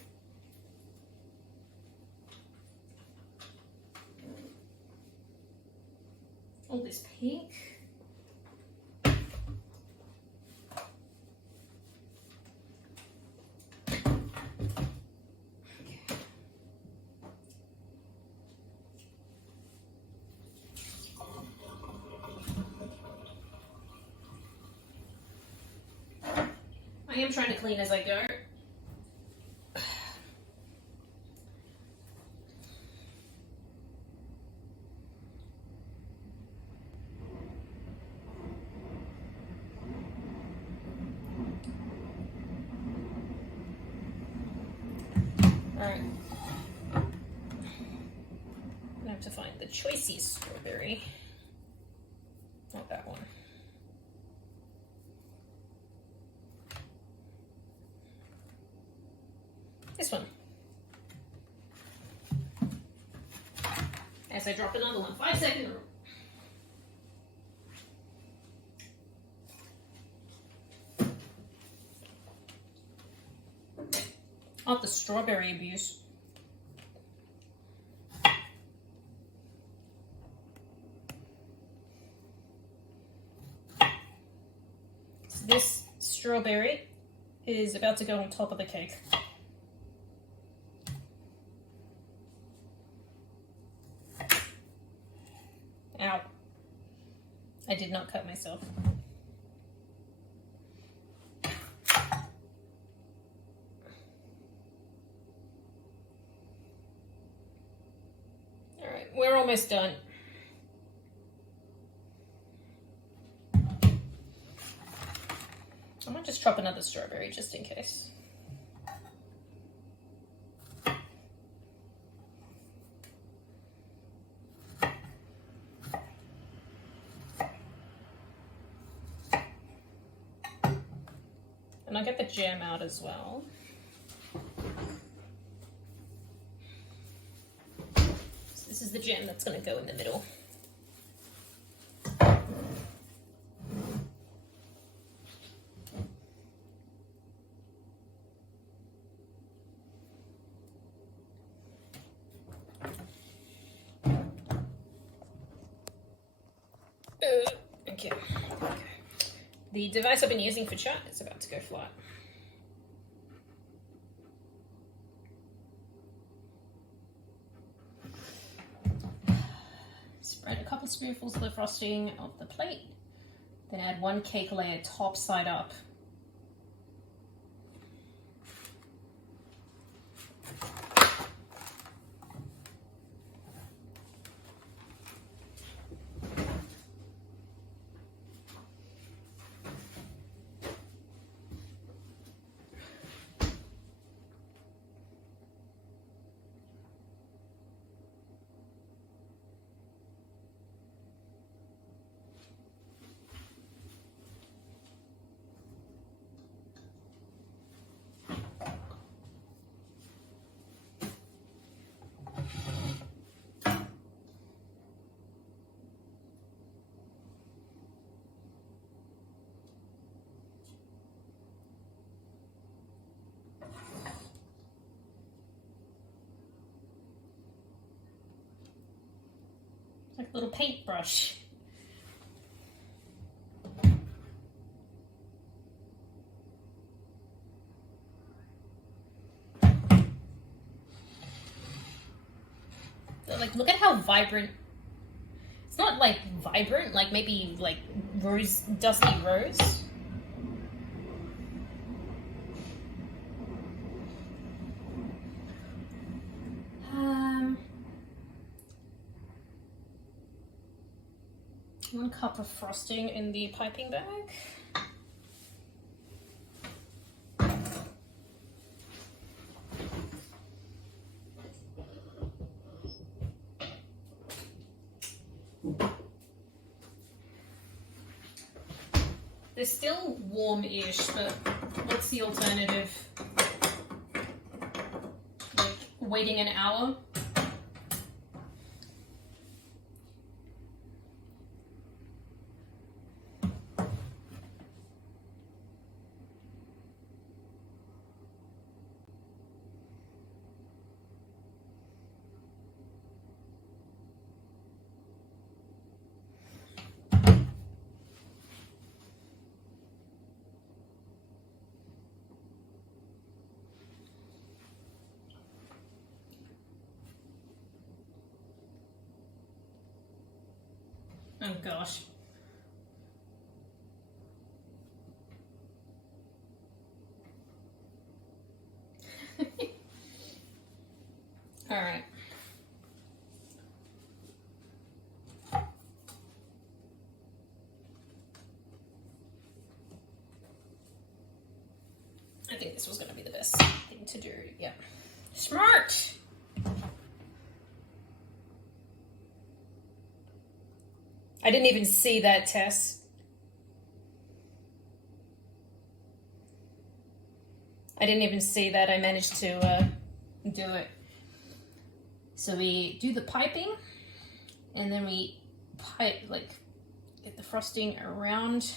All this pink. I am trying to clean as I go. Alright. I have to find the choicey strawberry. Not that one. This one. As I drop another one. 5 second rule. Oh, the strawberry abuse. So this strawberry is about to go on top of the cake. Ow. I did not cut myself. Alright, we're almost done. I might just chop another strawberry just in case. And I'll get the jam out as well. So this is the jam that's going to go in the middle. Okay. The device I've been using for chat is about to go flat. Spread a couple spoonfuls of the frosting of the plate, then add 1 cake layer top side up. Like a little paintbrush. Like, look at how vibrant. It's not like vibrant, like maybe like rose, dusty rose. One cup of frosting in the piping bag. They're still warm-ish, but what's the alternative? Like waiting an hour? Oh gosh. All right. I think this was going to be the best thing to do. Yeah. Smart! I didn't even see that, Tess. I didn't even see that. I managed to do it. So we do the piping, and then we pipe, like, get the frosting around.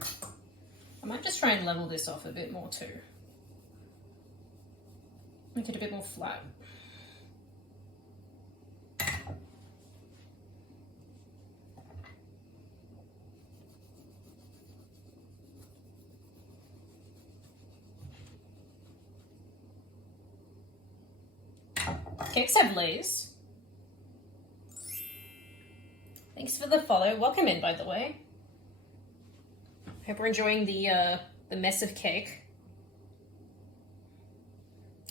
I might just try and level this off a bit more too. Make it a bit more flat. Cakes have lays. Thanks for the follow. Welcome in, by the way. Hope we're enjoying the mess of cake.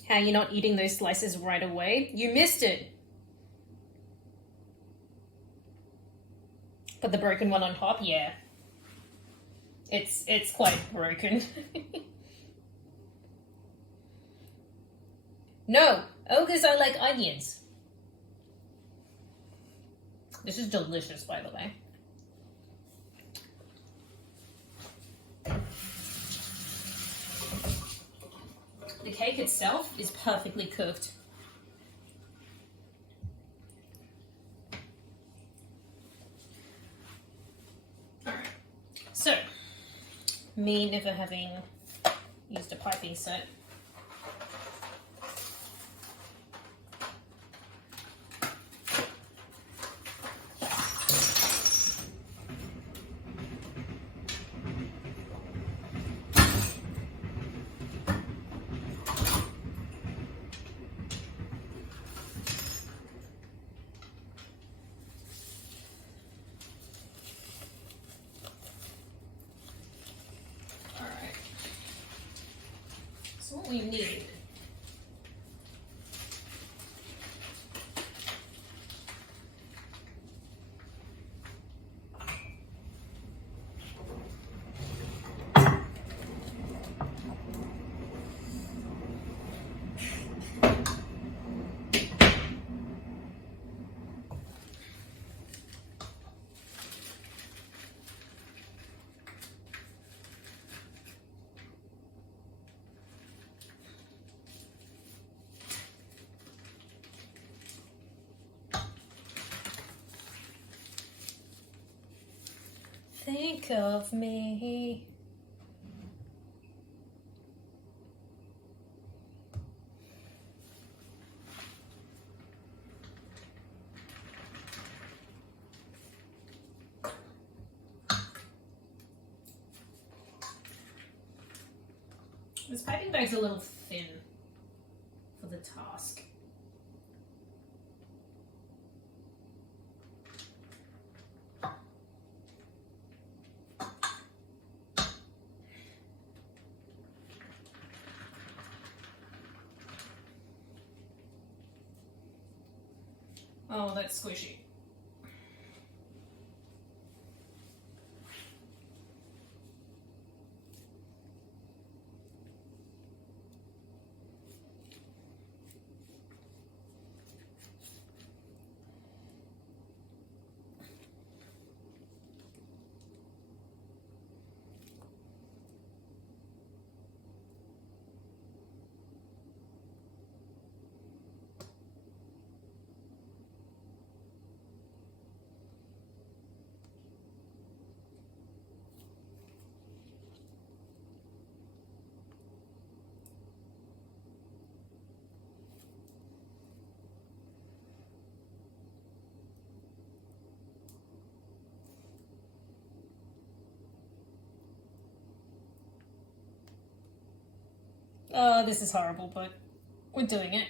How you're not eating those slices right away? You missed it. Put the broken one on top. Yeah, it's quite broken. No, ogres are like onions. This is delicious, by the way. The cake itself is perfectly cooked. Alright, so, me never having used a piping set. What we need. Think of me. This piping bag's a little thin for the task. Oh, that's squishy. Oh, this is horrible, but we're doing it.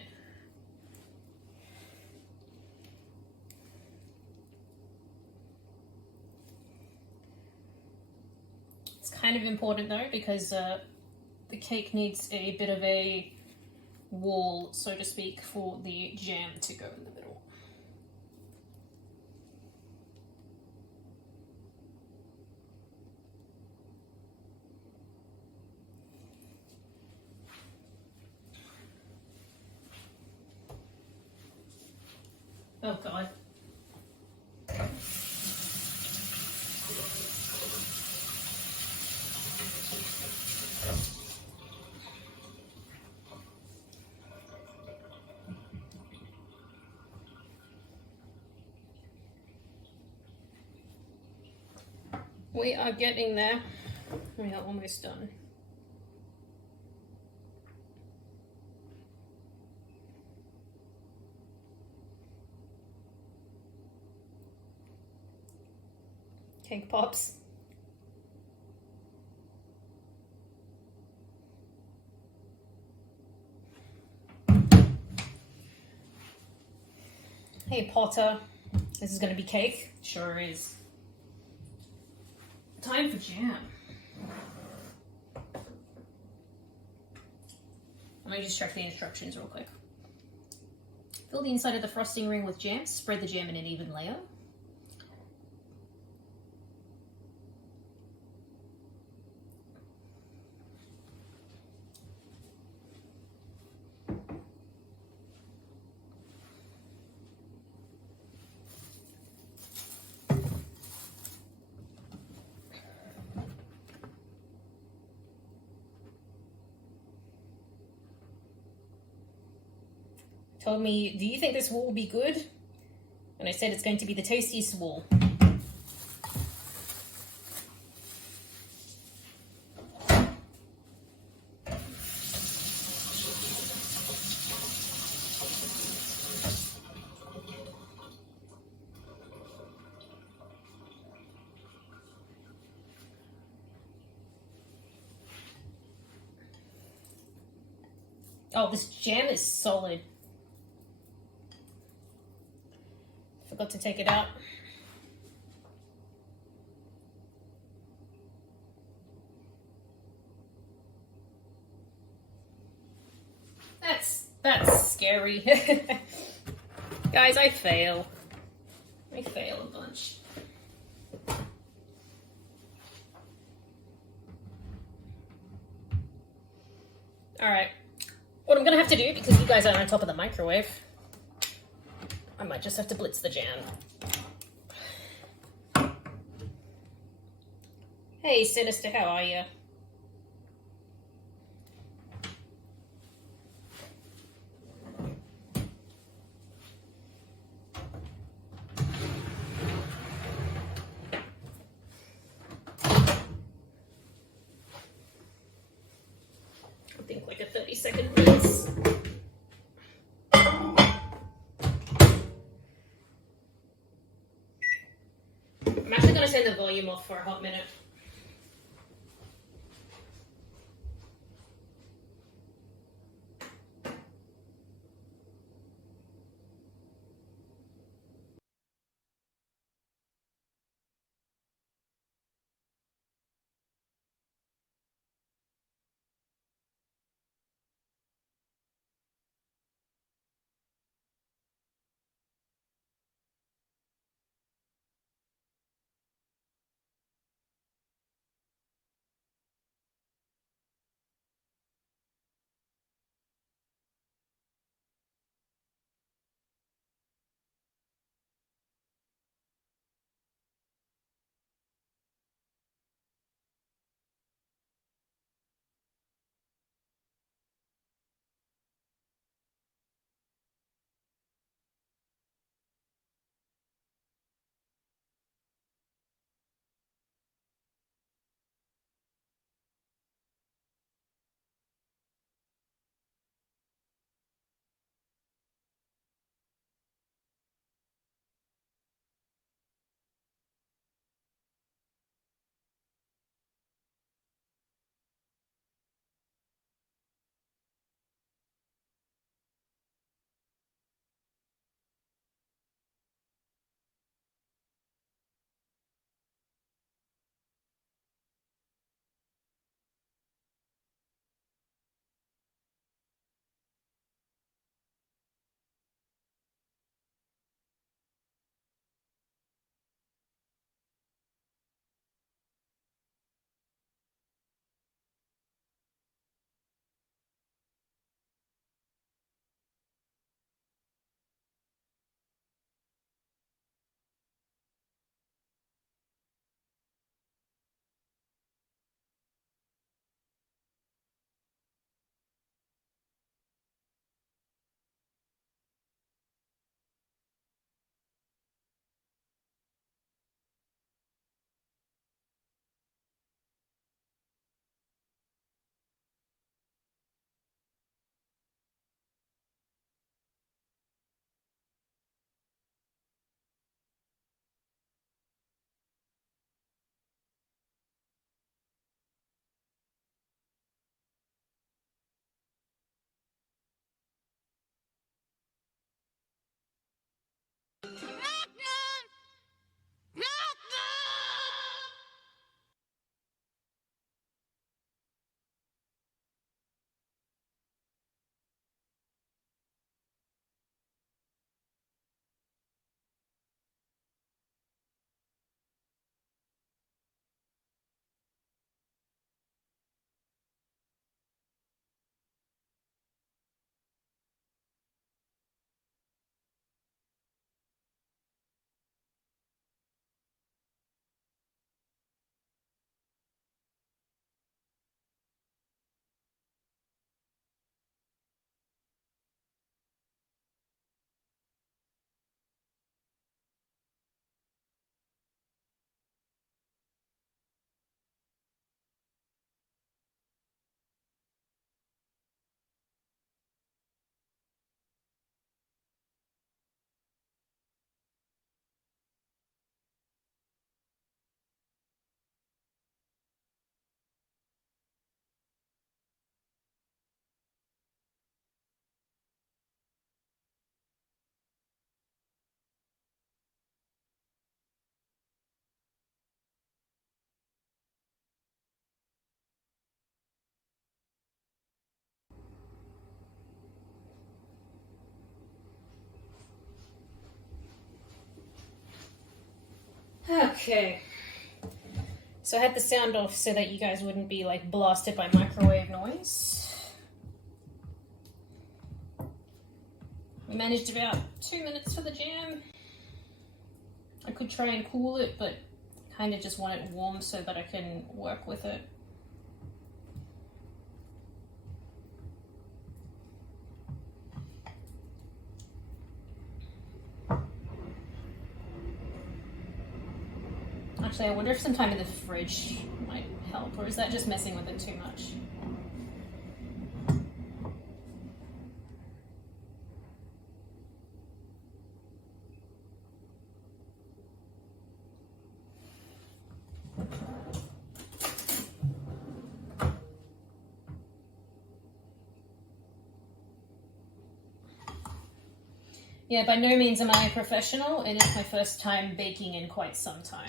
It's kind of important though because the cake needs a bit of a wall, so to speak, for the jam to go in the middle. Oh god. We are getting there. We are almost done. Cake pops. Hey Potter, this is gonna be cake? Sure is. Time for jam. Let me just check the instructions real quick. Fill the inside of the frosting ring with jam. Spread the jam in an even layer. Told me, do you think this wall will be good? And I said it's going to be the tastiest wall. Oh, this jam is solid. Forgot to take it out. That's scary. Guys, I fail. I fail a bunch. Alright. What I'm gonna have to do, because you guys are on top of the microwave, I might just have to blitz the jam. Hey, Sinister, how are you? I think like a 30-second blitz. I'm actually gonna turn the volume off for a hot minute. Okay. So I had the sound off so that you guys wouldn't be like blasted by microwave noise. We managed about 2 minutes for the jam. I could try and cool it, but kind of just want it warm so that I can work with it. Actually, I wonder if some time in the fridge might help, or is that just messing with it too much? Yeah, by no means am I a professional, and it's my first time baking in quite some time.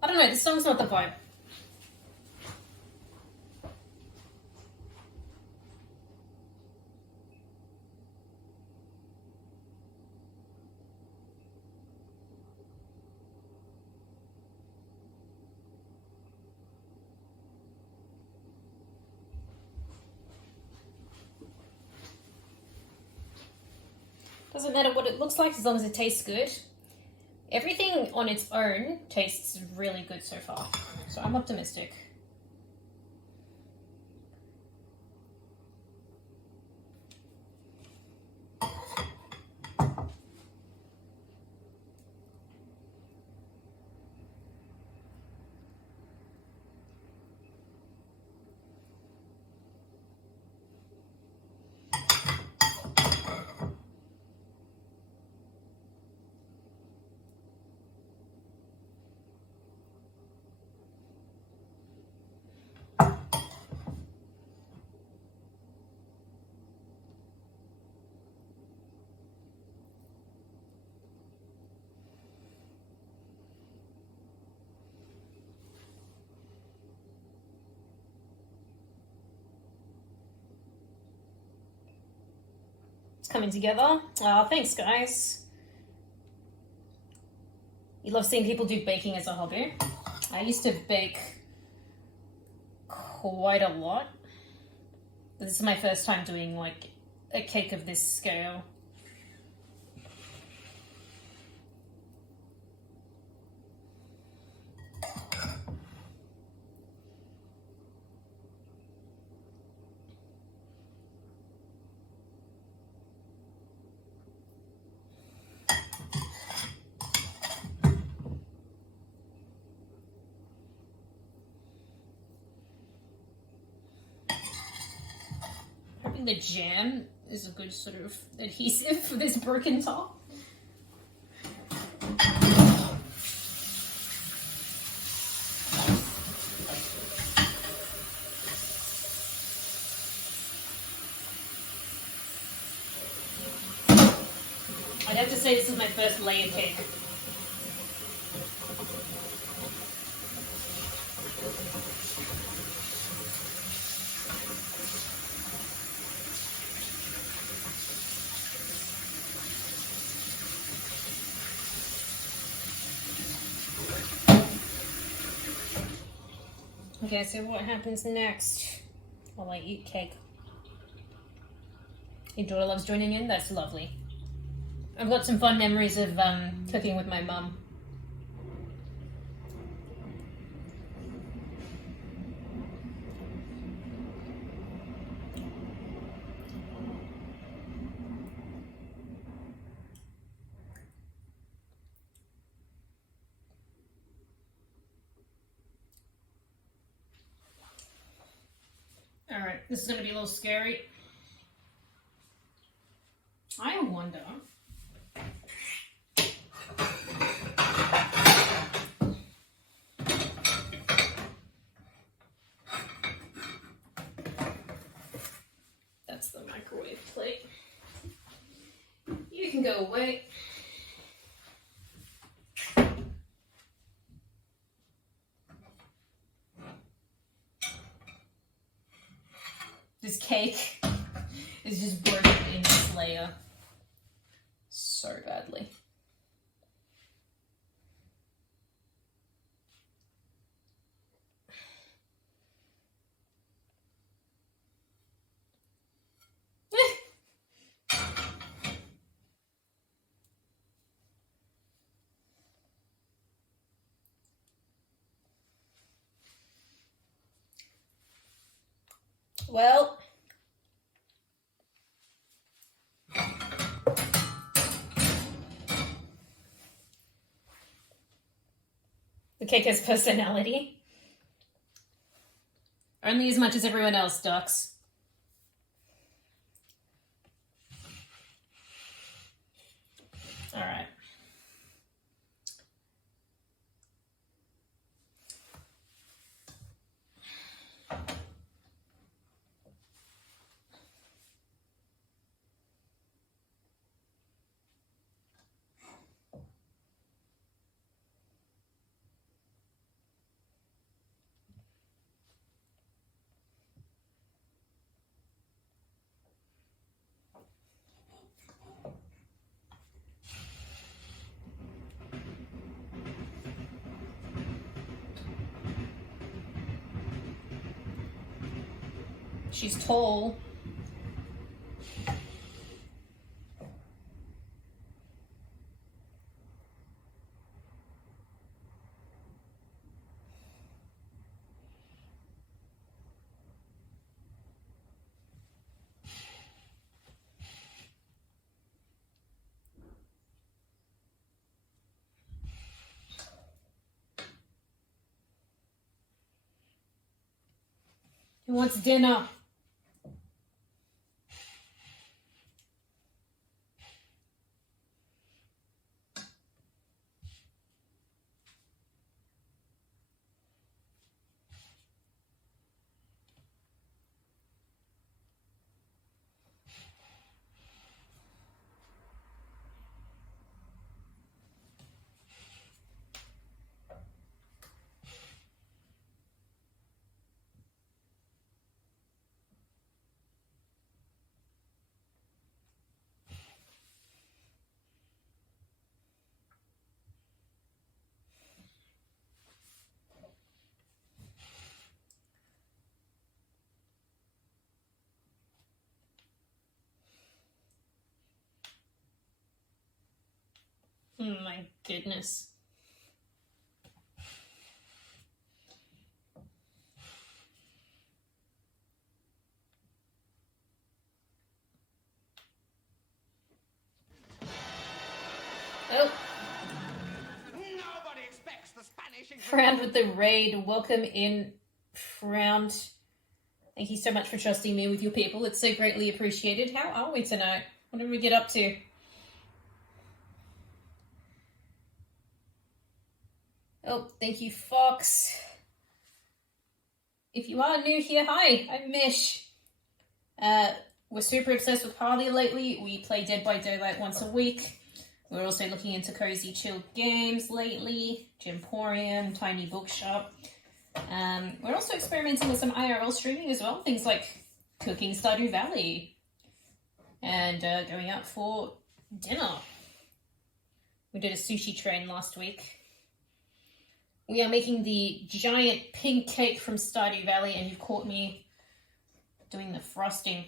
I don't know, this song's not the vibe. Doesn't matter what it looks like as long as it tastes good. Everything on its own tastes really good so far, so I'm optimistic. It's coming together. Oh, thanks, guys. You love seeing people do baking as a hobby. I used to bake quite a lot. This is my first time doing like a cake of this scale. Hoping the jam is a good sort of adhesive for this broken top. I'd have to say this is my first layer cake. Okay, so what happens next? While I eat cake. Your daughter loves joining in? That's lovely. I've got some fun memories of cooking with my mum. Alright, this is going to be a little scary. I wonder... That's the microwave plate. You can go away. cake is just broken in this layer so badly. Well, the cake has personality. Only as much as everyone else, ducks. All right. She's tall. Who wants dinner? Oh my goodness. Oh. Nobody expects the Spanish Inquisition. Frowned with the raid. Welcome in, Frowned. Thank you so much for trusting me with your people. It's so greatly appreciated. How are we tonight? What did we get up to? Oh, thank you, Fox. If you are new here, hi, I'm Mish. We're super obsessed with Harley lately. We play Dead by Daylight once a week. We're also looking into cozy chill games lately. Gemporium, Tiny Bookshop. We're also experimenting with some IRL streaming as well. Things like cooking Stardew Valley. And going out for dinner. We did a sushi train last week. We are making the giant pink cake from Stardew Valley, and you've caught me doing the frosting.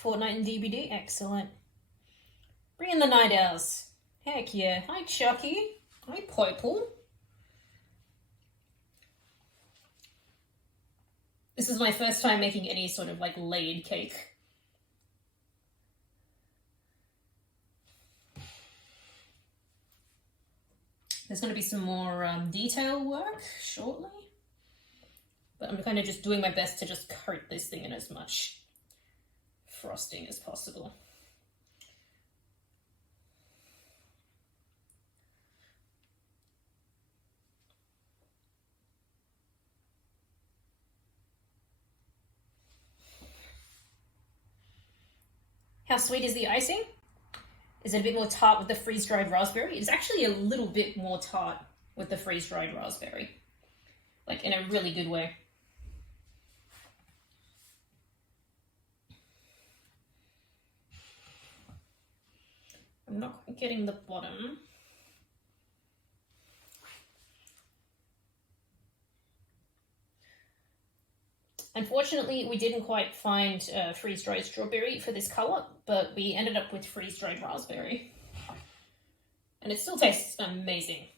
Fortnite and DBD, excellent. Bring in the night owls. Heck yeah. Hi, Chucky. Hi, Popple. This is my first time making any sort of like laid cake. There's going to be some more detail work shortly. But I'm kind of just doing my best to just coat this thing in as much frosting as possible. How sweet is the icing? Is it a bit more tart with the freeze-dried raspberry? It's actually a little bit more tart with the freeze-dried raspberry. Like, in a really good way. I'm not quite getting the bottom. Unfortunately, we didn't quite find freeze-dried strawberry for this colour, but we ended up with freeze-dried raspberry. And it still tastes amazing.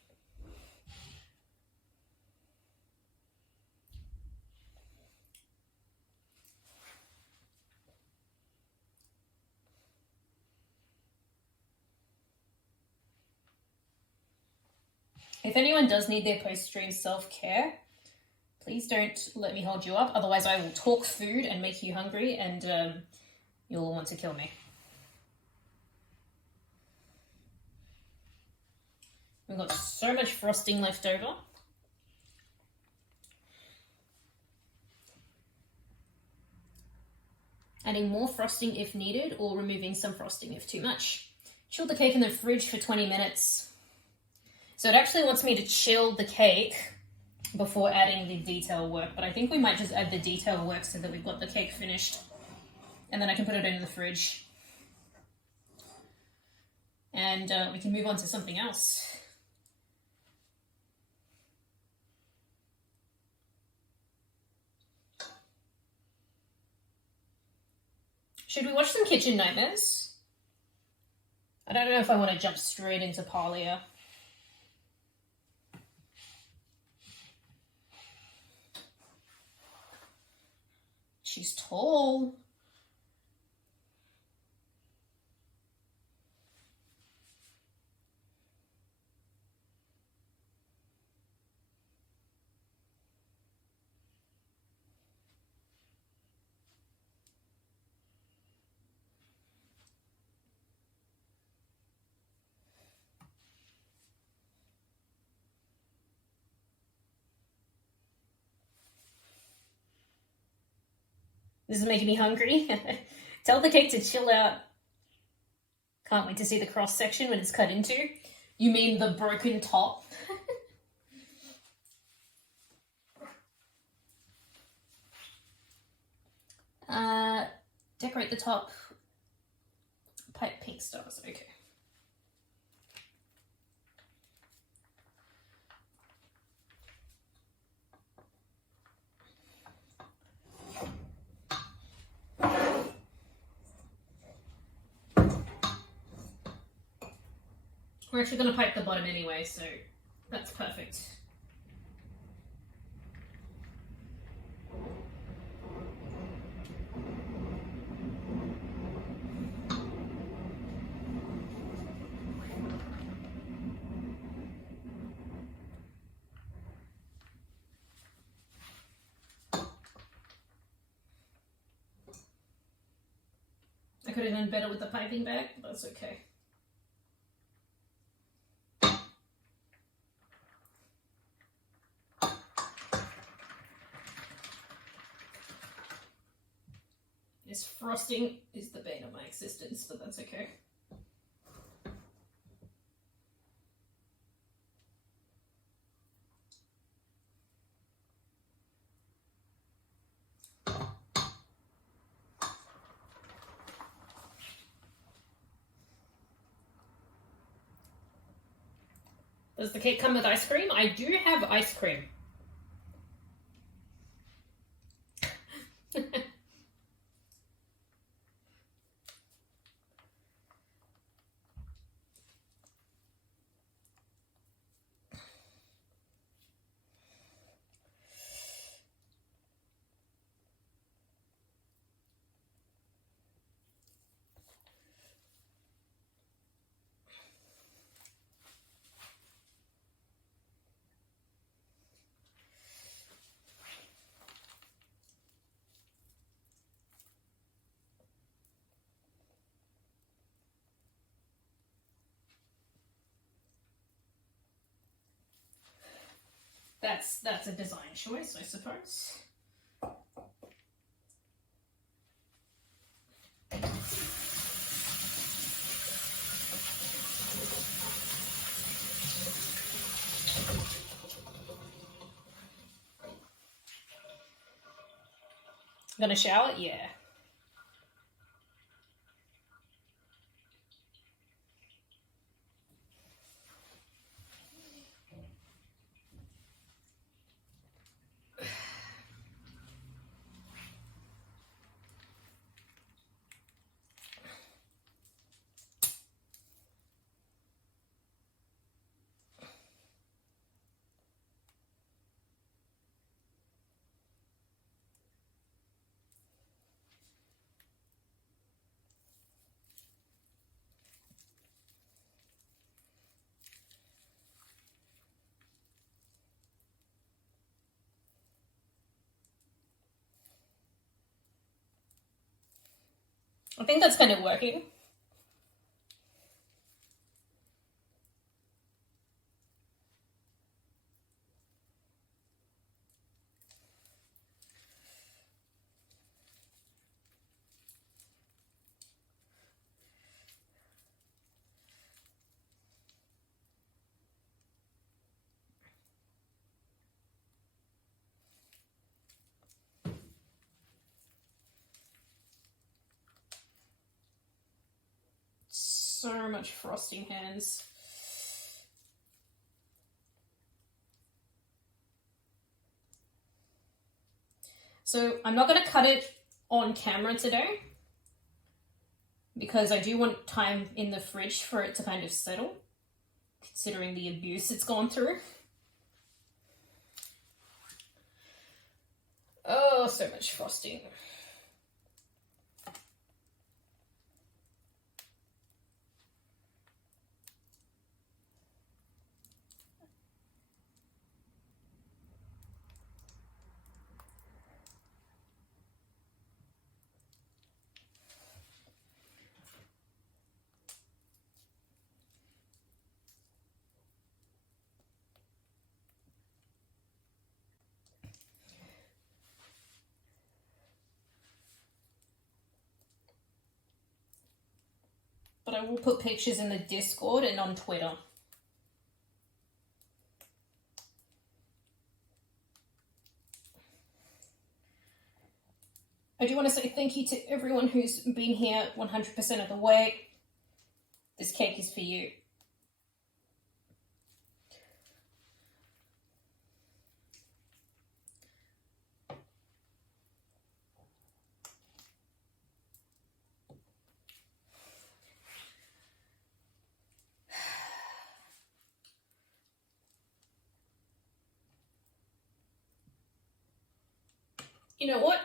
If anyone does need their post-stream self-care, please don't let me hold you up. Otherwise, I will talk food and make you hungry, and you'll want to kill me. We've got so much frosting left over. Adding more frosting if needed, or removing some frosting if too much. Chill the cake in the fridge for 20 minutes. So it actually wants me to chill the cake before adding the detail work, but I think we might just add the detail work so that we've got the cake finished, and then I can put it in the fridge. And we can move on to something else. Should we watch some Kitchen Nightmares? I don't know if I want to jump straight into Parlia. She's tall. This is making me hungry. Tell the cake to chill out. Can't wait to see the cross section when it's cut into. You mean the broken top? Decorate the top. Pipe pink stars. Okay. We're actually going to pipe the bottom anyway, so that's perfect. I could have done better with the piping bag, but that's okay. This frosting is the bane of my existence, but that's okay. Does the cake come with ice cream? I do have ice cream. That's a design choice, I suppose. Gonna shower? Yeah. I think that's kind of working. So much frosting hands. So I'm not going to cut it on camera today because I do want time in the fridge for it to kind of settle, considering the abuse it's gone through. Oh, so much frosting. But I will put pictures in the Discord and on Twitter. I do want to say thank you to everyone who's been here 100% of the way. This cake is for you. You know what?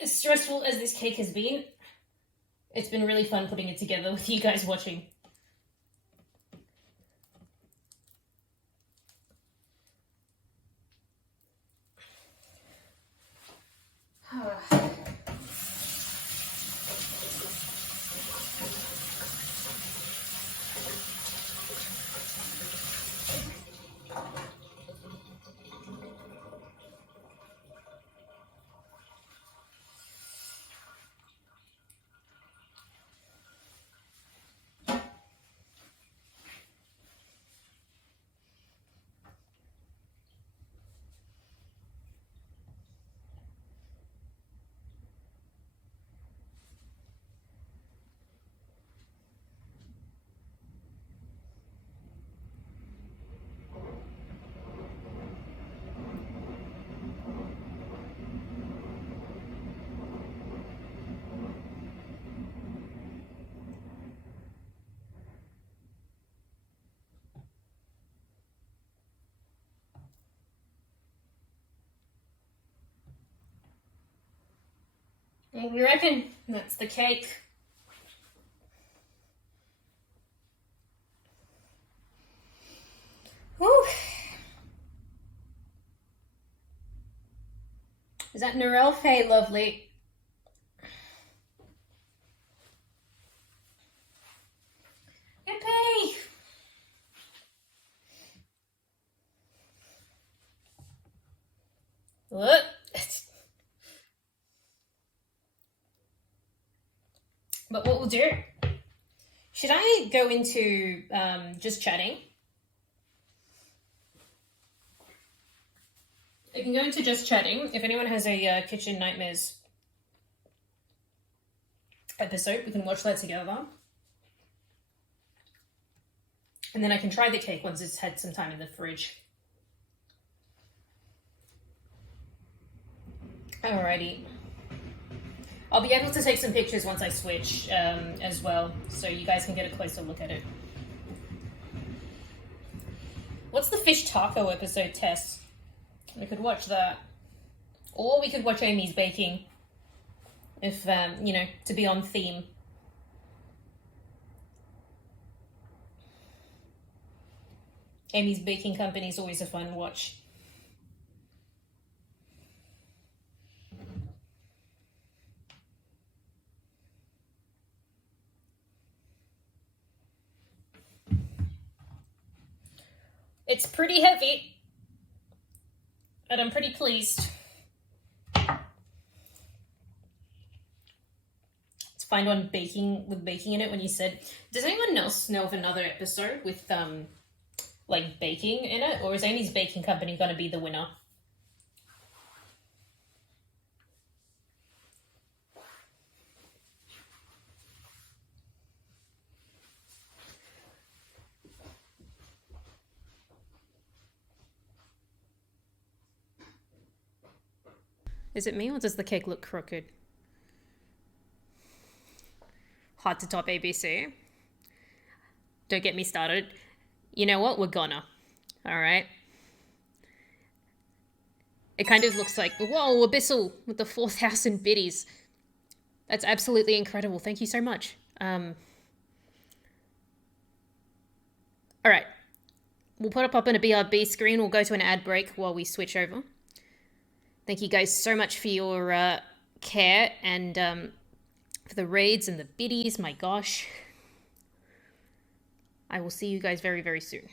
As stressful as this cake has been, it's been really fun putting it together with you guys watching. What do you reckon? That's the cake. Whew. Is that Narelle? Hey, lovely. Yippee! What? But what we'll do, should I go into just chatting? I can go into just chatting. If anyone has a Kitchen Nightmares episode, we can watch that together. And then I can try the cake once it's had some time in the fridge. Alrighty. I'll be able to take some pictures once I switch as well, so you guys can get a closer look at it. What's the fish taco episode, Tess? We could watch that. Or we could watch Amy's baking. If, to be on theme. Amy's Baking Company is always a fun watch. It's pretty heavy, but I'm pretty pleased. Let's find one with baking in it when you said, does anyone else know of another episode with baking in it, or is Amy's Baking Company going to be the winner? Is it me, or does the cake look crooked? Hard to top ABC. Don't get me started. You know what? We're gonna. Alright. It kind of looks like, whoa, Abyssal with the 4,000 biddies. That's absolutely incredible. Thank you so much. Alright. We'll put it up on a BRB screen. We'll go to an ad break while we switch over. Thank you guys so much for your care and for the raids and the biddies. My gosh. I will see you guys very, very soon.